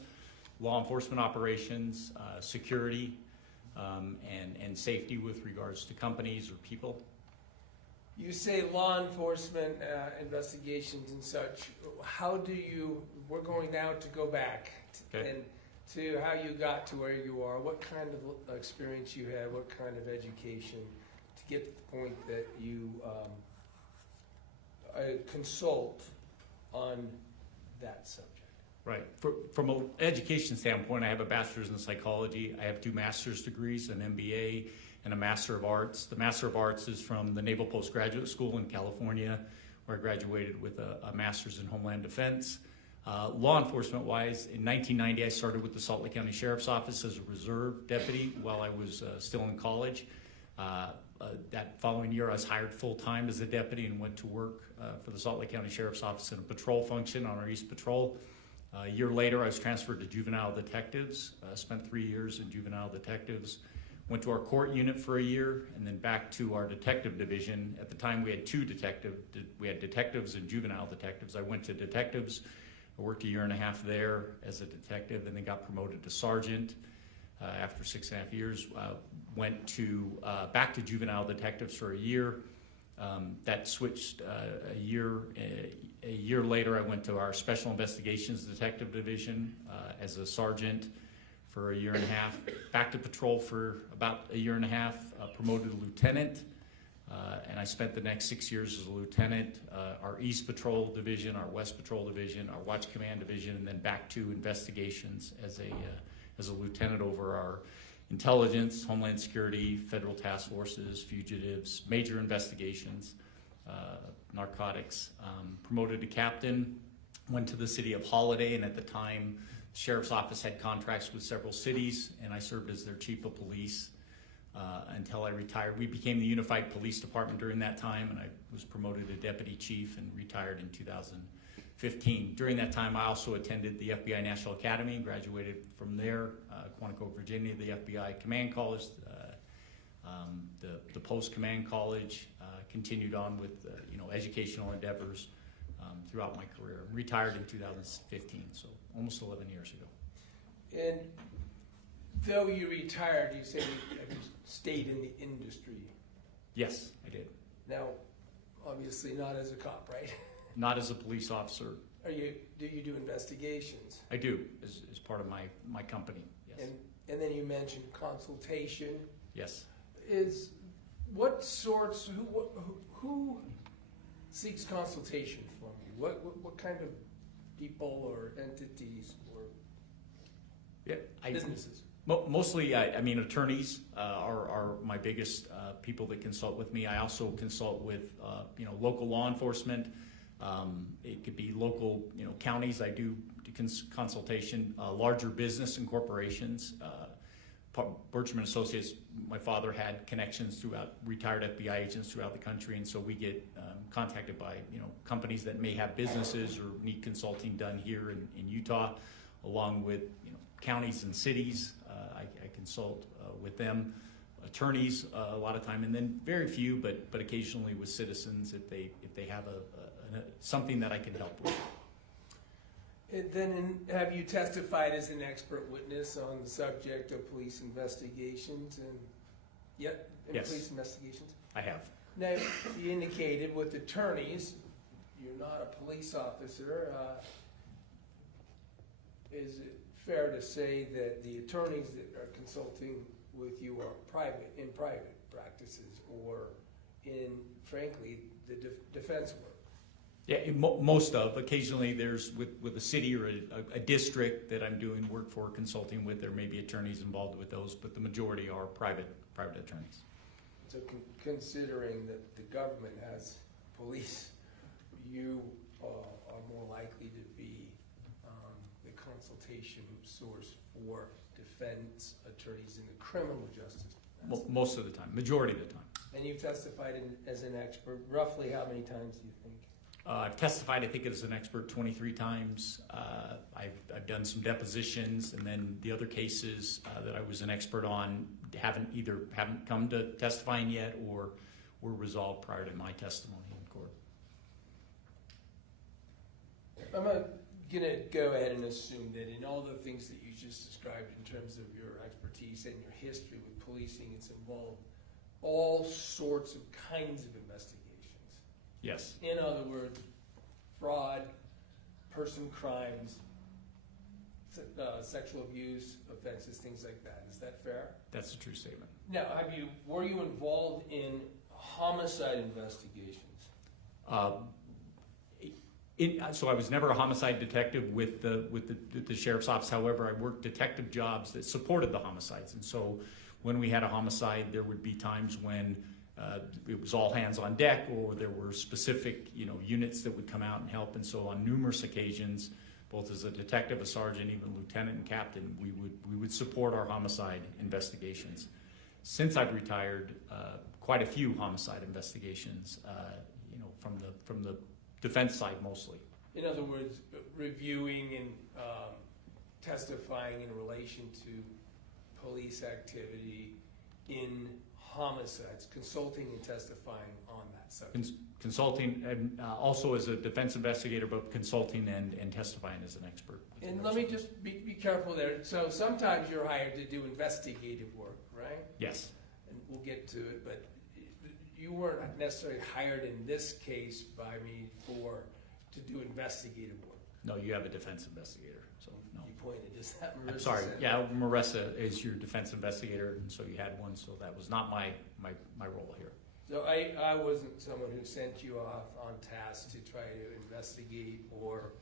law enforcement operations, security, and safety with regards to companies or people. You say law enforcement investigations and such. How do you, we're going now to go back Okay. and to how you got to where you are, what kind of experience you had, what kind of education to get to the point that you consult on that subject. Right. From an education standpoint, I have a bachelor's in psychology. I have 2 master's degrees, an MBA and a Master of Arts. The Master of Arts is from the Naval Postgraduate School in California, where I graduated with a master's in Homeland Defense. Law enforcement-wise, in 1990, I started with the Salt Lake County Sheriff's Office as a reserve deputy while I was still in college. That following year, I was hired full-time as a deputy and went to work for the Salt Lake County Sheriff's Office in a patrol function on our East Patrol. A year later, I was transferred to juvenile detectives. Spent 3 years in juvenile detectives. Went to our court unit for a year, and then back to our detective division. At the time, we had 2 we had detectives and juvenile detectives. I went to detectives. I worked a year and a half there as a detective, and then got promoted to sergeant. After 6.5 years, went to back to juvenile detectives for a year. That switched a year later. I went to our special investigations detective division as a sergeant for a year and a half. Back to patrol for about a year and a half. Promoted to lieutenant, and I spent the next 6 years as a lieutenant. Our East Patrol division, our West Patrol division, our Watch Command division, and then back to investigations as a lieutenant over our intelligence, homeland security, federal task forces, fugitives, major investigations, narcotics. Promoted to captain, went to the city of Holiday, and at the time, the sheriff's office had contracts with several cities, and I served as their chief of police until I retired. We became the Unified Police Department during that time, and I was promoted to deputy chief and retired in 2015. During that time, I also attended the FBI National Academy, graduated from there, Quantico, Virginia, the FBI Command College, the Post Command College, continued on with educational endeavors throughout my career. Retired in 2015, so almost 11 years ago. And though you retired, you say you stayed in the industry. Yes, I did. Now, obviously not as a cop, right? Not as a police officer. Do you do investigations? I do, as part of my company, yes. And then you mentioned consultation. Yes. Who seeks consultation from you? What kind of people or entities or Yeah, businesses? Mostly, I mean, attorneys are my biggest people that consult with me. I also consult with, local law enforcement. It could be local, counties. I do consultation, larger business and corporations. Bertram and Associates, my father had connections throughout, retired FBI agents throughout the country, and so we get contacted by, companies that may have businesses or need consulting done here in Utah, along with, counties and cities. I consult with them, attorneys a lot of time, and then very few, but occasionally with citizens if they have something that I can help with. And then, have you testified as an expert witness on the subject of police investigations and Yes. police investigations? I have. Now, you indicated with attorneys, you're not a police officer. Is it fair to say that the attorneys that are consulting with you are in private practices or in, frankly, the defense work? Yeah, most of. Occasionally there's with a city or a district that I'm doing work for, consulting with, there may be attorneys involved with those, but the majority are private attorneys. So considering that the government has police, you are more likely to be the consultation source for defense attorneys in the criminal justice. Most of the time, majority of the time. And you've testified as an expert. Roughly how many times do you think? I've testified, I think, as an expert 23 times. I've done some depositions, and then the other cases that I was an expert on haven't come to testifying yet, or were resolved prior to my testimony in court. I'm gonna go ahead and assume that in all the things that you just described in terms of your expertise and your history with policing, it's involved all sorts of kinds of investigations. Yes. In other words, fraud, person crimes, sexual abuse offenses, things like that. Is that fair? That's a true statement. Now, were you involved in homicide investigations? So I was never a homicide detective with the sheriff's office. However, I worked detective jobs that supported the homicides, and so when we had a homicide, there would be times when it was all hands on deck, or there were specific, units that would come out and help. And so on numerous occasions, both as a detective, a sergeant, even lieutenant and captain, we would support our homicide investigations. Since I've retired, quite a few homicide investigations, from the defense side mostly. In other words, reviewing and testifying in relation to police activity in homicides, consulting and testifying on that subject. Consulting, and also as a defense investigator, but consulting and testifying as an expert. And let me just be careful there. So sometimes you're hired to do investigative work, right? Yes. And we'll get to it, but you weren't necessarily hired in this case by me to do investigative work. No, you have a defense investigator, so no. You pointed, is that Marissa? I'm sorry. said? Yeah, Marissa is your defense investigator, and so you had one. So that was not my role here. So I wasn't someone who sent you off on task to try to investigate or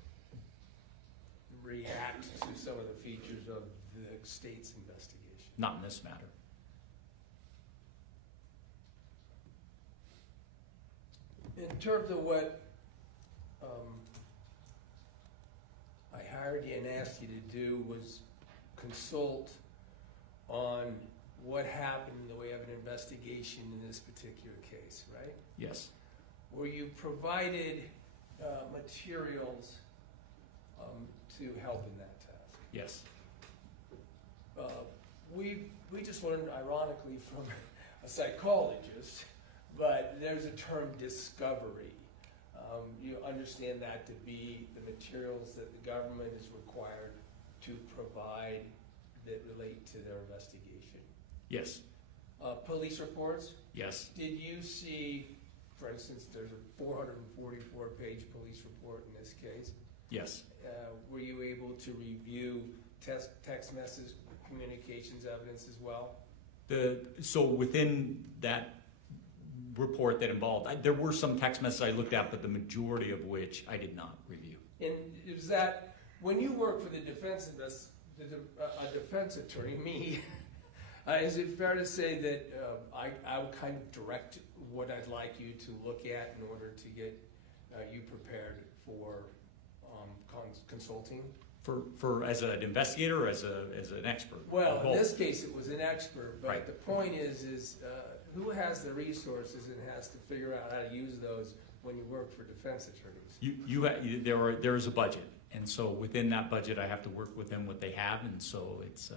react to some of the features of the state's investigation. Not in this matter. In terms of what I hired you and asked you to do was consult on what happened in the way of an investigation in this particular case, right? Yes. Were you provided materials to help in that task? Yes. We just learned, ironically, from a psychologist, but there's a term discovery. You understand that to be the materials that the government is required to provide that relate to their investigation. Yes. Police reports. Yes. Did you see, for instance, there's a 444-page police report in this case. Yes. Were you able to review text message communications evidence as well? So within that report that involved, there were some text messages I looked at, but the majority of which I did not review. And is that, when you work for the defense a defense attorney, me, is it fair to say that I would kind of direct what I'd like you to look at in order to get you prepared for consulting? For as an investigator or as an expert? Well, Or in both? this case, it was an expert, but Right. the point is who has the resources and has to figure out how to use those when you work for defense attorneys? There is a budget, and so within that budget, I have to work within what they have, and so it's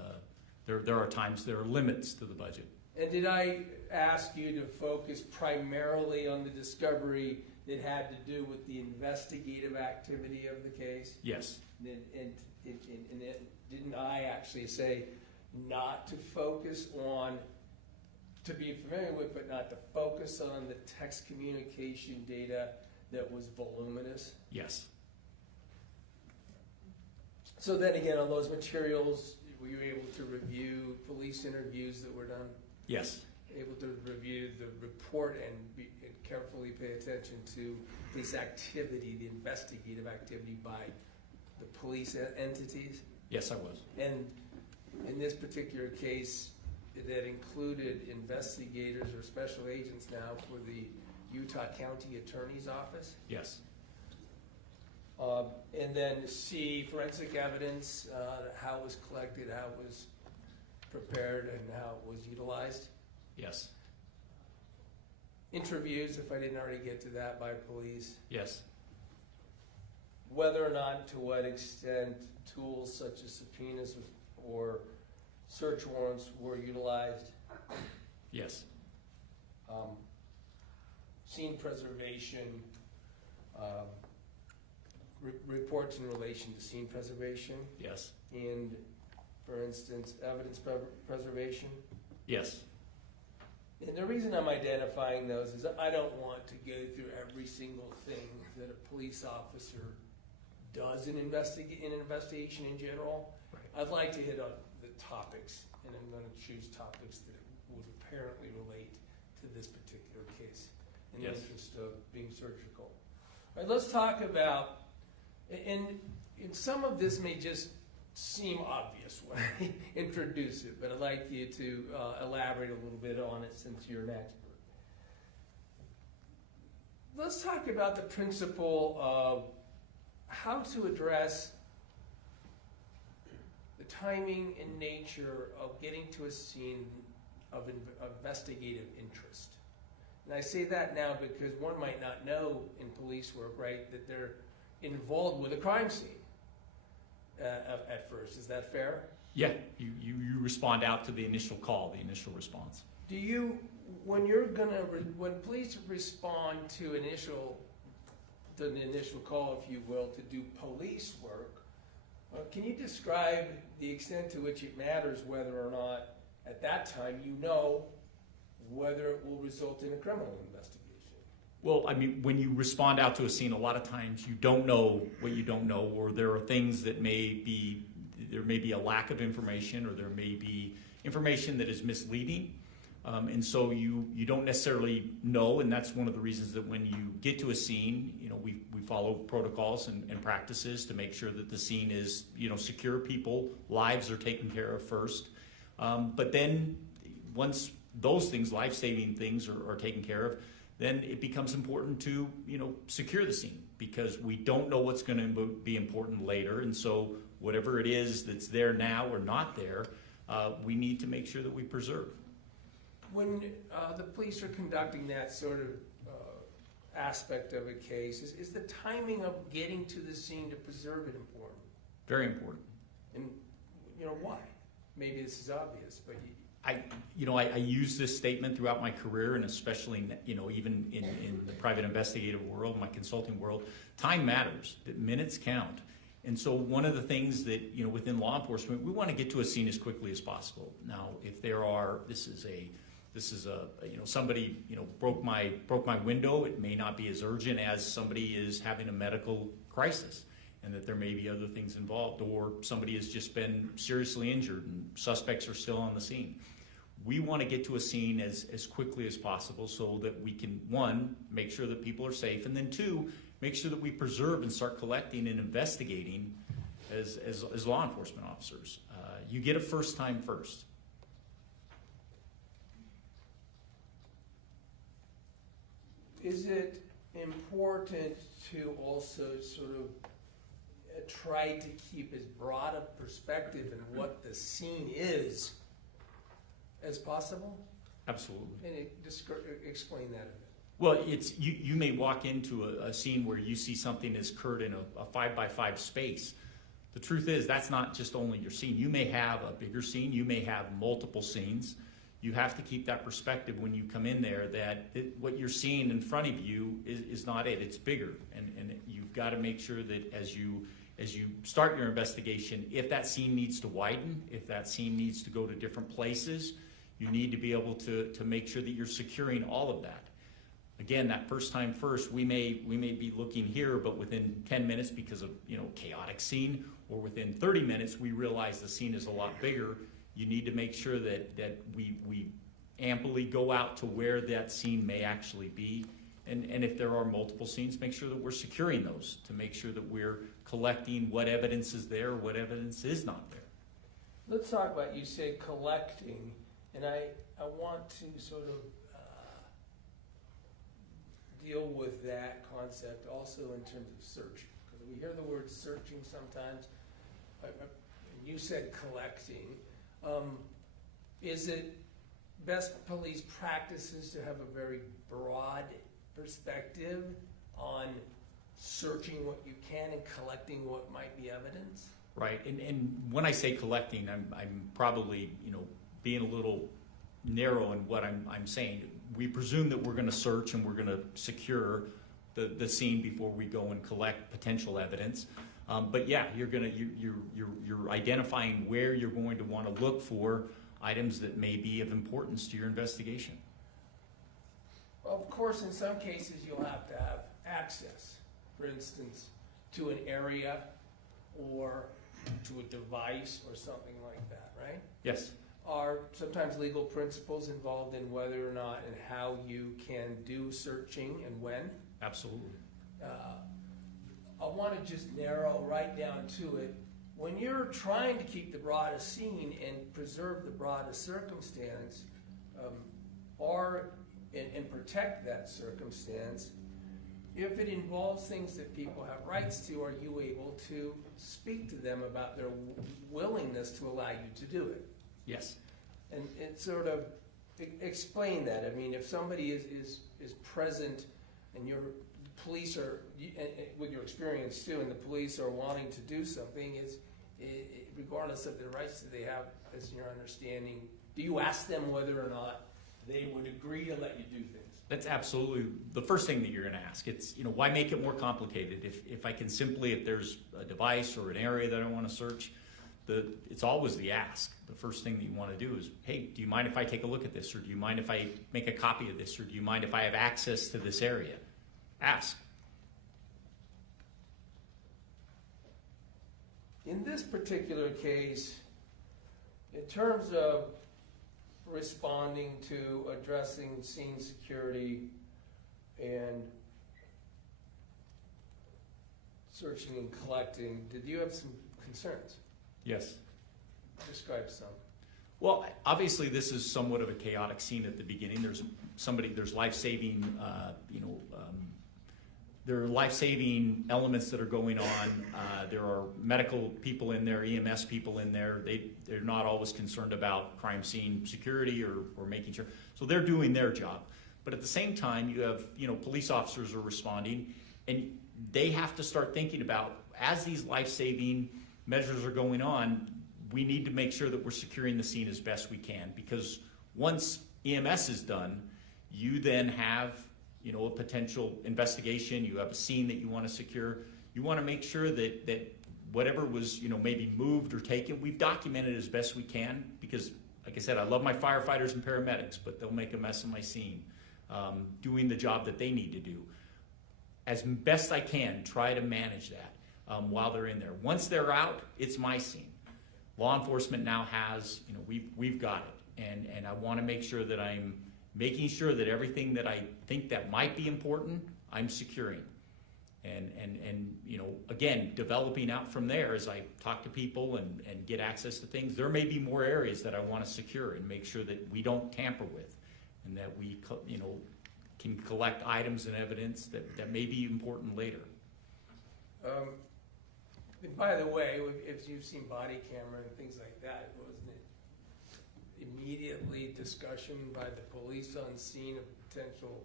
there are times there are limits to the budget. And did I ask you to focus primarily on the discovery that had to do with the investigative activity of the case? Yes, And didn't I actually say not to focus on, to be familiar with, but not to focus on the text communication data that was voluminous? yes, So then again, on those materials, were you able to review police interviews that were done? yes, Able to review the report and carefully pay attention to this activity, the investigative activity by the police entities? yes, I was. And in this particular case, that included investigators or special agents now for the Utah County Attorney's Office. Yes, And then C, forensic evidence, how it was collected, how it was prepared, and how it was utilized. yes, Interviews, if I didn't already get to that, by police. yes, Whether or not, to what extent, tools such as subpoenas or search warrants were utilized. yes, Scene preservation, reports in relation to scene preservation, yes, and, for instance, evidence preservation. yes, And the reason I'm identifying those is I don't want to go through every single thing that a police officer does in investigation in general. Right. I'd like to hit on the topics, and I'm going to choose topics that would apparently relate to this particular case in the Yes. interest of being surgical. All right, let's talk about, and some of this may just seem obvious when I introduce it, but I'd like you to elaborate a little bit on it since you're an expert. Let's talk about the principle of how to address the timing and nature of getting to a scene of investigative interest. And I say that now because one might not know in police work, right, that they're involved with a crime scene at first. Is that fair? yeah. You respond out to the initial call, the initial response. Do you, when police respond to the initial call, if you will, to do police work, can you describe the extent to which it matters whether or not at that time you know whether it will result in a criminal investigation? Well, I mean, when you respond out to a scene, a lot of times you don't know what you don't know, or there are things that there may be a lack of information, or there may be information that is misleading. And so you don't necessarily know, and that's one of the reasons that when you get to a scene, we follow protocols and practices to make sure that the scene is, secure. People, lives are taken care of first. But then once those things, life-saving things are taken care of, then it becomes important to, secure the scene, because we don't know what's going to be important later. And so whatever it is that's there now or not there, we need to make sure that we preserve. When the police are conducting that sort of aspect of a case, is the timing of getting to the scene to preserve it important? Very important. And why? Maybe this is obvious, but I use this statement throughout my career, and especially, even in the private investigative world, my consulting world. Time matters. The minutes count. And so one of the things that, within law enforcement, we want to get to a scene as quickly as possible. Now, if somebody, broke my window, it may not be as urgent as somebody is having a medical crisis, and that there may be other things involved, or somebody has just been seriously injured and suspects are still on the scene. We want to get to a scene as quickly as possible so that we can, one, make sure that people are safe, and then two, make sure that we preserve and start collecting and investigating as law enforcement officers. You get a first time first. Is it important to also sort of try to keep as broad a perspective in what the scene is as possible? Absolutely. And explain that a bit. Well, it's you may walk into a scene where you see something that's occurred in a 5x5 space. The truth is that's not just only your scene. You may have a bigger scene. You may have multiple scenes. You have to keep that perspective when you come in there that what you're seeing in front of you is not it. It's bigger. And you've got to make sure that as you start your investigation, if that scene needs to widen, if that scene needs to go to different places, you need to be able to make sure that you're securing all of that. Again, that first time first, we may be looking here, but within 10 minutes because of chaotic scene, or within 30 minutes we realize the scene is a lot bigger. You need to make sure that we amply go out to where that scene may actually be, and if there are multiple scenes, make sure that we're securing those to make sure that we're collecting what evidence is there, what evidence is not there. Let's talk about, you said collecting, and I want to sort of deal with that concept also in terms of searching, because we hear the word searching sometimes. You said collecting. Is it best police practices to have a very broad perspective on searching what you can and collecting what might be evidence? Right, and when I say collecting, I'm probably being a little narrow in what I'm saying. We presume that we're going to search and we're going to secure the scene before we go and collect potential evidence. But yeah, you're identifying where you're going to want to look for items that may be of importance to your investigation. Of course, in some cases you'll have to have access, for instance, to an area or to a device or something like that, right? Yes. Are sometimes legal principles involved in whether or not and how you can do searching and when? Absolutely. I want to just narrow right down to it. When you're trying to keep the broadest scene and preserve the broadest circumstance, and protect that circumstance, if it involves things that people have rights to, are you able to speak to them about their willingness to allow you to do it? Yes. And sort of explain that. I mean, if somebody is present and your police are, with your experience too, and the police are wanting to do something, regardless of their rights that they have, as your understanding, do you ask them whether or not they would agree to let you do things? That's absolutely the first thing that you're going to ask. It's, why make it more complicated? If I can simply, if there's a device or an area that I want to search, it's always the ask. The first thing that you want to do is, hey, do you mind if I take a look at this? Or do you mind if I make a copy of this? Or do you mind if I have access to this area? Ask. In this particular case, in terms of responding to addressing scene security and searching and collecting, did you have some concerns? Yes. Describe some. Well, obviously this is somewhat of a chaotic scene at the beginning. There's life-saving, there are life-saving elements that are going on. There are medical people in there, EMS people in there. They're not always concerned about crime scene security or making sure. So they're doing their job. But at the same time, you have, police officers are responding, and they have to start thinking about, as these life-saving measures are going on, we need to make sure that we're securing the scene as best we can, because once EMS is done, you then have a potential investigation, you have a scene that you want to secure. You want to make sure that whatever was maybe moved or taken, we've documented as best we can, because like I said, I love my firefighters and paramedics, but they'll make a mess of my scene. Doing the job that they need to do. As best I can, try to manage that while they're in there. Once they're out, it's my scene. Law enforcement now has, we've got it. And I want to make sure that I'm making sure that everything that I think that might be important, I'm securing. And you know, again, developing out from there as I talk to people and get access to things, there may be more areas that I want to secure and make sure that we don't tamper with, and that we, you know, can collect items and evidence that may be important later. And by the way, if you've seen body camera and things like that, wasn't it immediately discussion by the police on scene of potential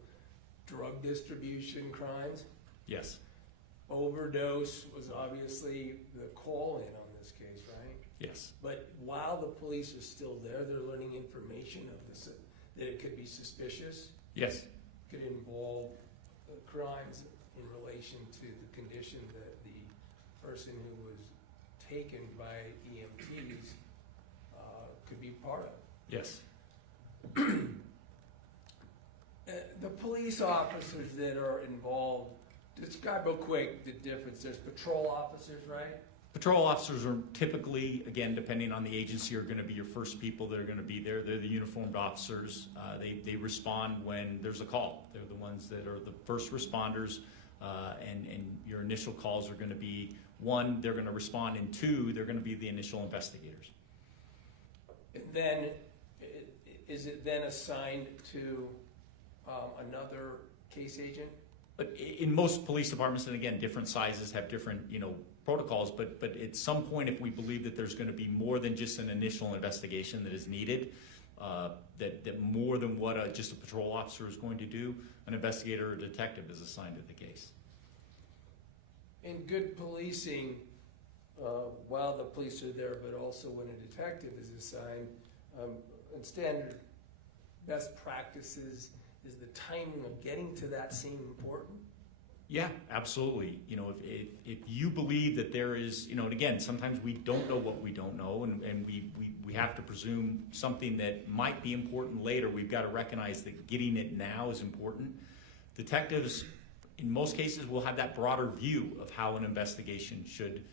drug distribution crimes? Yes. Overdose was obviously the call-in on this case, right? Yes. But while the police are still there, they're learning information of this, that it could be suspicious, Yes. could involve crimes in relation to the condition that the person who was taken by EMTs could be part of. Yes. The police officers that are involved, describe real quick the difference. There's patrol officers, right? Patrol officers are typically, again, depending on the agency, are going to be your first people that are going to be there. They're the uniformed officers. They respond when there's a call. They're the ones that are the first responders, and your initial calls are going to be, one, they're going to respond, and two, they're going to be the initial investigators. And then, is it then assigned to another case agent? But in most police departments, and again, different sizes have different, you know, protocols, but at some point, if we believe that there's going to be more than just an initial investigation that is needed, that more than what just a patrol officer is going to do, an investigator or detective is assigned to the case. In good policing, while the police are there, but also when a detective is assigned, and standard best practices, is the timing of getting to that scene important? Yeah, absolutely. You know, if you believe that there is, you know, and again, sometimes we don't know what we don't know, and we have to presume something that might be important later. We've got to recognize that getting it now is important. Detectives, in most cases, will have that broader view of how an investigation should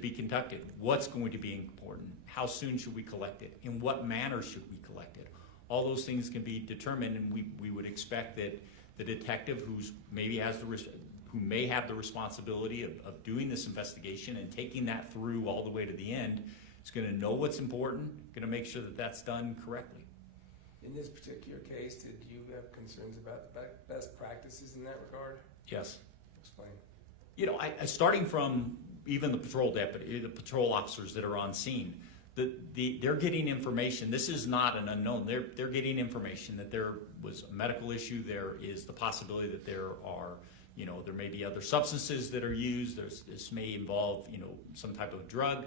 be conducted. What's going to be important? How soon should we collect it? In what manner should we collect it? All those things can be determined, and we would expect that the detective who may have the responsibility of doing this investigation and taking that through all the way to the end is going to know what's important, going to make sure that that's done correctly. In this particular case, did you have concerns about best practices in that regard? Yes. Explain. You know, starting from even the patrol officers that are on scene, they're getting information. This is not an unknown. They're getting information that there was a medical issue. There is the possibility that there are, you know, there may be other substances that are used. This may involve, you know, some type of drug.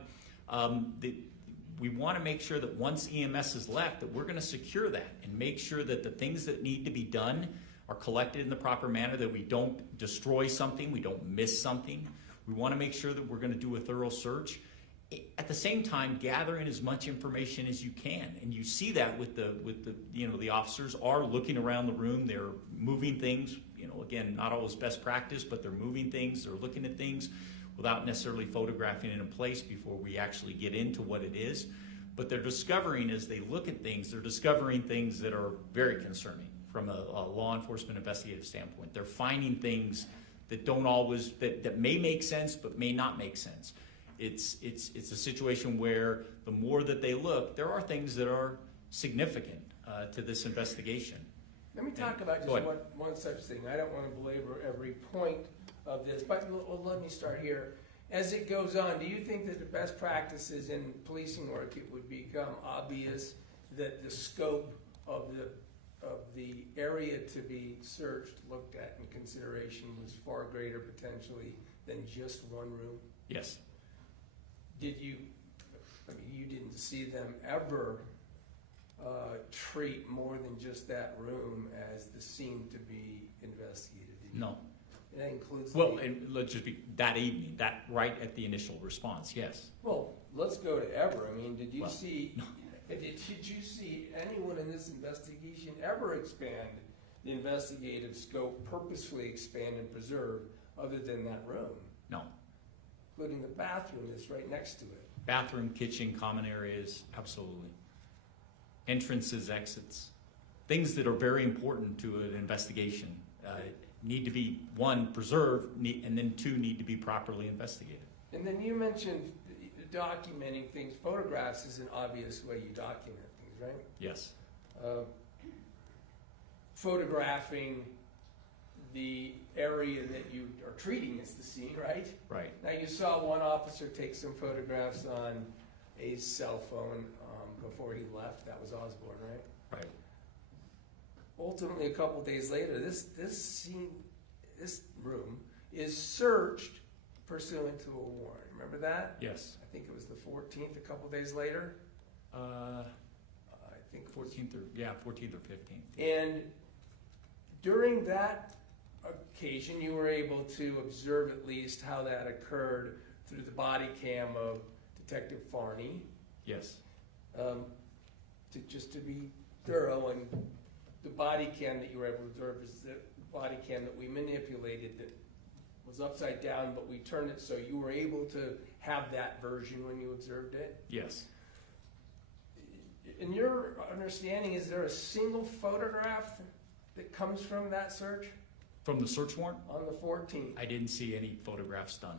We want to make sure that once EMS is left, that we're going to secure that and make sure that the things that need to be done are collected in the proper manner, that we don't destroy something, we don't miss something. We want to make sure that we're going to do a thorough search. At the same time, gathering as much information as you can, and you see that with the you know, the officers are looking around the room. They're moving things. You know, again, not always best practice, but they're moving things. They're looking at things without necessarily photographing it in place before we actually get into what it is. But they're discovering, as they look at things, they're discovering things that are very concerning from a law enforcement investigative standpoint. They're finding things that don't always that may make sense but may not make sense. It's a situation where the more that they look, there are things that are significant to this investigation. Let me talk about just one such thing. I don't want to belabor every point of this, but let me start here. As it goes on, do you think that the best practices in policing work, it would become obvious that the scope of the area to be searched, looked at, in consideration was far greater potentially than just one room? Yes. You didn't see them ever treat more than just that room as the scene to be investigated, did you? No. That includes And let's just be that evening, that right at the initial response, yes. Well, let's go to ever. I mean, did you see anyone in this investigation ever expand the investigative scope, purposefully expand and preserve, other than that room? No. Including the bathroom that's right next to it. Bathroom, kitchen, common areas, absolutely. Entrances, exits, things that are very important to an investigation. need to be, one, preserved, and then two, need to be properly investigated. And then you mentioned documenting things. Photographs is an obvious way you document things, right? Yes. Photographing the area that you are treating as the scene, right? Right. Now, you saw one officer take some photographs on a cell phone before he left. That was Osborne, right? Right. Ultimately, a couple days later, this scene, this room is searched pursuant to a warrant. Remember that? Yes. I think it was the 14th, a couple days later. I think it was 14th or 15th. And during that occasion, you were able to observe at least how that occurred through the body cam of Detective Farney. Yes. Just to be thorough, and the body cam that you were able to observe is the body cam that we manipulated that was upside down, but we turned it so you were able to have that version when you observed it. Yes. In your understanding, is there a single photograph that comes from that search From the search warrant, on the 14th? I didn't see any photographs done.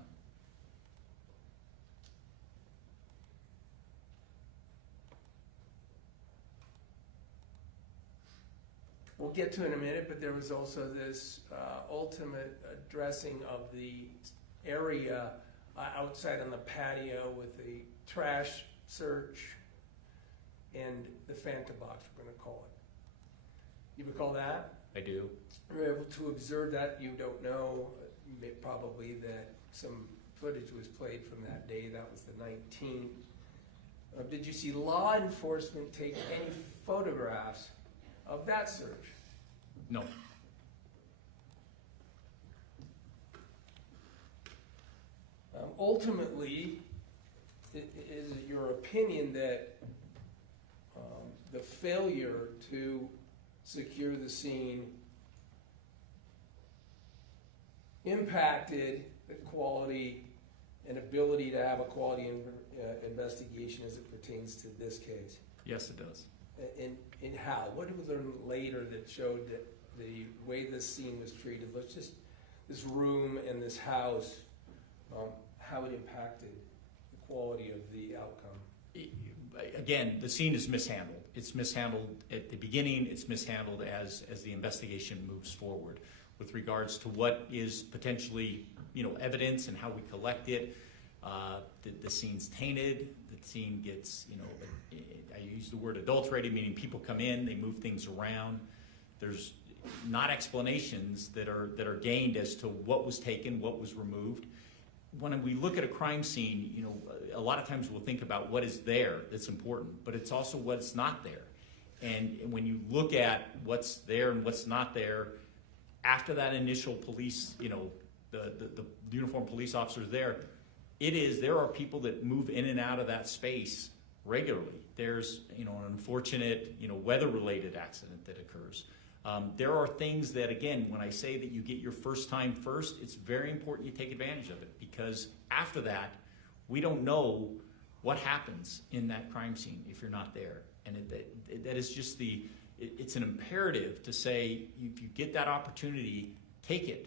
We'll get to it in a minute, but there was also this ultimate addressing of the area outside on the patio with the trash search and the Fanta box, we're going to call it. You recall that? I do. You were able to observe that. You don't know, probably, that some footage was played from that day. That was the 19th. Did you see law enforcement take any photographs of that search? No. Ultimately, is it your opinion that the failure to secure the scene impacted the quality and ability to have a quality investigation as it pertains to this case? Yes, it does. In how? What did we learn later that showed that the way this scene was treated, let's just, this room and this house, how it impacted the quality of the outcome? Again, the scene is mishandled. It's mishandled at the beginning. It's mishandled as the investigation moves forward with regards to what is potentially, evidence and how we collect it. The scene's tainted. The scene gets, I use the word adulterated, meaning people come in, they move things around. There's not explanations that are gained as to what was taken, what was removed. When we look at a crime scene, a lot of times we'll think about what is there that's important, but it's also what's not there. And when you look at what's there and what's not there, after that initial police, the uniformed police officers there are people that move in and out of that space regularly. There's, an unfortunate, weather-related accident that occurs. There are things that, again, when I say that you get your first time first, it's very important you take advantage of it, because after that, we don't know what happens in that crime scene if you're not there. And that is just it's an imperative to say, if you get that opportunity, take it.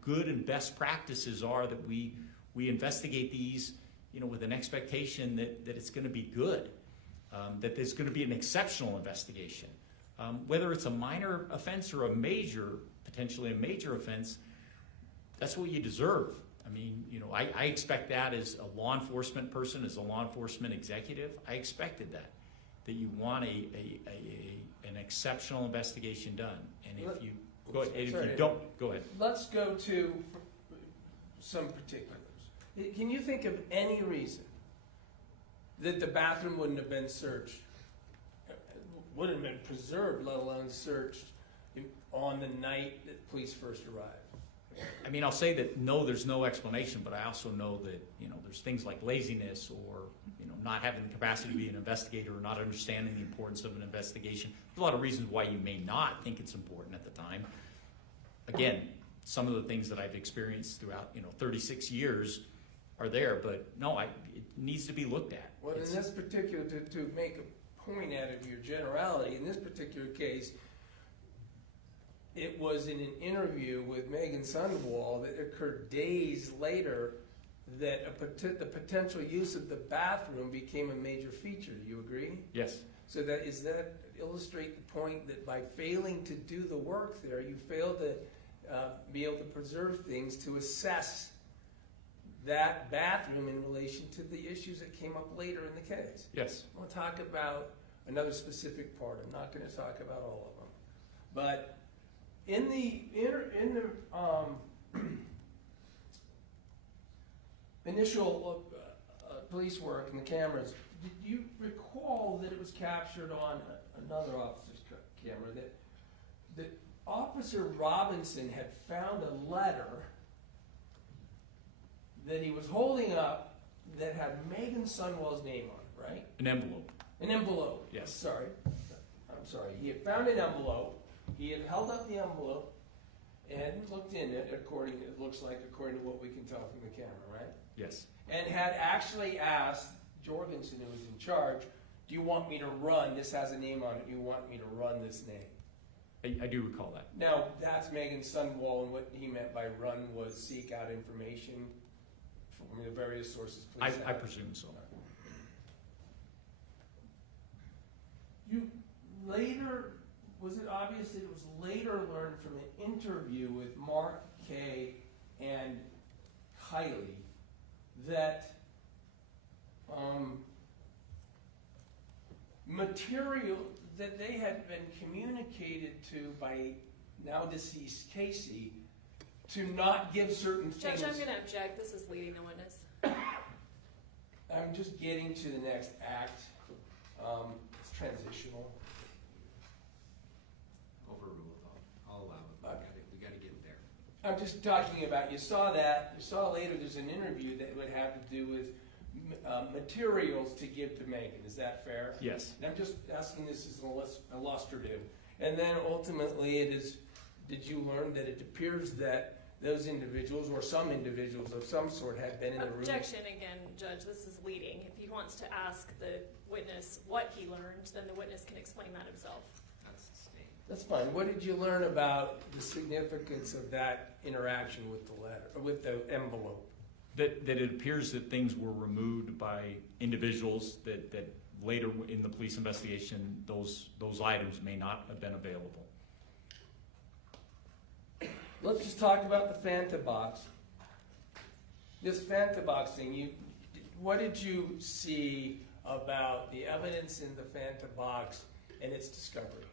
Good and best practices are that we investigate these, with an expectation that it's going to be good, that there's going to be an exceptional investigation. Whether it's a minor offense or potentially a major offense, that's what you deserve. I mean, I expect that as a law enforcement person, as a law enforcement executive. I expected that you want an exceptional investigation done. And if you go ahead, if you don't, go ahead. Let's go to some particulars. Can you think of any reason that the bathroom wouldn't have been searched, wouldn't have been preserved, let alone searched on the night that police first arrived? I mean, I'll say that no, there's no explanation, but I also know that, there's things like laziness or, not having the capacity to be an investigator or not understanding the importance of an investigation. There's a lot of reasons why you may not think it's important at the time. Again, some of the things that I've experienced throughout, 36 years are there, but no, it needs to be looked at. Well, in this particular, to make a point out of your generality, in this particular case, it was in an interview with Meggan Sundwall that occurred days later that the potential use of the bathroom became a major feature. Do you agree? Yes. So does that illustrate the point that by failing to do the work there, you failed to be able to preserve things to assess that bathroom in relation to the issues that came up later in the case? Yes. I want to talk about another specific part. I'm not going to talk about all of them. But in the initial police work and the cameras, did you recall that it was captured on another officer's camera that Officer Robinson had found a letter that he was holding up that had Meggan Sundwall's name on it, right? An envelope. An envelope. Yes. I'm sorry. He had found an envelope. He had held up the envelope and looked in it, according to what we can tell from the camera, right? Yes. And had actually asked Jorgensen, who was in charge, do you want me to run, this has a name on it, do you want me to run this name? I do recall that. Now, that's Meggan Sundwall, and what he meant by run was seek out information from the various sources. I presume so. You later, was it obvious that it was later learned from an interview with Mark Kay and Kylie that material that they had been communicated to by now deceased Kacee to not give certain things. Judge, I'm going to object. This is leading the witness. I'm just getting to the next act. It's transitional. Overruled. I'll allow it. We got to get there. I'm just talking about, you saw later there's an interview that would have to do with materials to give to Meggan. Is that fair? Yes. And I'm just asking this as illustrative. And then ultimately it is, did you learn that it appears that those individuals or some individuals of some sort had been in the room? Objection again, Judge. This is leading. If he wants to ask the witness what he learned, then the witness can explain that himself. That's sustained. That's fine. What did you learn about the significance of that interaction with the letter, or with the envelope? That it appears that things were removed by individuals that later in the police investigation, those items may not have been available. Let's just talk about the Fanta box. This Fanta box thing, what did you see about the evidence in the Fanta box and its discovery?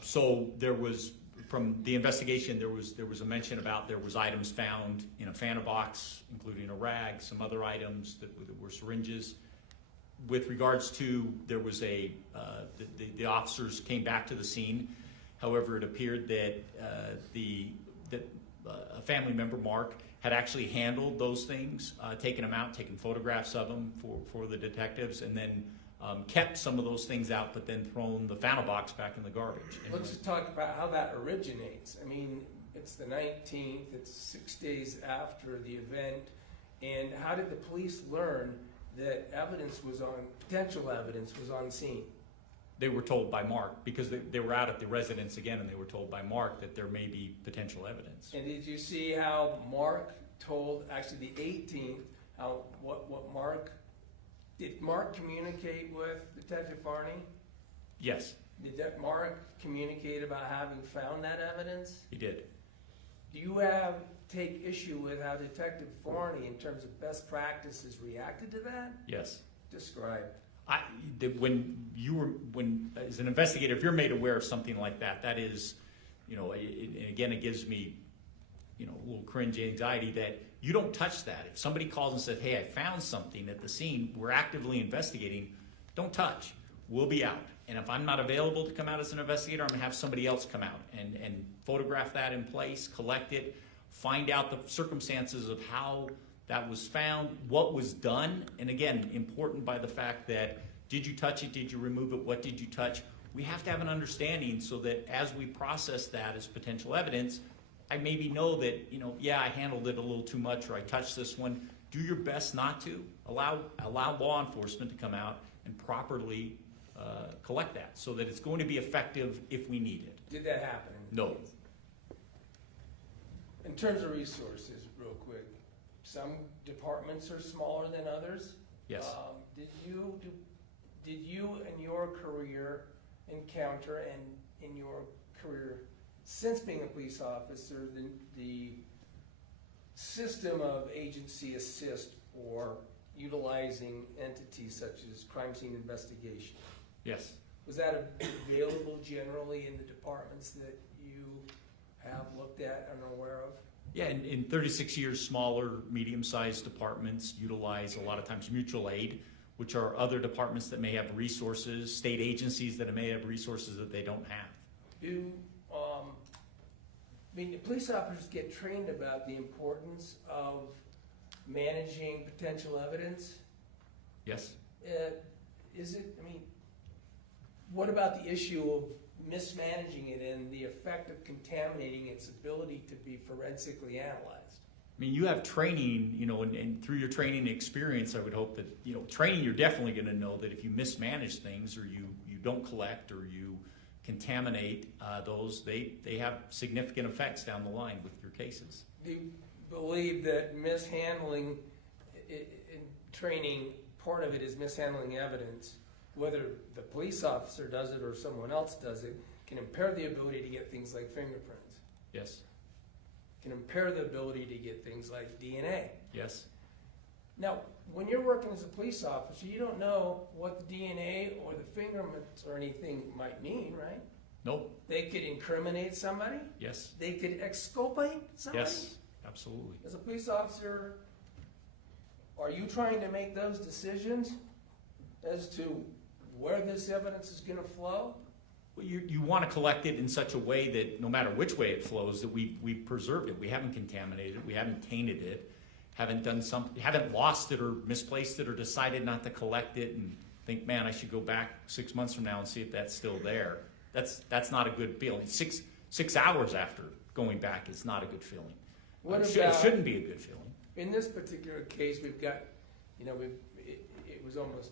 So there was, from the investigation, there was a mention about there was items found in a Fanta box, including a rag, some other items that were syringes. With regards to, there was the officers came back to the scene. However, it appeared that a family member, Mark, had actually handled those things, taken them out, taken photographs of them for the detectives, and then kept some of those things out, but then thrown the Fanta box back in the garbage. Let's just talk about how that originates. I mean, it's the 19th, it's 6 days after the event, and how did the police learn that potential evidence was on scene? They were told by Mark, because they were out at the residence again, and they were told by Mark that there may be potential evidence. And did you see how Mark told, actually the 18th, did Mark communicate with Detective Farney? Yes, Did Mark communicate about having found that evidence? he did. Do you take issue with how Detective Farney, in terms of best practices, reacted to that? Yes. Describe. When as an investigator, if you're made aware of something like that, that is, again, it gives me, a little cringe anxiety that you don't touch that. If somebody calls and says, hey, I found something at the scene, we're actively investigating, don't touch. We'll be out. And if I'm not available to come out as an investigator, I'm going to have somebody else come out and photograph that in place, collect it, find out the circumstances of how that was found, what was done, and again, important by the fact that, did you touch it, did you remove it, what did you touch? We have to have an understanding so that as we process that as potential evidence, I maybe know that, I handled it a little too much, or I touched this one. Do your best not to. Allow law enforcement to come out and properly collect that, so that it's going to be effective if we need it. Did that happen? In the No. case? In terms of resources, real quick, some departments are smaller than others. Yes. Did you in your career encounter, and in your career since being a police officer, the system of agency assist or utilizing entities such as crime scene investigation? Yes. Was that available generally in the departments that you have looked at and are aware of? Yeah, in 36 years, smaller, medium-sized departments utilize a lot of times mutual aid, which are other departments that may have resources, state agencies that may have resources that they don't have. The police officers get trained about the importance of managing potential evidence. Yes. What about the issue of mismanaging it and the effect of contaminating its ability to be forensically analyzed? I mean, you have training, and through your training experience, I would hope that, training, you're definitely going to know that if you mismanage things or you don't collect or you contaminate those, they have significant effects down the line with your cases. Do you believe that mishandling in training, part of it is mishandling evidence, whether the police officer does it or someone else does it, can impair the ability to get things like fingerprints? Yes. Can impair the ability to get things like DNA. Yes. Now, when you're working as a police officer, you don't know what the DNA or the fingerprints or anything might mean, right? Nope. They could incriminate somebody. Yes. They could exculpate somebody. Yes. Absolutely. As a police officer, are you trying to make those decisions as to where this evidence is going to flow? Well, you want to collect it in such a way that no matter which way it flows, that we've preserved it. We haven't contaminated it. We haven't tainted it. Haven't lost it or misplaced it or decided not to collect it and think, man, I should go back 6 months from now and see if that's still there. That's not a good feeling. Six hours after going back is not a good feeling. It shouldn't be a good feeling. In this particular case, we've got, it was almost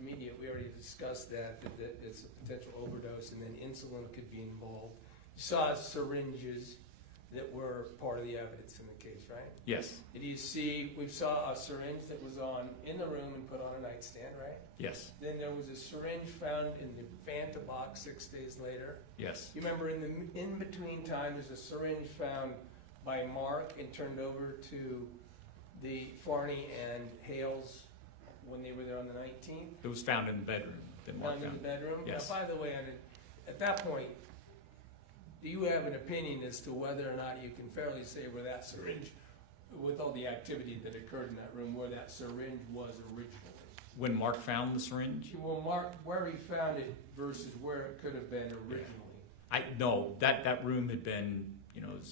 immediate. We already discussed that it's a potential overdose, and then insulin could be involved. You saw syringes that were part of the evidence in the case, right? Yes. We saw a syringe that was in the room and put on a nightstand, right? Yes. Then there was a syringe found in the Fanta box 6 days later. Yes. You remember in the in-between time, there's a syringe found by Mark and turned over to the Farney and Hales when they were there on the 19th. It was found in the bedroom. That Mark Found in the bedroom? Yes. Now, by the way, at that point, do you have an opinion as to whether or not you can fairly say where that syringe, with all the activity that occurred in that room, where that syringe was originally? When Mark found the syringe? Well, Mark, where he found it versus where it could have been originally. No, that room had been,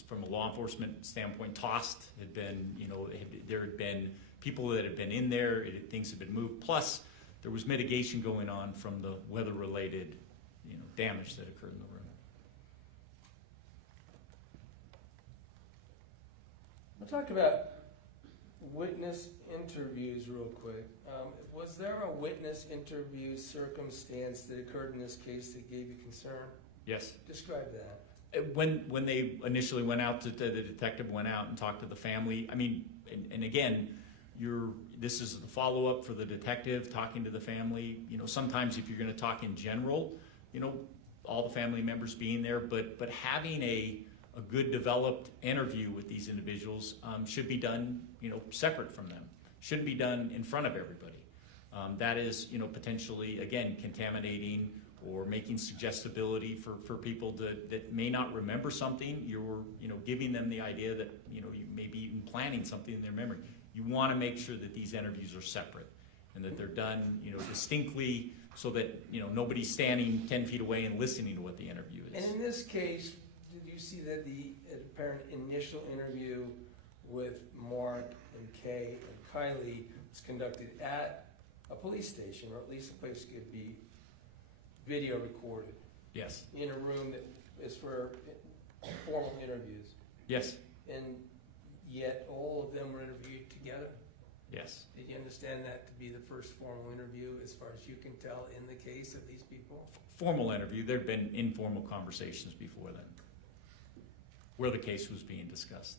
from a law enforcement standpoint, tossed. There had been people that had been in there. Things had been moved. Plus, there was mitigation going on from the weather-related, damage that occurred in the room. We'll talk about witness interviews real quick. Was there a witness interview circumstance that occurred in this case that gave you concern? Yes. Describe that. When they initially went out, the detective went out and talked to the family. I mean, and again, this is the follow-up for the detective talking to the family. Sometimes if you're going to talk in general, all the family members being there, but having a good developed interview with these individuals should be done, separate from them. Shouldn't be done in front of everybody. That is, potentially, again, contaminating or making suggestibility for people that may not remember something. You're, giving them the idea that, you may be even planning something in their memory. You want to make sure that these interviews are separate and that they're done, distinctly so that, nobody's standing 10 feet away and listening to what the interview is. And in this case, did you see that the apparent initial interview with Mark and Kay and Kylie was conducted at a police station, or at least a place that could be video recorded? Yes. In a room that is for formal interviews? Yes. And yet all of them were interviewed together? Yes. Did you understand that to be the first formal interview, as far as you can tell, in the case of these people? Formal interview. There'd been informal conversations before then, where the case was being discussed.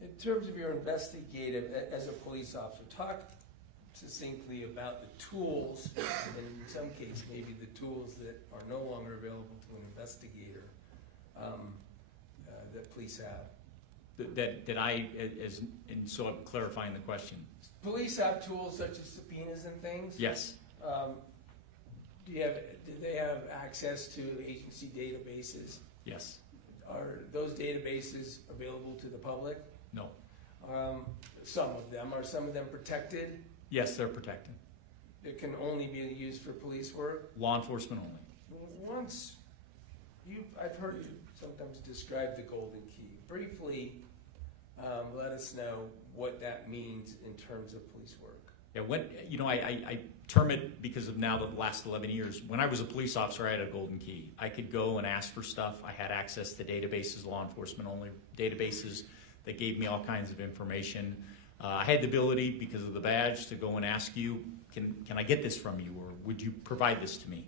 In terms of your investigative, as a police officer, talk succinctly about the tools, and in some cases, maybe the tools that are no longer available to an investigator that police have. That I, as and so I'm clarifying the question. Police have tools such as subpoenas and things. Yes. Do they have access to agency databases? Yes. Are those databases available to the public? No. Some of them. Are some of them protected? Yes, they're protected. It can only be used for police work? Law enforcement only. I've heard you sometimes describe the golden key. Briefly, let us know what that means in terms of police work. Yeah, I term it because of now the last 11 years. When I was a police officer, I had a golden key. I could go and ask for stuff. I had access to databases, law enforcement only databases that gave me all kinds of information. I had the ability, because of the badge, to go and ask you, can I get this from you, or would you provide this to me?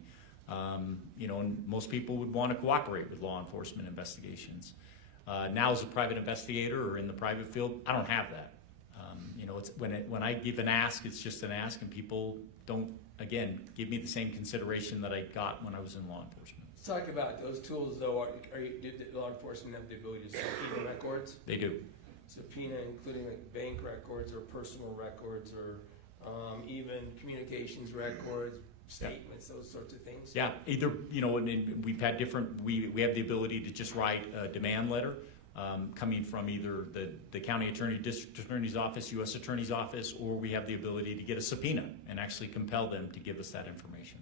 And most people would want to cooperate with law enforcement investigations. Now, as a private investigator or in the private field, I don't have that. It's when I give an ask, it's just an ask, and people don't, again, give me the same consideration that I got when I was in law enforcement. Let's talk about those tools, though. Did law enforcement have the ability to subpoena records? They do. Subpoena, including like bank records or personal records or even communications records, statements, those sorts of things? Yeah, either, and we've had different, we have the ability to just write a demand letter coming from either the county attorney, district attorney's office, U.S. attorney's office, or we have the ability to get a subpoena and actually compel them to give us that information.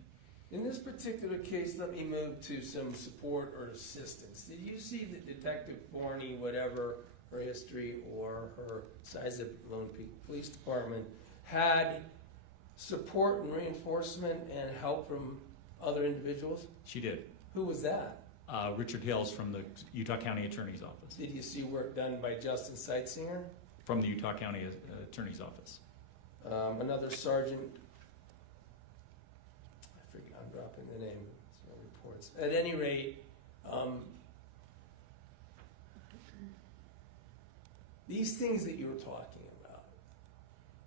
In this particular case, let me move to some support or assistance. Did you see that Detective Forney, whatever her history or her size of Lone Peak Police Department, had support and reinforcement and help from other individuals? She did. Who was that? Richard Hills from the Utah County Attorney's Office. Did you see work done by Justin Seitsinger? From the Utah County Attorney's Office. Another sergeant, I forget, I'm dropping the name, it's no reports. At any rate, these things that you were talking about,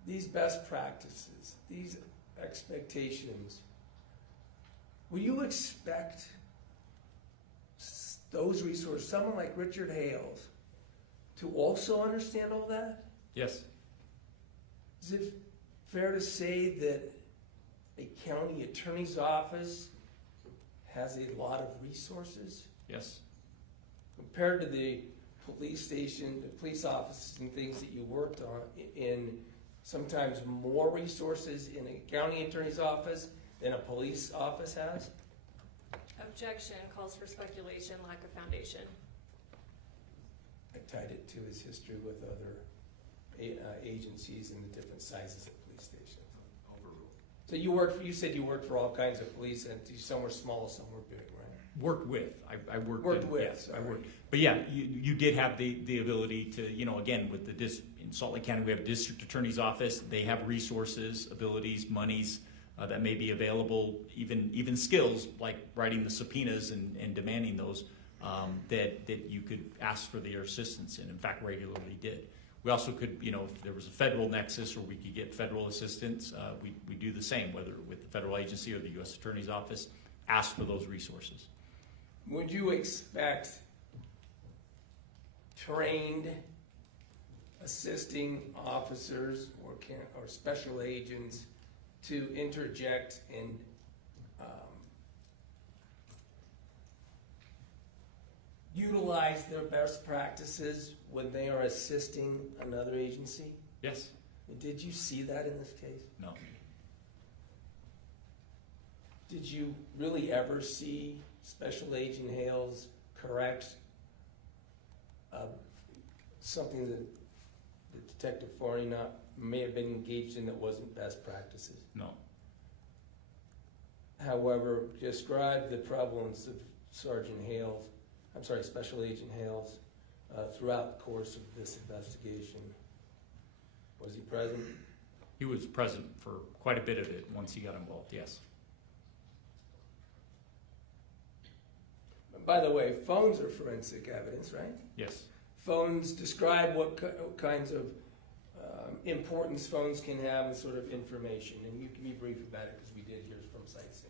these best practices, these expectations, will you expect those resources, someone like Richard Hales, to also understand all that? Yes. Is it fair to say that a county attorney's office has a lot of resources Yes. compared to the police station, the police offices and things that you worked on in sometimes more resources in a county attorney's office than a police office has? Objection calls for speculation, lack of foundation. I tied it to his history with other agencies and the different sizes of police stations. Overruled. So you said you worked for all kinds of police entities, some were small, some were big, right? Worked with. I worked with. Yes, I Sorry. worked. But yeah, you did have the ability to, again, with in Salt Lake County, we have a district attorney's office. They have resources, abilities, monies that may be available, even skills like writing the subpoenas and demanding those that you could ask for their assistance in fact, regularly did. We also could, if there was a federal nexus or we could get federal assistance, we do the same, whether with the federal agency or the U.S. Attorney's Office, ask for those resources. Would you expect trained assisting officers or special agents to interject and utilize their best practices when they are assisting another agency? Yes? Did you see that in this case? No. Did you really ever see Special Agent Hales correct something that Detective Forney may have been engaged in that wasn't best practices? No. however, describe the prevalence of Special Agent Hales throughout the course of this investigation. Was he present? He was present for quite a bit of it once he got involved, yes. By the way, phones are forensic evidence, right? Yes. Phones, describe what kinds of importance phones can have and sort of information. And you can be brief about it because we did hear from Sightsinger.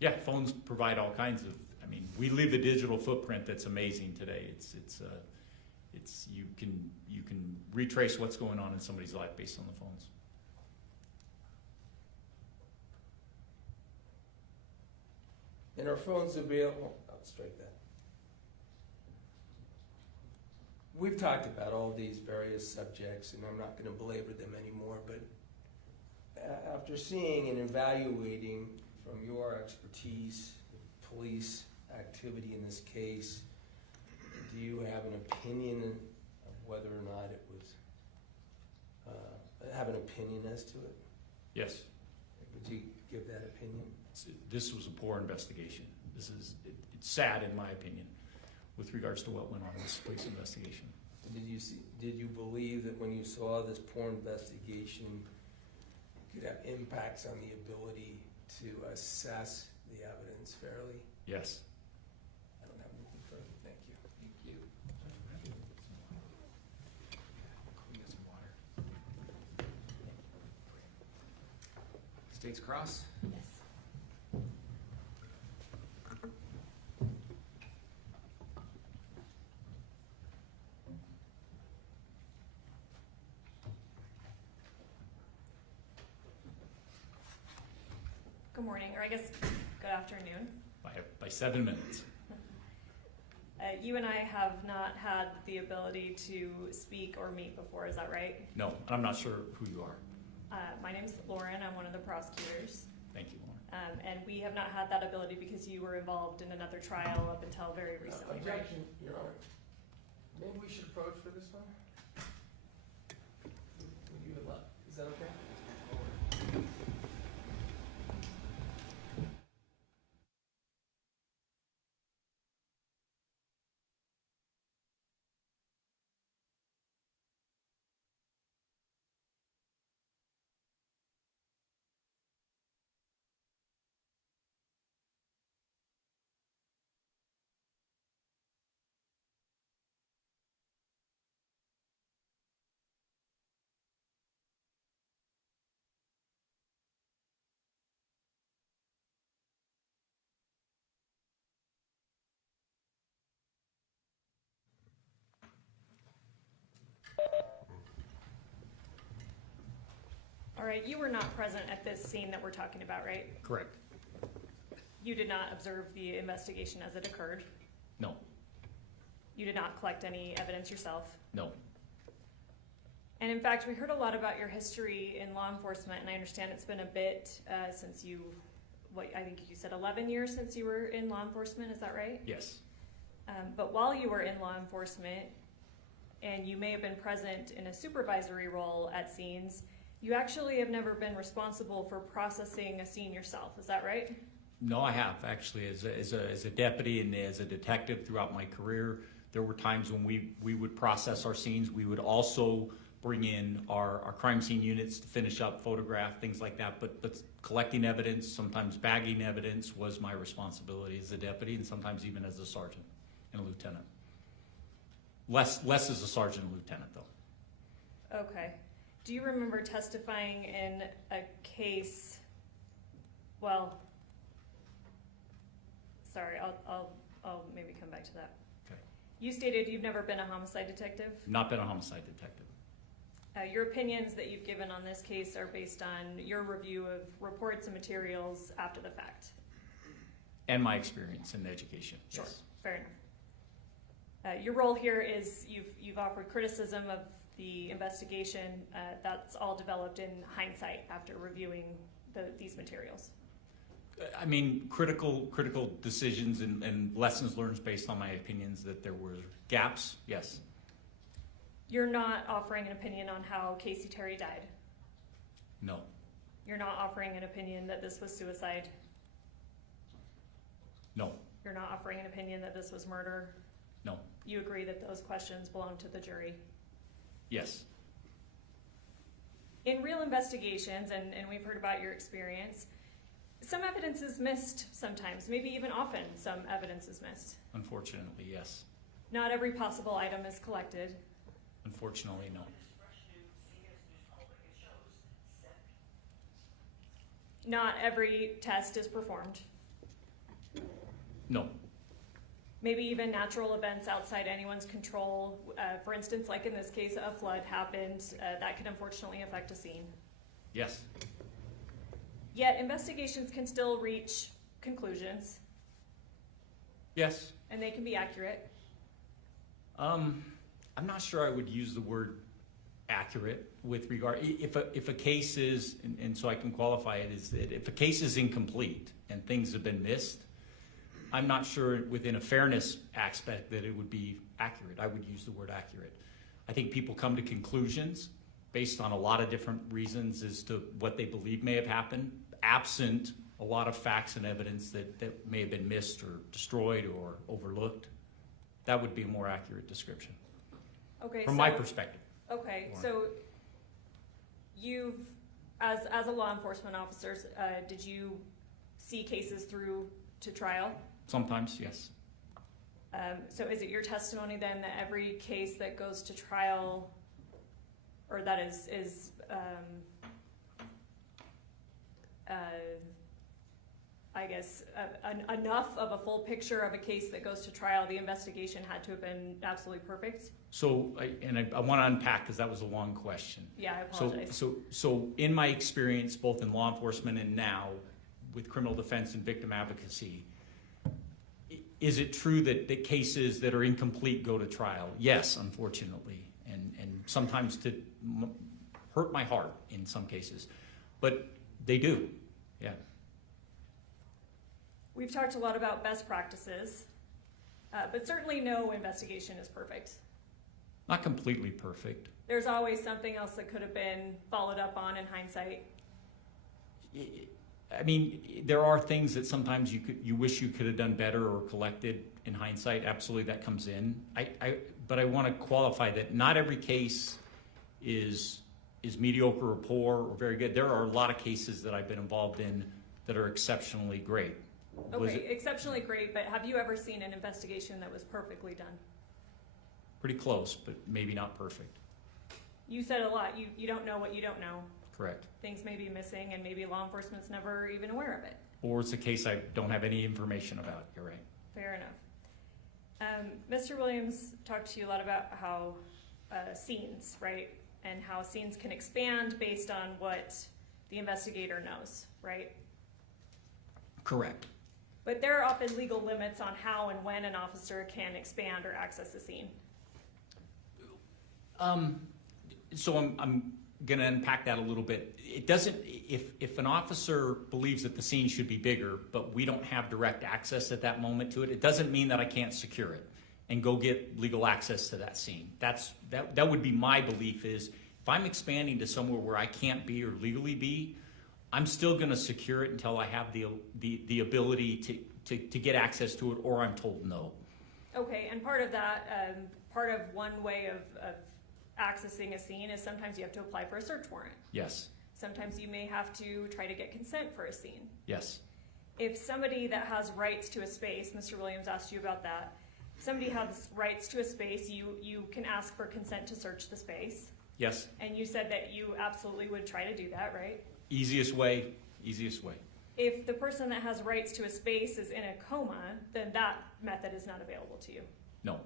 Yeah, phones provide all kinds of, I mean, we leave a digital footprint that's amazing today. You can retrace what's going on in somebody's life based on the phones. And are phones available? I'll strike that. We've talked about all these various subjects, and I'm not going to belabor them anymore, but after seeing and evaluating from your expertise, the police activity in this case, do you have an opinion of whether or not it was, have an opinion as to it? Yes. Would you give that opinion? This was a poor investigation. It's sad in my opinion with regards to what went on in this police investigation. Did you believe that when you saw this poor investigation, it could have impacts on the ability to assess the evidence fairly? Yes. I don't have anything further. Thank you. Thank you. We got some water. States Cross? Yes. Good morning, or I guess good afternoon. By 7 minutes. You and I have not had the ability to speak or meet before, is that right? No, I'm not sure who you are. My name's Lauren, I'm one of the prosecutors. Thank you, Lauren. And we have not had that ability because you were involved in another trial up until very recently, right? Objection, Your Honor. Maybe we should approach for this one? Would you allow, is that okay? All right, you were not present at this scene that we're talking about, right? Correct. You did not observe the investigation as it occurred. No. You did not collect any evidence yourself. No. And in fact, we heard a lot about your history in law enforcement, and I understand it's been a bit since you, I think you said 11 years since you were in law enforcement, is that right? Yes. But while you were in law enforcement, and you may have been present in a supervisory role at scenes, you actually have never been responsible for processing a scene yourself, is that right? No, I have actually. As a deputy and as a detective throughout my career, there were times when we would process our scenes. We would also bring in our crime scene units to finish up, photograph, things like that. But collecting evidence, sometimes bagging evidence was my responsibility as a deputy, and sometimes even as a sergeant and a lieutenant. Less as a sergeant and lieutenant, though. Okay. Do you remember testifying in a case, well, sorry, I'll maybe come back to that. Okay. You stated you've never been a homicide detective. Not been a homicide detective. Your opinions that you've given on this case are based on your review of reports and materials after the fact. And my experience in education. Sure, Yes. fair enough. Your role here is you've offered criticism of the investigation. That's all developed in hindsight after reviewing these materials. I mean, critical decisions and lessons learned based on my opinions that there were gaps, yes. You're not offering an opinion on how Kacee Terry died. No. You're not offering an opinion that this was suicide. No, You're not offering an opinion that this was murder? no, You agree that those questions belong to the jury? yes, In real investigations, and we've heard about your experience, some evidence is missed sometimes, maybe even often some evidence is missed. unfortunately, yes. Not every possible item is collected. Unfortunately, no. Not every test is performed. No, Maybe even natural events outside anyone's control. For instance, like in this case, a flood happened. That could unfortunately affect a scene. yes, Yet investigations can still reach conclusions, yes. and they can be accurate. I'm not sure I would use the word accurate with regard, if a case is, and so I can qualify it, is that if a case is incomplete and things have been missed, I'm not sure within a fairness aspect that it would be accurate. I would use the word accurate. I think people come to conclusions based on a lot of different reasons as to what they believe may have happened, absent a lot of facts and evidence that may have been missed or destroyed or overlooked. That would be a more accurate description, Okay. from my perspective. Okay, Lauren. so you've, as a law enforcement officer, did you see cases through to trial? Sometimes, yes. So is it your testimony then that every case that goes to trial, or that is I guess, enough of a full picture of a case that goes to trial, the investigation had to have been absolutely perfect? So, I want to unpack, because that was a long question. Yeah, I apologize. So in my experience, both in law enforcement and now with criminal defense and victim advocacy, is it true that cases that are incomplete go to trial? Yes, unfortunately, and sometimes to hurt my heart in some cases, but they do, yeah. We've talked a lot about best practices, but certainly no investigation is perfect. Not completely perfect. There's always something else that could have been followed up on in hindsight. I mean, there are things that sometimes you wish you could have done better or collected in hindsight. Absolutely, that comes in. But I want to qualify that not every case is mediocre or poor or very good. There are a lot of cases that I've been involved in that are exceptionally great. Okay, exceptionally great, but have you ever seen an investigation that was perfectly done? Pretty close, but maybe not perfect. You said a lot. You don't know what you don't know. Correct. Things may be missing, and maybe law enforcement's never even aware of it. Or it's a case I don't have any information about. You're right. Fair enough. Mr. Williams talked to you a lot about how scenes, right? And how scenes can expand based on what the investigator knows, right? Correct. But there are often legal limits on how and when an officer can expand or access a scene. So I'm going to unpack that a little bit. It doesn't, if an officer believes that the scene should be bigger, but we don't have direct access at that moment to it, it doesn't mean that I can't secure it and go get legal access to that scene. That would be my belief is, if I'm expanding to somewhere where I can't be or legally be, I'm still going to secure it until I have the ability to get access to it, or I'm told no. Okay, and part of that, part of one way of accessing a scene is sometimes you have to apply for a search warrant. Yes. Sometimes you may have to try to get consent for a scene. Yes. If somebody that has rights to a space, Mr. Williams asked you about that, if somebody has rights to a space, you can ask for consent to search the space. Yes. And you said that you absolutely would try to do that, right? Easiest way, easiest way. If the person that has rights to a space is in a coma, then that method is not available to you. No.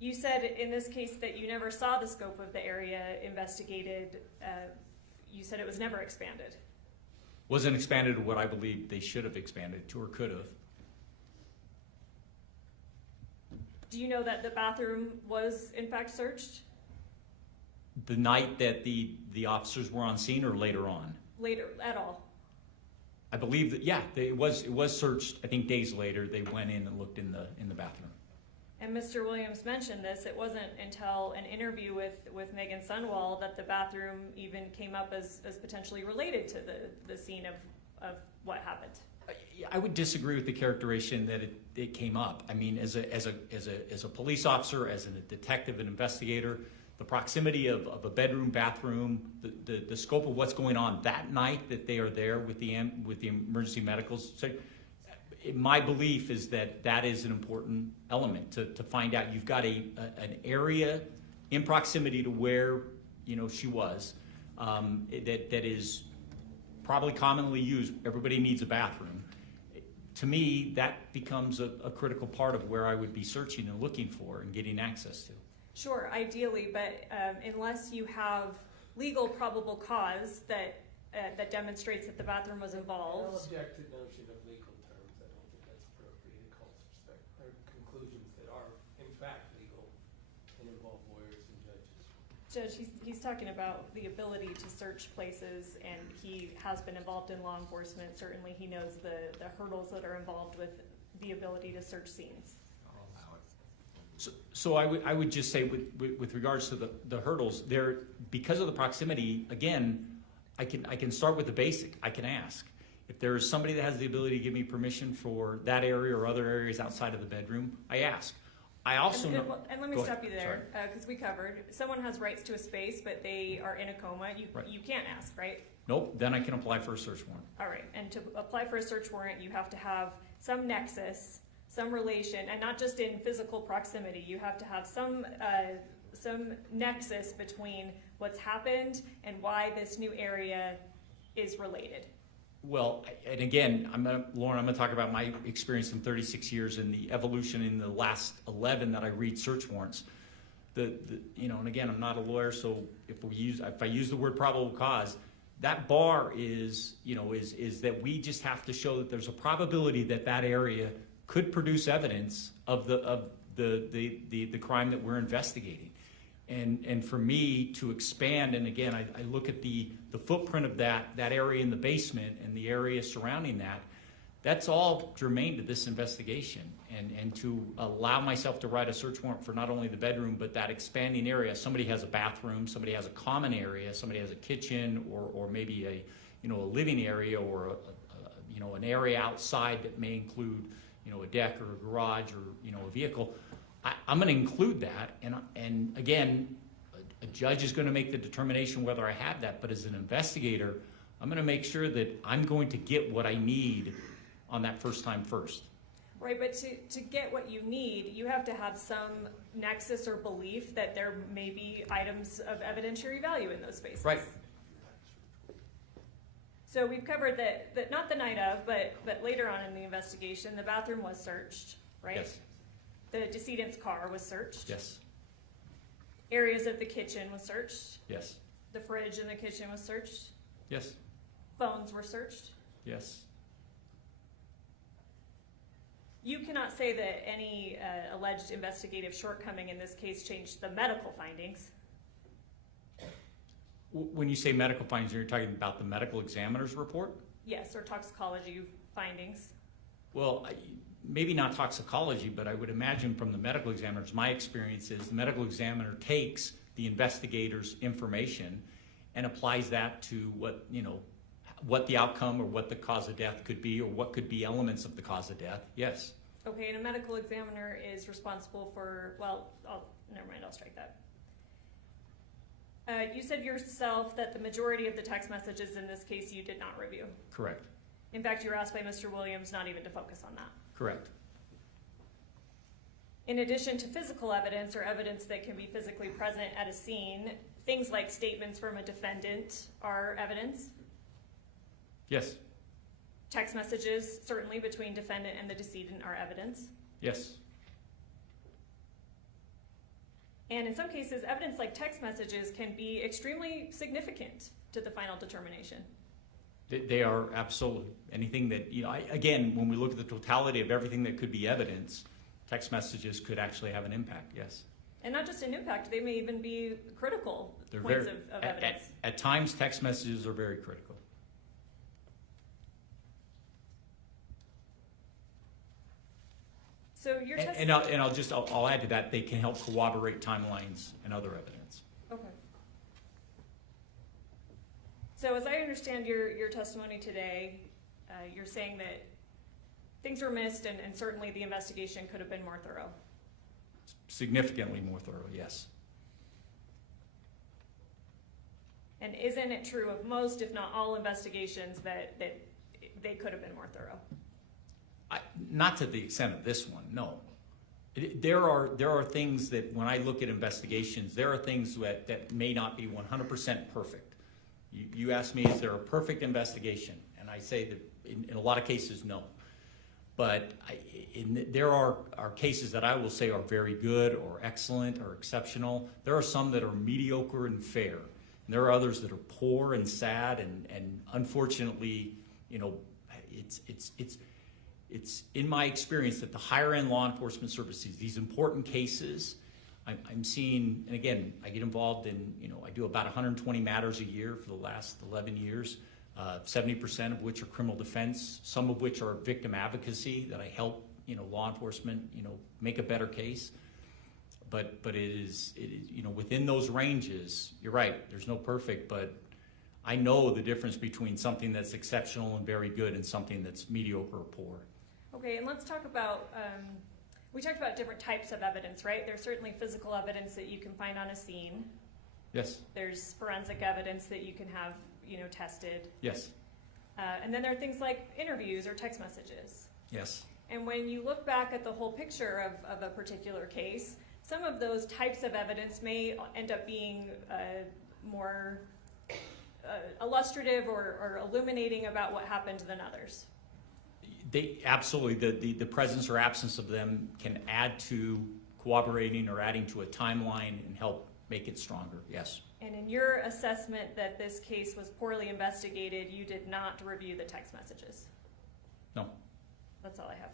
You said in this case that you never saw the scope of the area investigated. You said it was never expanded. Wasn't expanded to what I believe they should have expanded to or could have. Do you know that the bathroom was in fact searched? The night that the officers were on scene or later on? Later at all? I believe that, yeah, it was searched. I think days later they went in and looked in the bathroom. And Mr. Williams mentioned this. It wasn't until an interview with Meggan Sundwall that the bathroom even came up as potentially related to the scene of what happened. I would disagree with the characterization that it came up. I mean, as a police officer, as a detective and investigator, the proximity of a bedroom, bathroom, the scope of what's going on that night that they are there with the emergency medicals. So my belief is that is an important element to find out. You've got an area in proximity to where she was that is probably commonly used. Everybody needs a bathroom. To me, that becomes a critical part of where I would be searching and looking for and getting access to. Sure, ideally, but unless you have legal probable cause that demonstrates that the bathroom was I'll involved. object to the notion of legal terms. I don't think that's appropriate in court's respect, or conclusions that are in fact legal and involve lawyers and judges. Judge, he's talking about the ability to search places, and he has been involved in law enforcement. Certainly, he knows the hurdles that are involved with the ability to search scenes. So I would just say with regards to the hurdles there, because of the proximity, again, I can start with the basic. I can ask if there is somebody that has the ability to give me permission for that area or other areas outside of the bedroom. I ask. I also know. And let me Go stop ahead. you there, because we covered, someone has rights to a space, but they are in a coma. Right. You can't ask, right? Nope. Then I can apply for a search warrant. All right, and to apply for a search warrant, you have to have some nexus, some relation, and not just in physical proximity. You have to have some nexus between what's happened and why this new area is related. Well, and again, Lauren, I'm going to talk about my experience in 36 years and the evolution in the last 11 that I read search warrants. And again, I'm not a lawyer, so if I use the word probable cause, that bar is that we just have to show that there's a probability that area could produce evidence of the crime that we're investigating. And for me to expand, and again, I look at the footprint of that area in the basement and the area surrounding that, that's all germane to this investigation. And to allow myself to write a search warrant for not only the bedroom, but that expanding area. Somebody has a bathroom, somebody has a common area, somebody has a kitchen, or maybe a living area, or an area outside that may include a deck or a garage or a vehicle. I'm going to include that, and again, a judge is going to make the determination whether I have that. But as an investigator, I'm going to make sure that I'm going to get what I need on that first time first. Right, but to get what you need, you have to have some nexus or belief that there may be items of evidentiary value in those spaces. Right. So we've covered that not the night of, but later on in the investigation, the bathroom was searched, right? Yes. The decedent's car was searched. Yes. Areas of the kitchen was searched. Yes. The fridge in the kitchen was searched. Yes. Phones were searched. Yes. You cannot say that any alleged investigative shortcoming in this case changed the medical findings. When you say medical findings, you're talking about the medical examiner's report? Yes, or toxicology findings. Well, maybe not toxicology, but I would imagine from the medical examiners, my experience is the medical examiner takes the investigator's information and applies that to what the outcome or what the cause of death could be, or what could be elements of the cause of death. Yes. Okay, and a medical examiner is responsible for, never mind, I'll strike that. You said yourself that the majority of the text messages in this case you did not review. Correct. In fact, you were asked by Mr. Williams not even to focus on that. Correct. In addition to physical evidence or evidence that can be physically present at a scene, things like statements from a defendant are evidence. Yes. Text messages, certainly between defendant and the decedent, are evidence. Yes. And in some cases, evidence like text messages can be extremely significant to the final determination. They are absolutely. Anything that, again, when we look at the totality of everything that could be evidence, text messages could actually have an impact, yes. And not just an impact, they may even be critical They're points very, of evidence. At times, text messages are very critical. So your I'll add to that, they can help corroborate timelines and other evidence. Okay. So as I understand your testimony today, you're saying that things were missed, and certainly the investigation could have been more thorough. Significantly more thorough, yes. And isn't it true of most, if not all, investigations that they could have been more thorough? Not to the extent of this one, no. There are things that when I look at investigations, there are things that may not be 100% perfect. You ask me, is there a perfect investigation? And I say that in a lot of cases, no. But there are cases that I will say are very good or excellent or exceptional. There are some that are mediocre and fair. And there are others that are poor and sad, and unfortunately, you know, it's in my experience that the higher end law enforcement services, these important cases, I'm seeing, and again, I get involved in, you know, I do about 120 matters a year for the last 11 years, 70% of which are criminal defense, some of which are victim advocacy, that I help, you know, law enforcement, you know, make a better case. But it is, you know, within those ranges, you're right, there's no perfect, but I know the difference between something that's exceptional and very good and something that's mediocre or poor. Okay, and let's talk about, we talked about different types of evidence, right? There's certainly physical evidence that you can find on a scene. Yes. There's forensic evidence that you can have, you know, tested. Yes. And then there are things like interviews or text messages. Yes. And when you look back at the whole picture of a particular case, some of those types of evidence may end up being more illustrative or illuminating about what happened than others. They absolutely, the presence or absence of them can add to cooperating or adding to a timeline and help make it stronger, yes. And in your assessment that this case was poorly investigated, you did not review the text messages? No. That's all I have.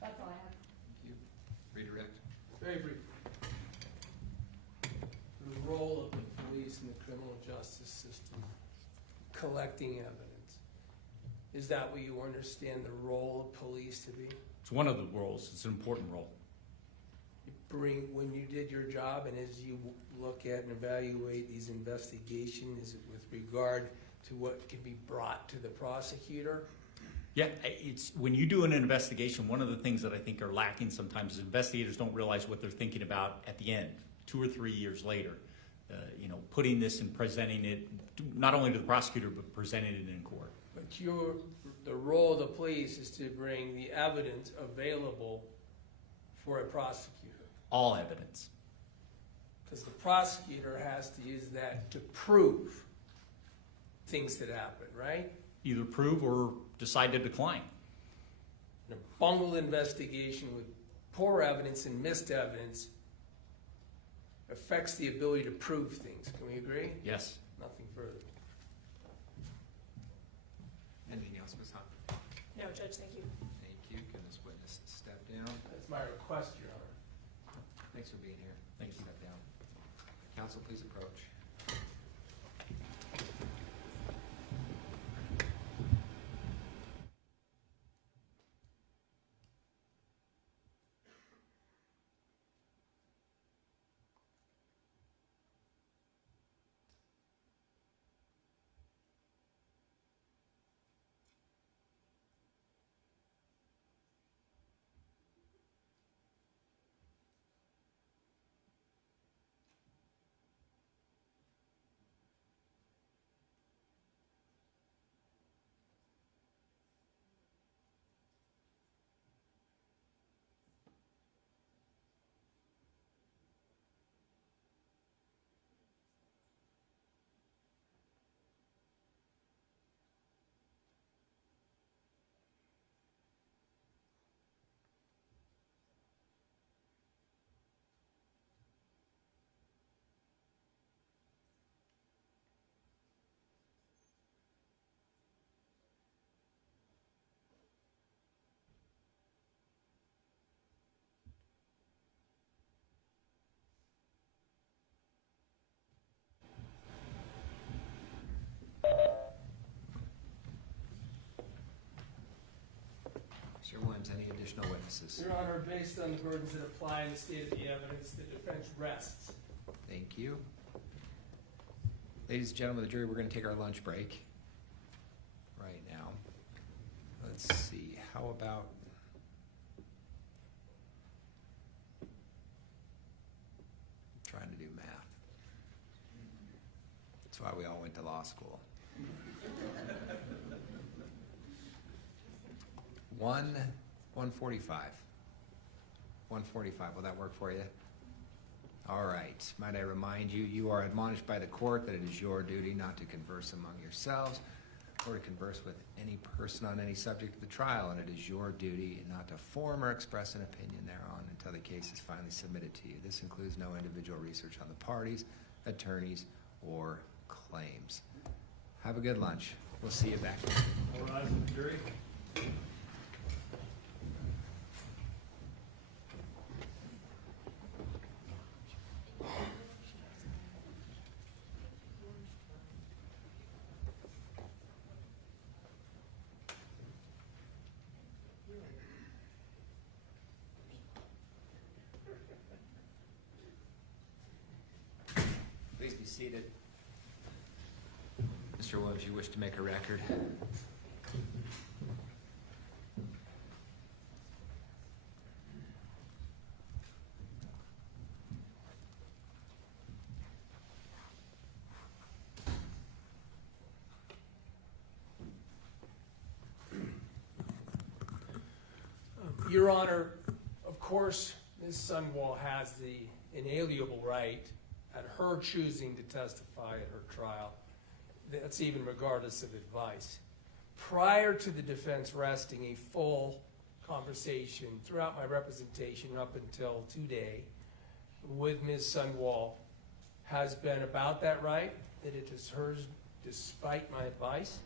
That's all I have. Thank you. Redirect. Very brief. The role of the police in the criminal justice system, collecting evidence. Is that what you understand the role of police to be? It's one of the roles. It's an important role. When you did your job, and as you look at and evaluate these investigations, is it with regard to what can be brought to the prosecutor? Yeah, it's when you do an investigation, one of the things that I think are lacking sometimes is investigators don't realize what they're thinking about at the end, 2 or 3 years later. You know, putting this and presenting it not only to the prosecutor but presenting it in court. But the role of the police is to bring the evidence available for a prosecutor. All evidence. Because the prosecutor has to use that to prove things that happen, right? Either prove or decide to decline. And a bungled investigation with poor evidence and missed evidence affects the ability to prove things. Can we agree? Yes. Nothing further. Anything else, Ms. Hunt? No, Judge, thank you. Thank you. Can this witness step down? That's my request, Your Honor. Thanks for being here. Thank you. Step down. Counsel, please approach. Mr. Williams, any additional witnesses? Your Honor, based on the burdens that apply in the state of the evidence, the defense rests. Thank you. Ladies and gentlemen of the jury, we're going to take our lunch break right now. Let's see, how about trying to do math? That's why we all went to law school. 1:45. 1:45, will that work for you? All right. Might I remind you, you are admonished by the court that it is your duty not to converse among yourselves or to converse with any person on any subject of the trial, and it is your duty not to form or express an opinion thereon until the case is finally submitted to you. This includes no individual research on the parties, attorneys, or claims. Have a good lunch. We'll see you back. All rise, jury. Please be seated. Mr. Williams, you wish to make a record? Your Honor, of course, Ms. Sundwall has the inalienable right at her choosing to testify at her trial. That's even regardless of advice. Prior to the defense resting, a full conversation throughout my representation up until today with Ms. Sundwall has been about that right, that it is hers despite my advice.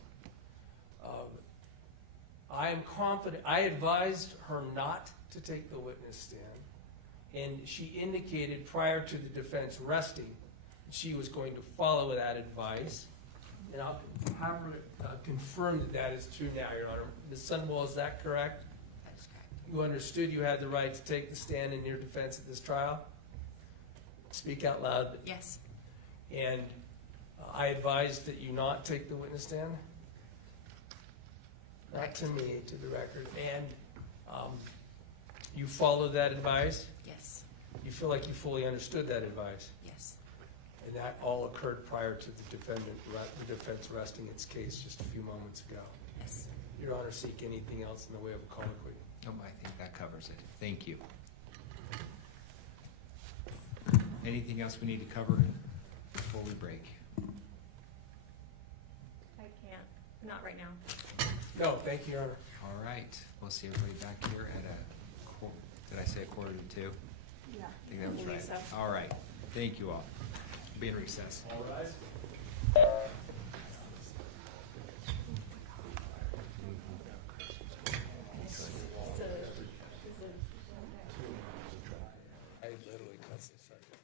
I am confident, I advised her not to take the witness stand, and she indicated prior to the defense resting that she was going to follow that advice. And I'll have her confirm that that is true now, Your Honor. Ms. Sundwall, is that correct? That's correct. You understood you had the right to take the stand in your defense at this trial? Speak out loud. Yes. And I advised that you not take the witness stand? Not to me, to the record. And you followed that advice? Yes. You feel like you fully understood that advice? Yes. And that all occurred prior to the defense resting its case just a few moments ago. Yes. Your Honor, seek anything else in the way of a colloquy? Oh, I think that covers it. Thank you. Anything else we need to cover before we break? I can't, not right now. No, thank you, Your Honor. All right, we'll see everybody back here at did I say 1:45? Yeah. I think that was believe right. so. All right, thank you all. Be in recess. All rise. I literally cut this second.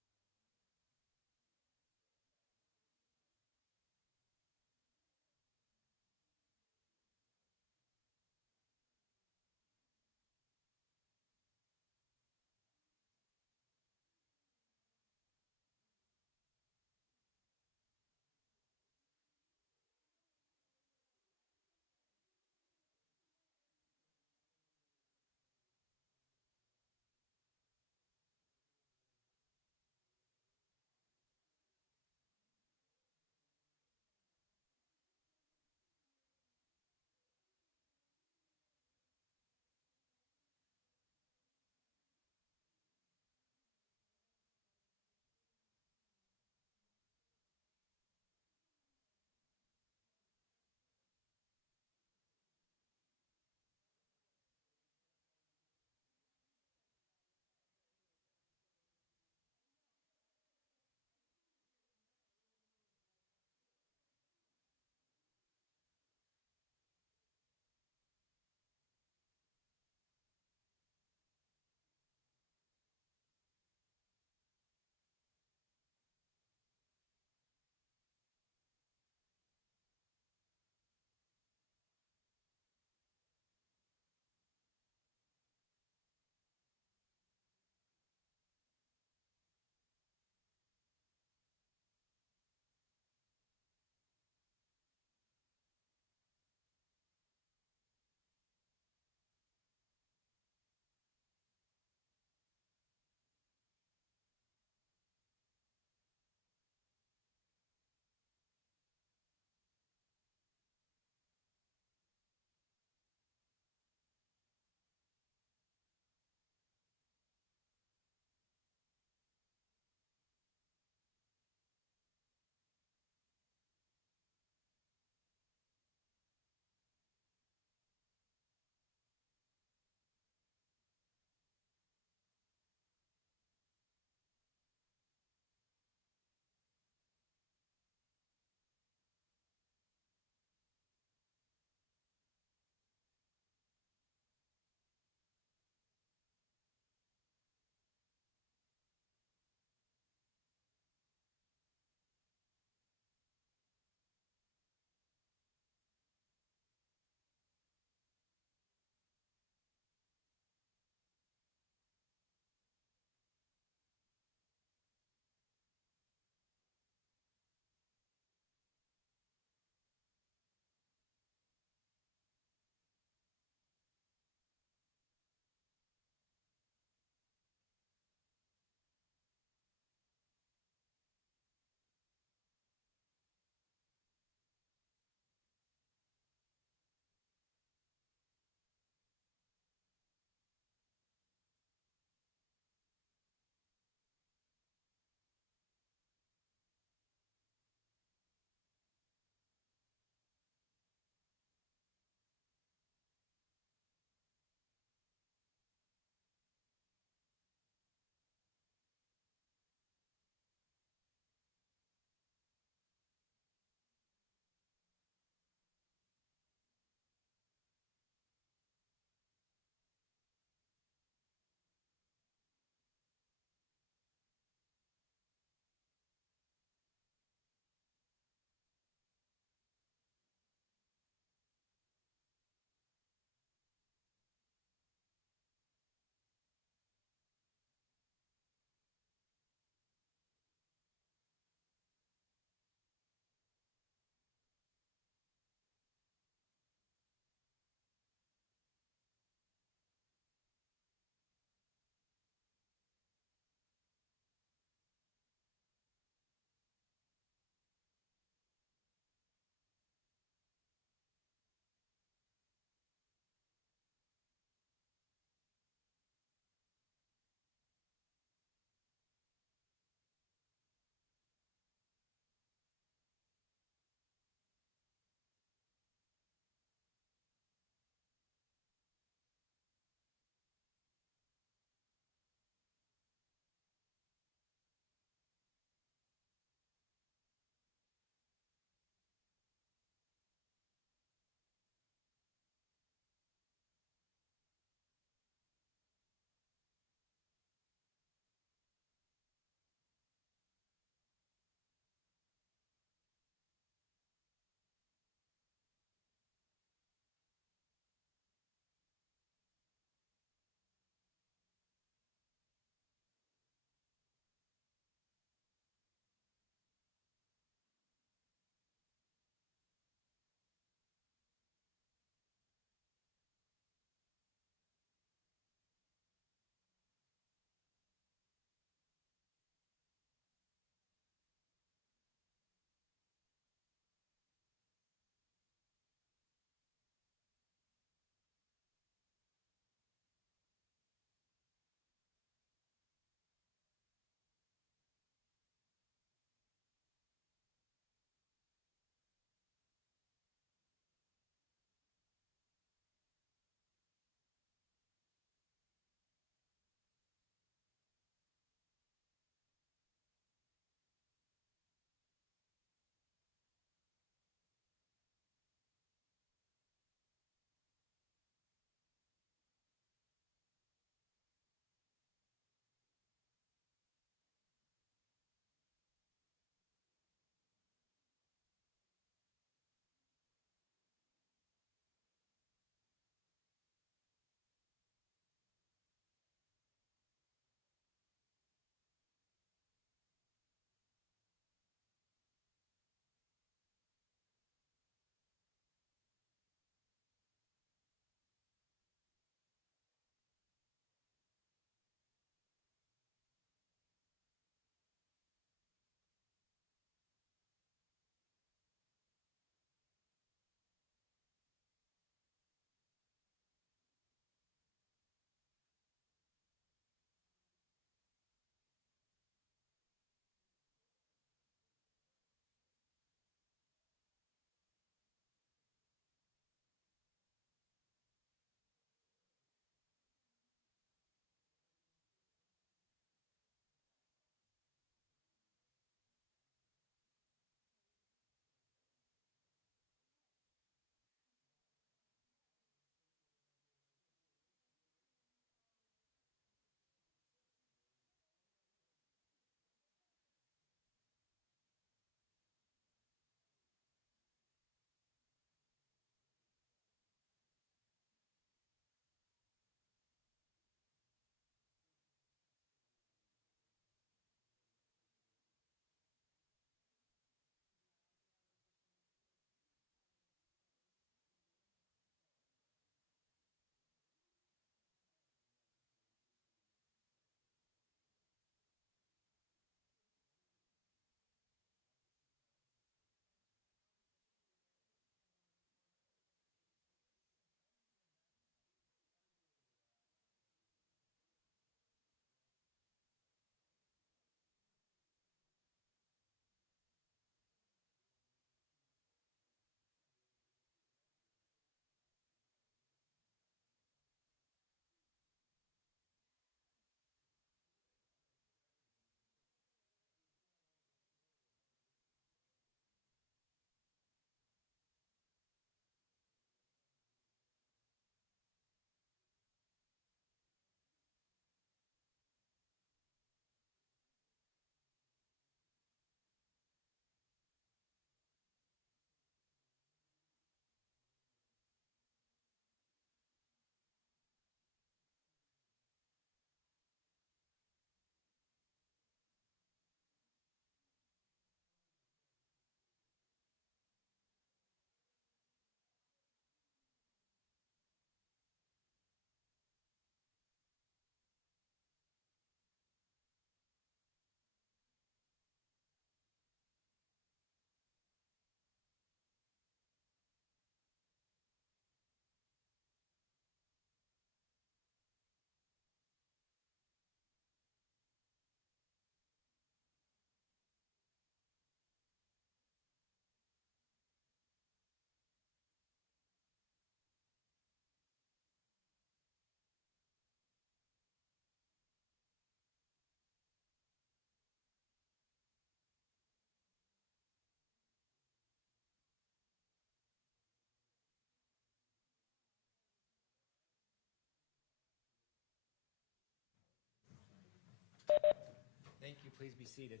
Thank you. Please be seated.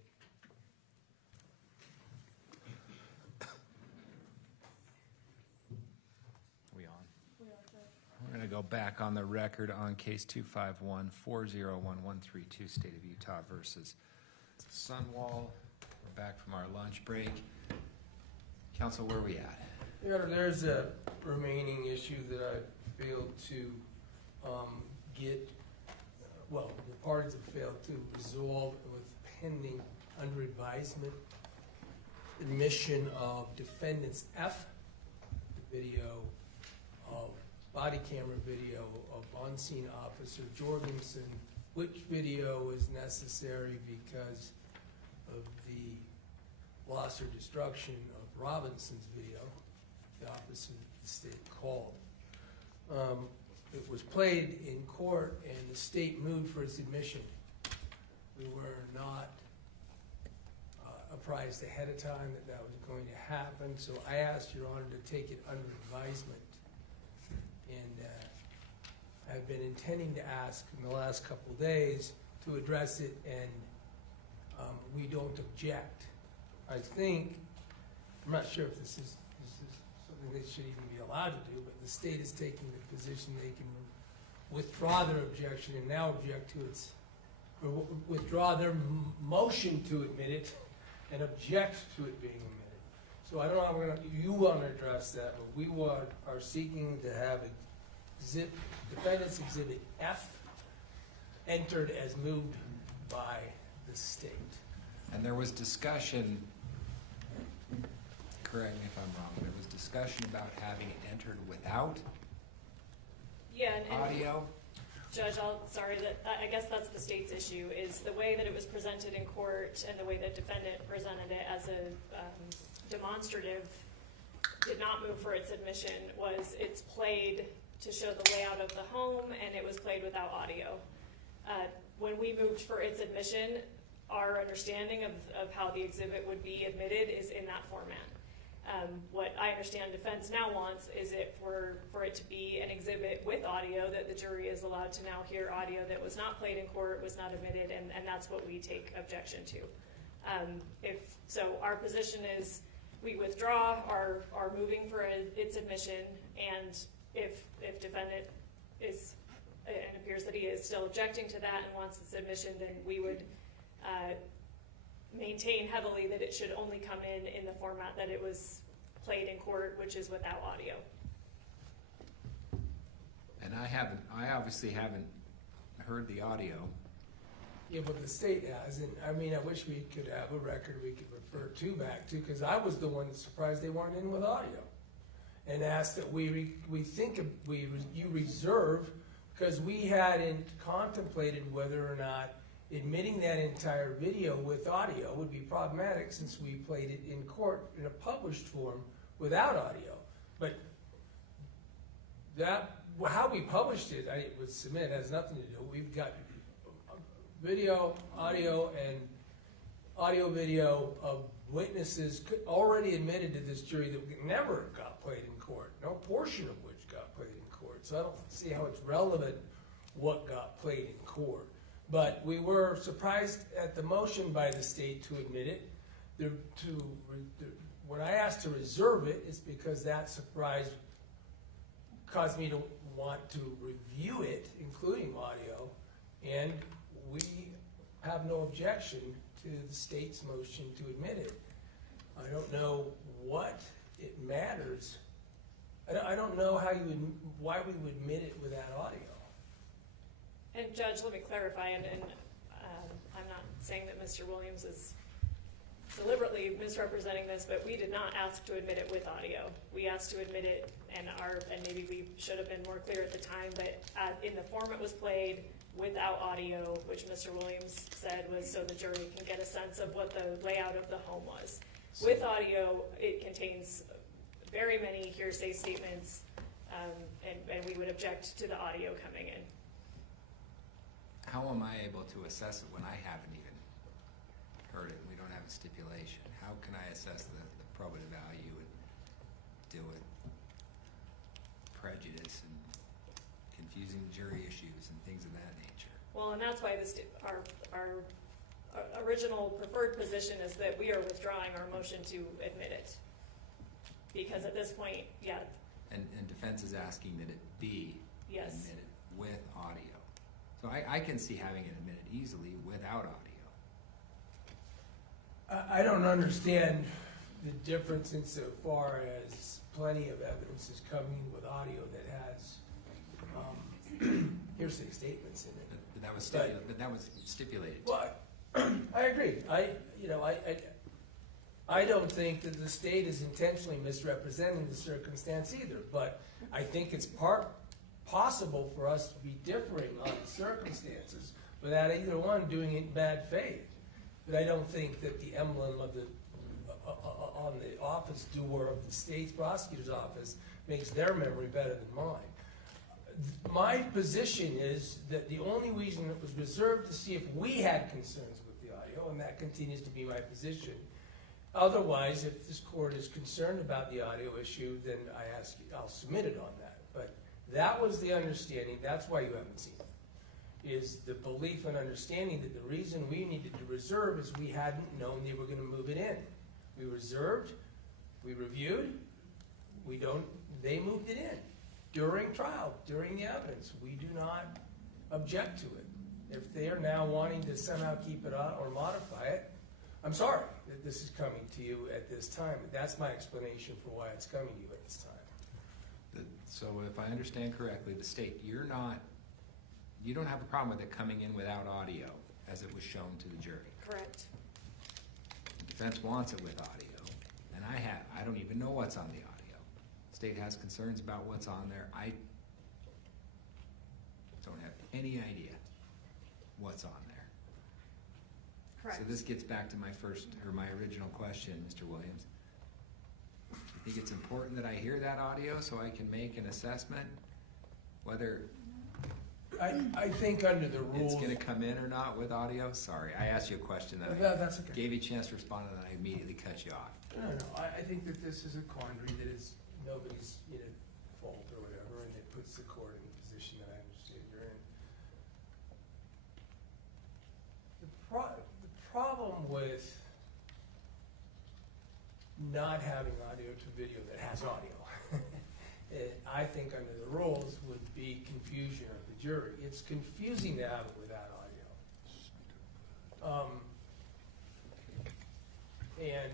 We on? We're going to go back on the record on case 251-401-132, State of Utah versus Sundwall. We're back from our lunch break. Counsel, where are we at? Your Honor, there's a remaining issue that I failed to get, well, the parties have failed to resolve with pending under advisement admission of defendants F, the video of body camera video of on-scene officer Jorgensen, which video is necessary because of the loss or destruction of Robinson's video, the officer the state called. It was played in court and the state moved for its admission. We were not apprised ahead of time that that was going to happen, so I asked Your Honor to take it under advisement. And I've been intending to ask in the last couple of days to address it, and we don't object. I think, I'm not sure if this is something they should even be allowed to do, but the state is taking the position they can withdraw their objection and now object to its, or withdraw their motion to admit it and object to it being admitted. So I don't know how you want to address that, but we are seeking to have defendant's exhibit F entered as moved by the state. And there was discussion, correct me if I'm wrong, there was discussion about having it entered without Yeah, and audio? Judge, I guess that's the state's issue, is the way that it was presented in court and the way that defendant presented it as a demonstrative did not move for its admission, was it's played to show the layout of the home and it was played without audio. When we moved for its admission, our understanding of how the exhibit would be admitted is in that format. What I understand defense now wants is for it to be an exhibit with audio, that the jury is allowed to now hear audio that was not played in court, was not admitted, and that's what we take objection to. So our position is we withdraw our moving for its admission, and if defendant is, and appears that he is still objecting to that and wants its admission, then we would maintain heavily that it should only come in the format that it was played in court, which is without audio. And I obviously haven't heard the audio. Yeah, but the state has, and I mean, I wish we could have a record we could refer back to, because I was the one that's surprised they weren't in with audio, and asked that you reserve, because we hadn't contemplated whether or not admitting that entire video with audio would be problematic, since we played it in court in a published form without audio. But how we published it, I would submit, has nothing to do. We've got video, audio, and audio-video of witnesses already admitted to this jury that never got played in court, no portion of which got played in court. So I don't see how it's relevant what got played in court. But we were surprised at the motion by the state to admit it. When I asked to reserve it, it's because that surprise caused me to want to review it, including audio, and we have no objection to the state's motion to admit it. I don't know what it matters. I don't know why we would admit it without audio. And Judge, let me clarify, and I'm not saying that Mr. Williams is deliberately misrepresenting this, but we did not ask to admit it with audio. We asked to admit it, and maybe we should have been more clear at the time, but in the form it was played without audio, which Mr. Williams said was so the jury can get a sense of what the layout of the home was. With audio, it contains very many hearsay statements, and we would object to the audio coming in. How am I able to assess it when I haven't even heard it and we don't have a stipulation? How can I assess the probative value and deal with prejudice and confusing jury issues and things of that nature? Well, and that's why our original preferred position is that we are withdrawing our motion to admit it. Because at this point, yeah, And defense is asking that it be yes. admitted with audio. So I can see having it admitted easily without audio. I don't understand the difference insofar as plenty of evidence is coming with audio that has hearsay statements in it. But that was stipulated. Well, I agree. I don't think that the state is intentionally misrepresenting the circumstance either, but I think it's possible for us to be differing on the circumstances without either one doing it in bad faith. But I don't think that the emblem of on the office door of the state's prosecutor's office makes their memory better than mine. My position is that the only reason it was reserved to see if we had concerns with the audio, and that continues to be my position. Otherwise, if this court is concerned about the audio issue, then I'll submit it on that. But that was the understanding. That's why you haven't seen it. Is the belief and understanding that the reason we needed to reserve is we hadn't known they were going to move it in. We reserved, we reviewed, they moved it in during trial, during the evidence. We do not object to it. If they are now wanting to somehow keep it on or modify it, I'm sorry that this is coming to you at this time. That's my explanation for why it's coming to you at this time. So if I understand correctly, the state, you don't have a problem with it coming in without audio as it was shown to the jury. Correct. The defense wants it with audio, and I don't even know what's on the audio. State has concerns about what's on there. I don't have any idea what's on there. Correct. So this gets back to my original question, Mr. Williams. You think it's important that I hear that audio so I can make an assessment whether I think under the rules. it's going to come in or not with audio? Sorry, I asked you a question that That's okay. gave you a chance to respond and then I immediately cut you off. No. I think that this is a quandary that is nobody's fault or whatever, and it puts the court in the position that I understand you're in. The problem with not having audio to video that has audio, I think under the rules would be confusion of the jury. It's confusing to have it without audio. And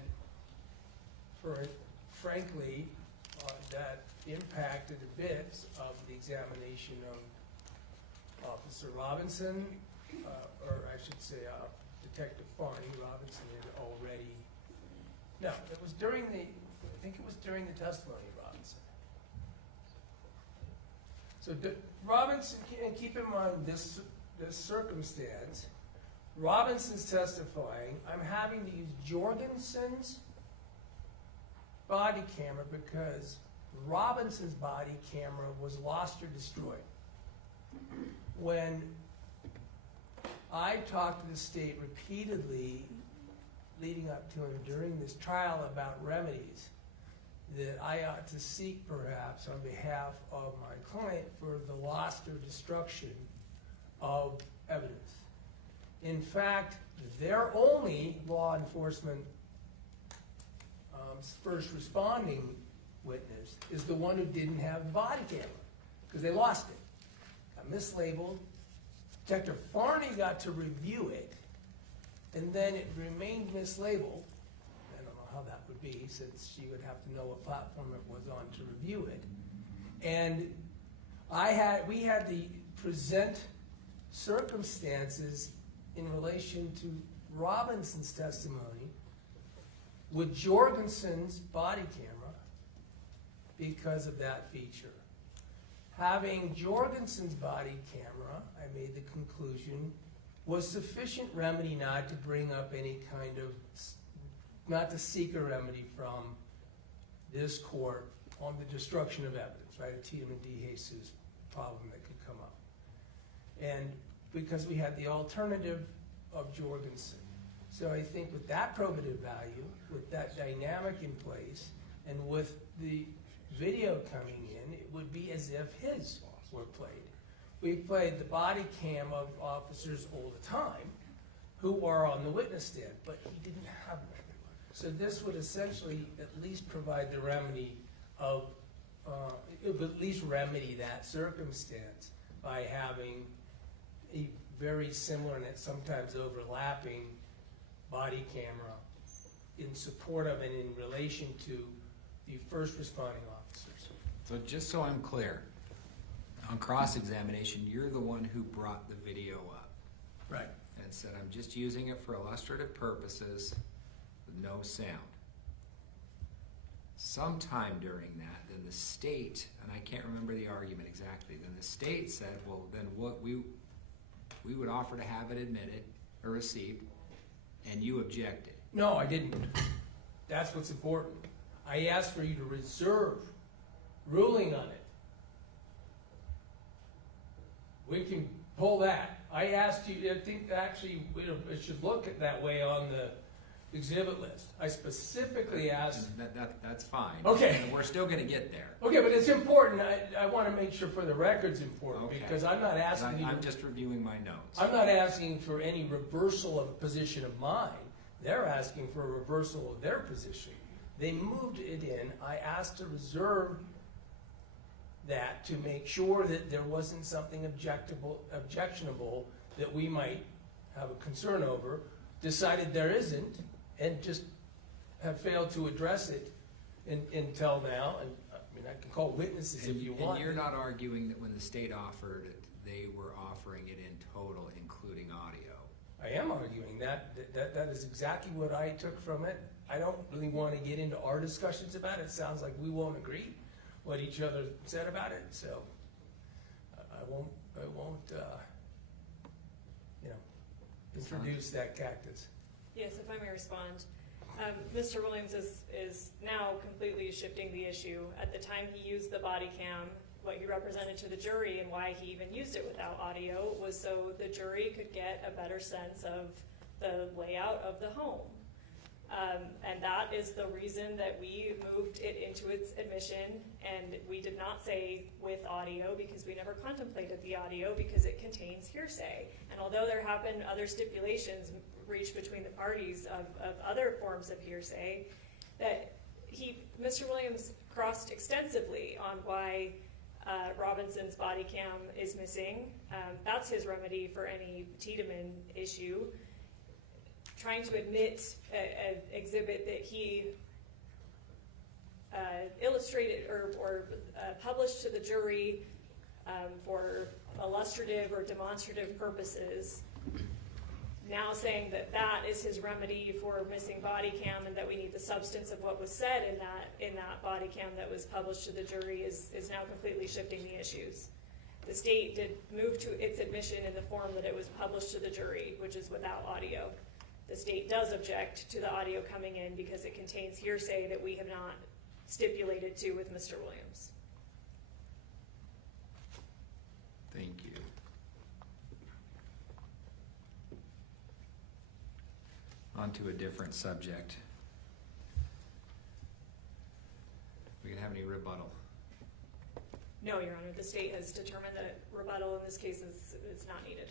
frankly, that impacted a bit of the examination of Officer Robinson, or I should say Detective Farney. Robinson had already, no, it was during the, I think it was during the testimony of Robinson. So Robinson, and keep in mind this circumstance, Robinson's testifying, I'm having to use Jorgensen's body camera because Robinson's body camera was lost or destroyed. When I talked to the state repeatedly leading up to and during this trial about remedies that I ought to seek perhaps on behalf of my client for the loss or destruction of evidence. In fact, their only law enforcement first responding witness is the one who didn't have the body camera because they lost it. Got mislabeled. Detective Farney got to review it, and then it remained mislabeled. I don't know how that would be since she would have to know what platform it was on to review it. And we had to present circumstances in relation to Robinson's testimony with Jorgensen's body camera because of that feature. Having Jorgensen's body camera, I made the conclusion, was sufficient remedy not to bring up any kind of, not to seek a remedy from this court on the destruction of evidence, right? A Tatum and DeJesus problem that could come up. And because we had the alternative of Jorgensen. So I think with that probative value, with that dynamic in place, and with the video coming in, it would be as if his were played. We played the body cam of officers all the time who are on the witness stand, but he didn't have one. So this would essentially at least provide the remedy of, it would at least remedy that circumstance by having a very similar and sometimes overlapping body camera in support of and in relation to the first responding officers. So just so I'm clear, on cross-examination, you're the one who brought the video up Right. and said, I'm just using it for illustrative purposes with no sound. Sometime during that, then the state, and I can't remember the argument exactly, then the state said, well, then what we would offer to have it admitted or received, and you objected. No, I didn't. That's what's important. I asked for you to reserve ruling on it. We can pull that. I asked you, I think actually it should look at that way on the exhibit list. I specifically asked. That's fine. Okay. And we're still gonna get there. Okay, but it's important. I want to make sure for the record's important Okay. because I'm not asking you. I'm just reviewing my notes. I'm not asking for any reversal of a position of mine. They're asking for a reversal of their position. They moved it in. I asked to reserve that to make sure that there wasn't something objectionable that we might have a concern over. Decided there isn't, and just have failed to address it until now. And I mean, I can call witnesses if you want. And you're not arguing that when the state offered it, they were offering it in total, including audio. I am arguing that is exactly what I took from it. I don't really want to get into our discussions about it. It sounds like we won't agree what each other said about it, so I won't introduce that cactus. Yes, if I may respond. Mr. Williams is now completely shifting the issue. At the time he used the body cam, what he represented to the jury and why he even used it without audio was so the jury could get a better sense of the layout of the home. And that is the reason that we moved it into its admission, and we did not say with audio because we never contemplated the audio because it contains hearsay. And although there have been other stipulations reached between the parties of other forms of hearsay, that Mr. Williams crossed extensively on why Robinson's body cam is missing. That's his remedy for any Tiedemann issue. Trying to admit an exhibit that he illustrated or published to the jury for illustrative or demonstrative purposes, now saying that that is his remedy for missing body cam and that we need the substance of what was said in that body cam that was published to the jury is now completely shifting the issues. The state did move to its admission in the form that it was published to the jury, which is without audio. The state does object to the audio coming in because it contains hearsay that we have not stipulated to with Mr. Williams. Thank you. On to a different subject. We can have any rebuttal. No, Your Honor, the state has determined that rebuttal in this case is not needed.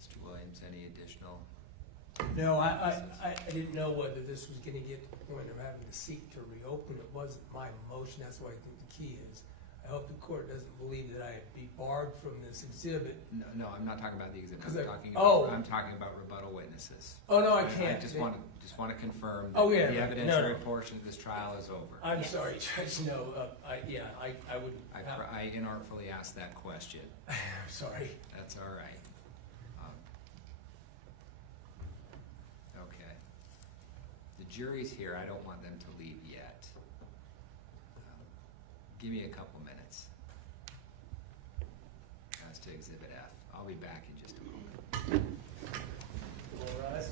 Mr. Williams, any additional? No, I didn't know whether this was gonna get to the point of having to seek to reopen. It wasn't my motion, that's why I think the key is. I hope the court doesn't believe that I'd be barred from this exhibit. No, I'm not talking about the exhibit. 'Cause I'm talking about rebuttal witnesses. Oh, no, I can't. I just want to confirm that Oh, yeah, the no, evidentiary no. portion of this trial is over. I'm Yes. sorry, Judge, no, I would, I inartfully asked that question. I'm sorry. That's all right. Okay. The jury's here. I don't want them to leave yet. Give me a couple minutes. As to Exhibit F. I'll be back in just a moment. All rise.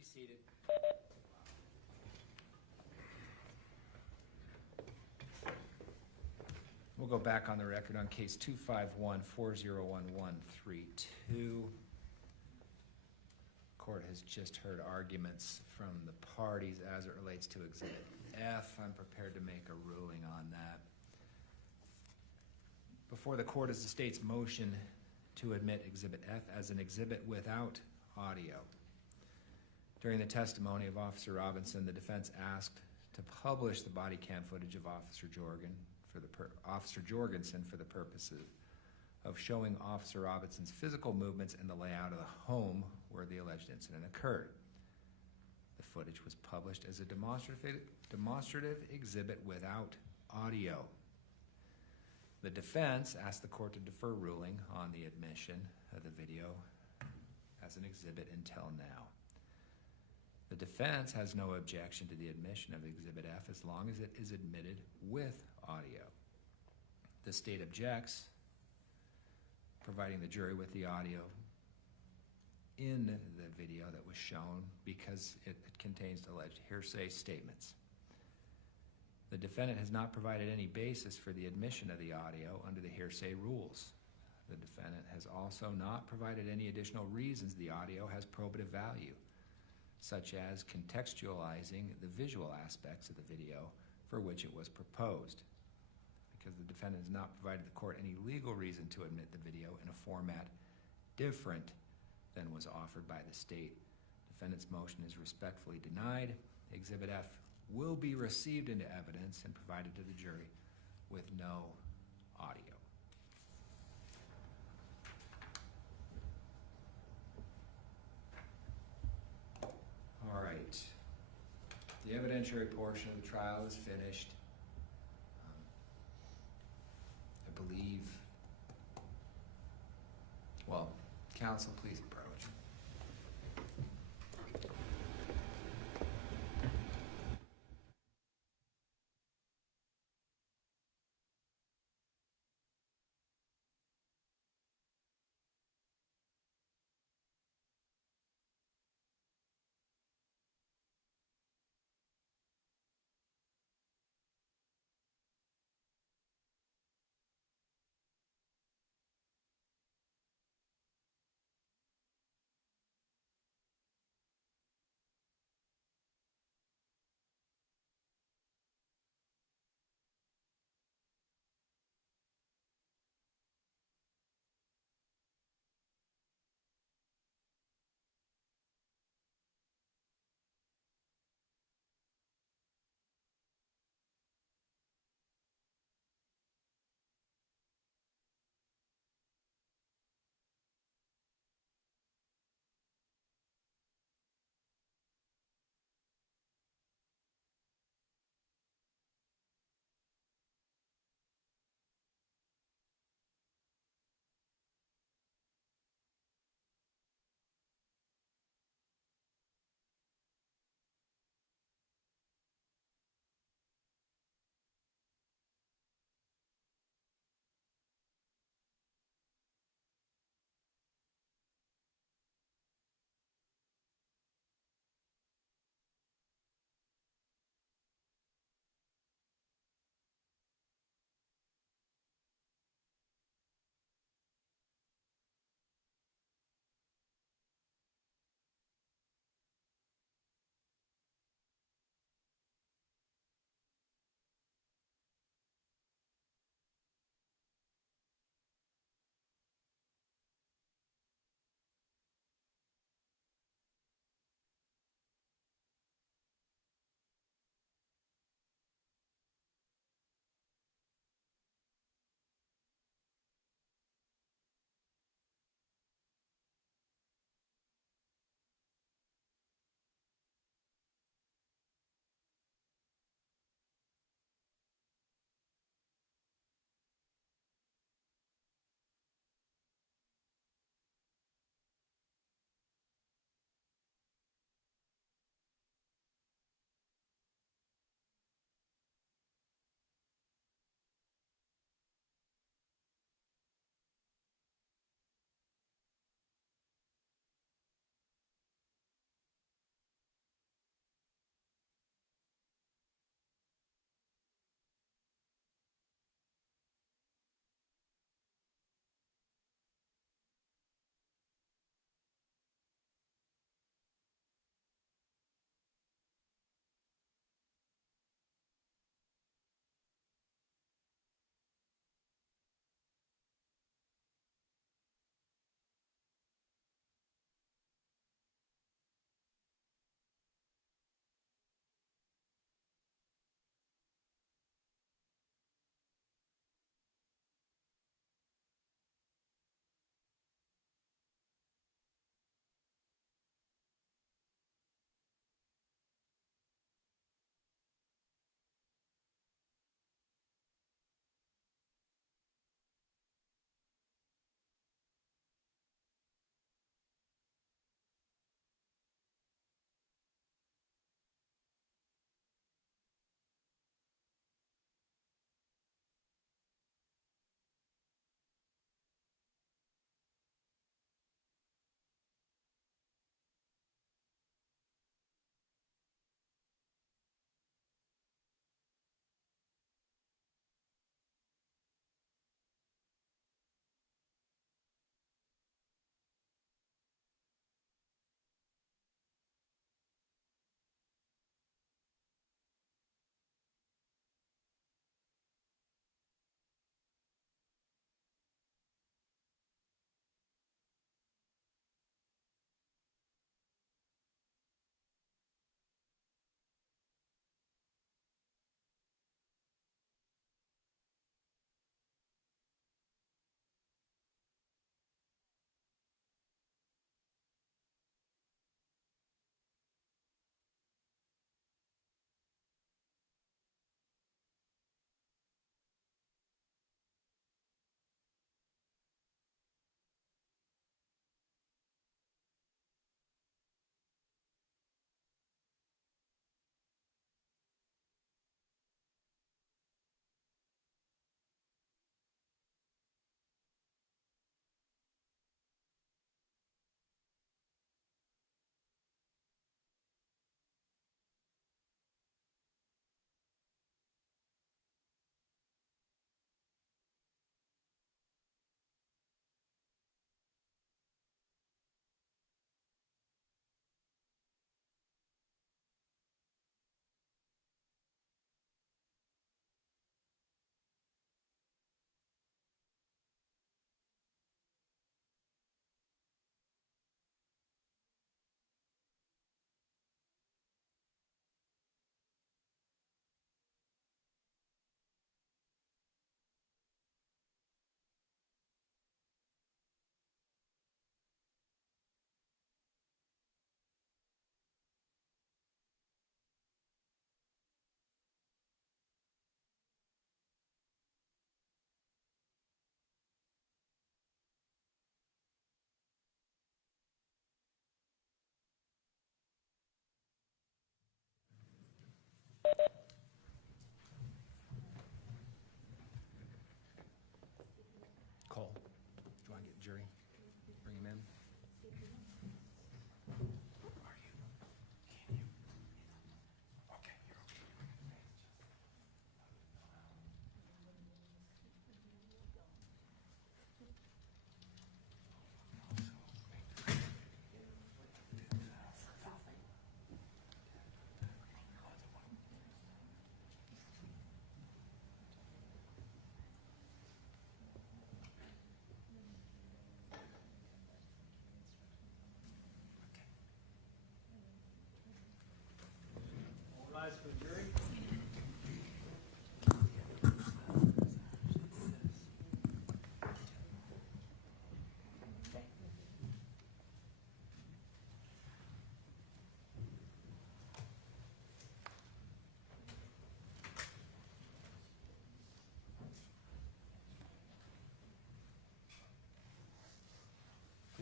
be seated. We'll go back on the record on case 251-401132. Court has just heard arguments from the parties as it relates to Exhibit F. I'm prepared to make a ruling on that. Before the court is the state's motion to admit Exhibit F as an exhibit without audio. During the testimony of Officer Robinson, the defense asked to publish the body cam footage of Officer Jorgensen for the purposes of showing Officer Robinson's physical movements and the layout of the home where the alleged incident occurred. The footage was published as a demonstrative exhibit without audio. The defense asked the court to defer ruling on the admission of the video as an exhibit until now. The defense has no objection to the admission of Exhibit F as long as it is admitted with audio. The state objects providing the jury with the audio in the video that was shown because it contains alleged hearsay statements. The defendant has not provided any basis for the admission of the audio under the hearsay rules. The defendant has also not provided any additional reasons the audio has probative value, such as contextualizing the visual aspects of the video for which it was proposed. Because the defendant has not provided the court any legal reason to admit the video in a format different than was offered by the state, defendant's motion is respectfully denied. Exhibit F will be received into evidence and provided to the jury with no audio. All right. The evidentiary portion of the trial is finished. I believe, well, counsel, please approach.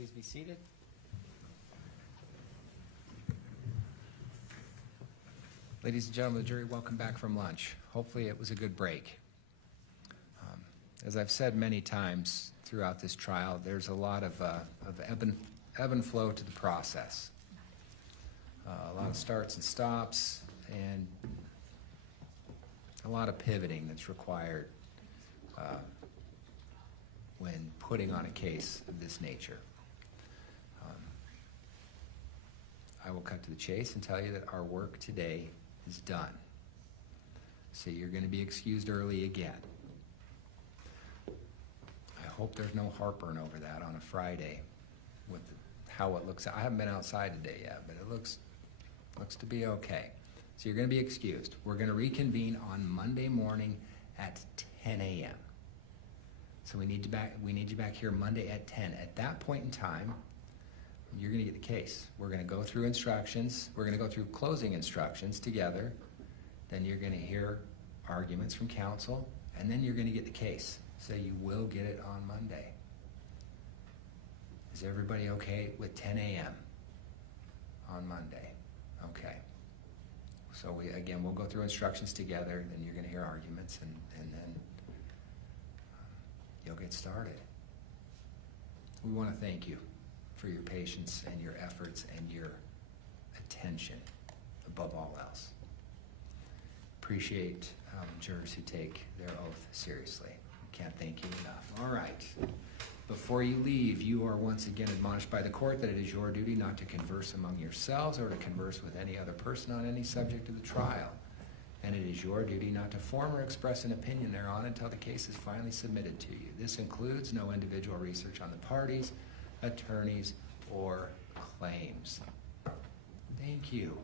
Please be seated. Ladies and gentlemen of the jury, welcome back from lunch. Hopefully it was a good break. As I've said many times throughout this trial, there's a lot of ebb and flow to the process. A lot of starts and stops, and a lot of pivoting that's required when putting on a case of this nature. I will cut to the chase and tell you that our work today is done. So you're going to be excused early again. I hope there's no heartburn over that on a Friday with how it looks. I haven't been outside today yet, but it looks to be okay. So you're going to be excused. We're going to reconvene on Monday morning at 10 a.m. So we need you back here Monday at 10. At that point in time, you're going to get the case. We're going to go through instructions. We're going to go through closing instructions together. Then you're going to hear arguments from counsel, and then you're going to get the case. So you will get it on Monday. Is everybody okay with 10 a.m. on Monday? Okay. So we'll go through instructions together, then you're going to hear arguments, and then you'll get started. We want to thank you for your patience and your efforts and your attention above all else. Appreciate jurors who take their oath seriously. Can't thank you enough. All right. Before you leave, you are once again admonished by the court that it is your duty not to converse among yourselves or to converse with any other person on any subject of the trial. And it is your duty not to form or express an opinion thereon until the case is finally submitted to you. This includes no individual research on the parties, attorneys, or claims. Thank you.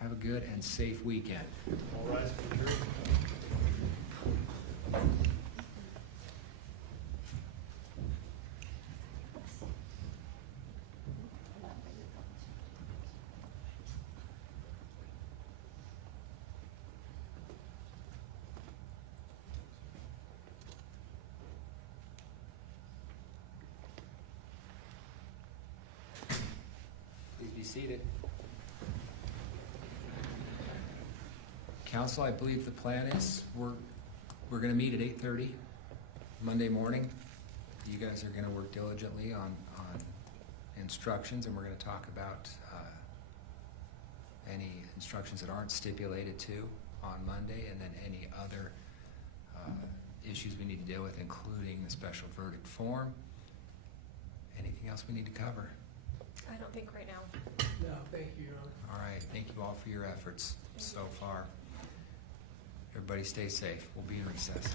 Have a good and safe weekend. All rise for the jury. Please be seated. Counsel, I believe the plan is we're going to meet at 8:30 Monday morning. You guys are going to work diligently on instructions, and we're going to talk about any instructions that aren't stipulated to on Monday, and then any other issues we need to deal with, including the special verdict form. Anything else we need to cover? I don't think right now. No, thank you, Your Honor. All right, thank you all for your efforts so far. Everybody stay safe. We'll be in recess.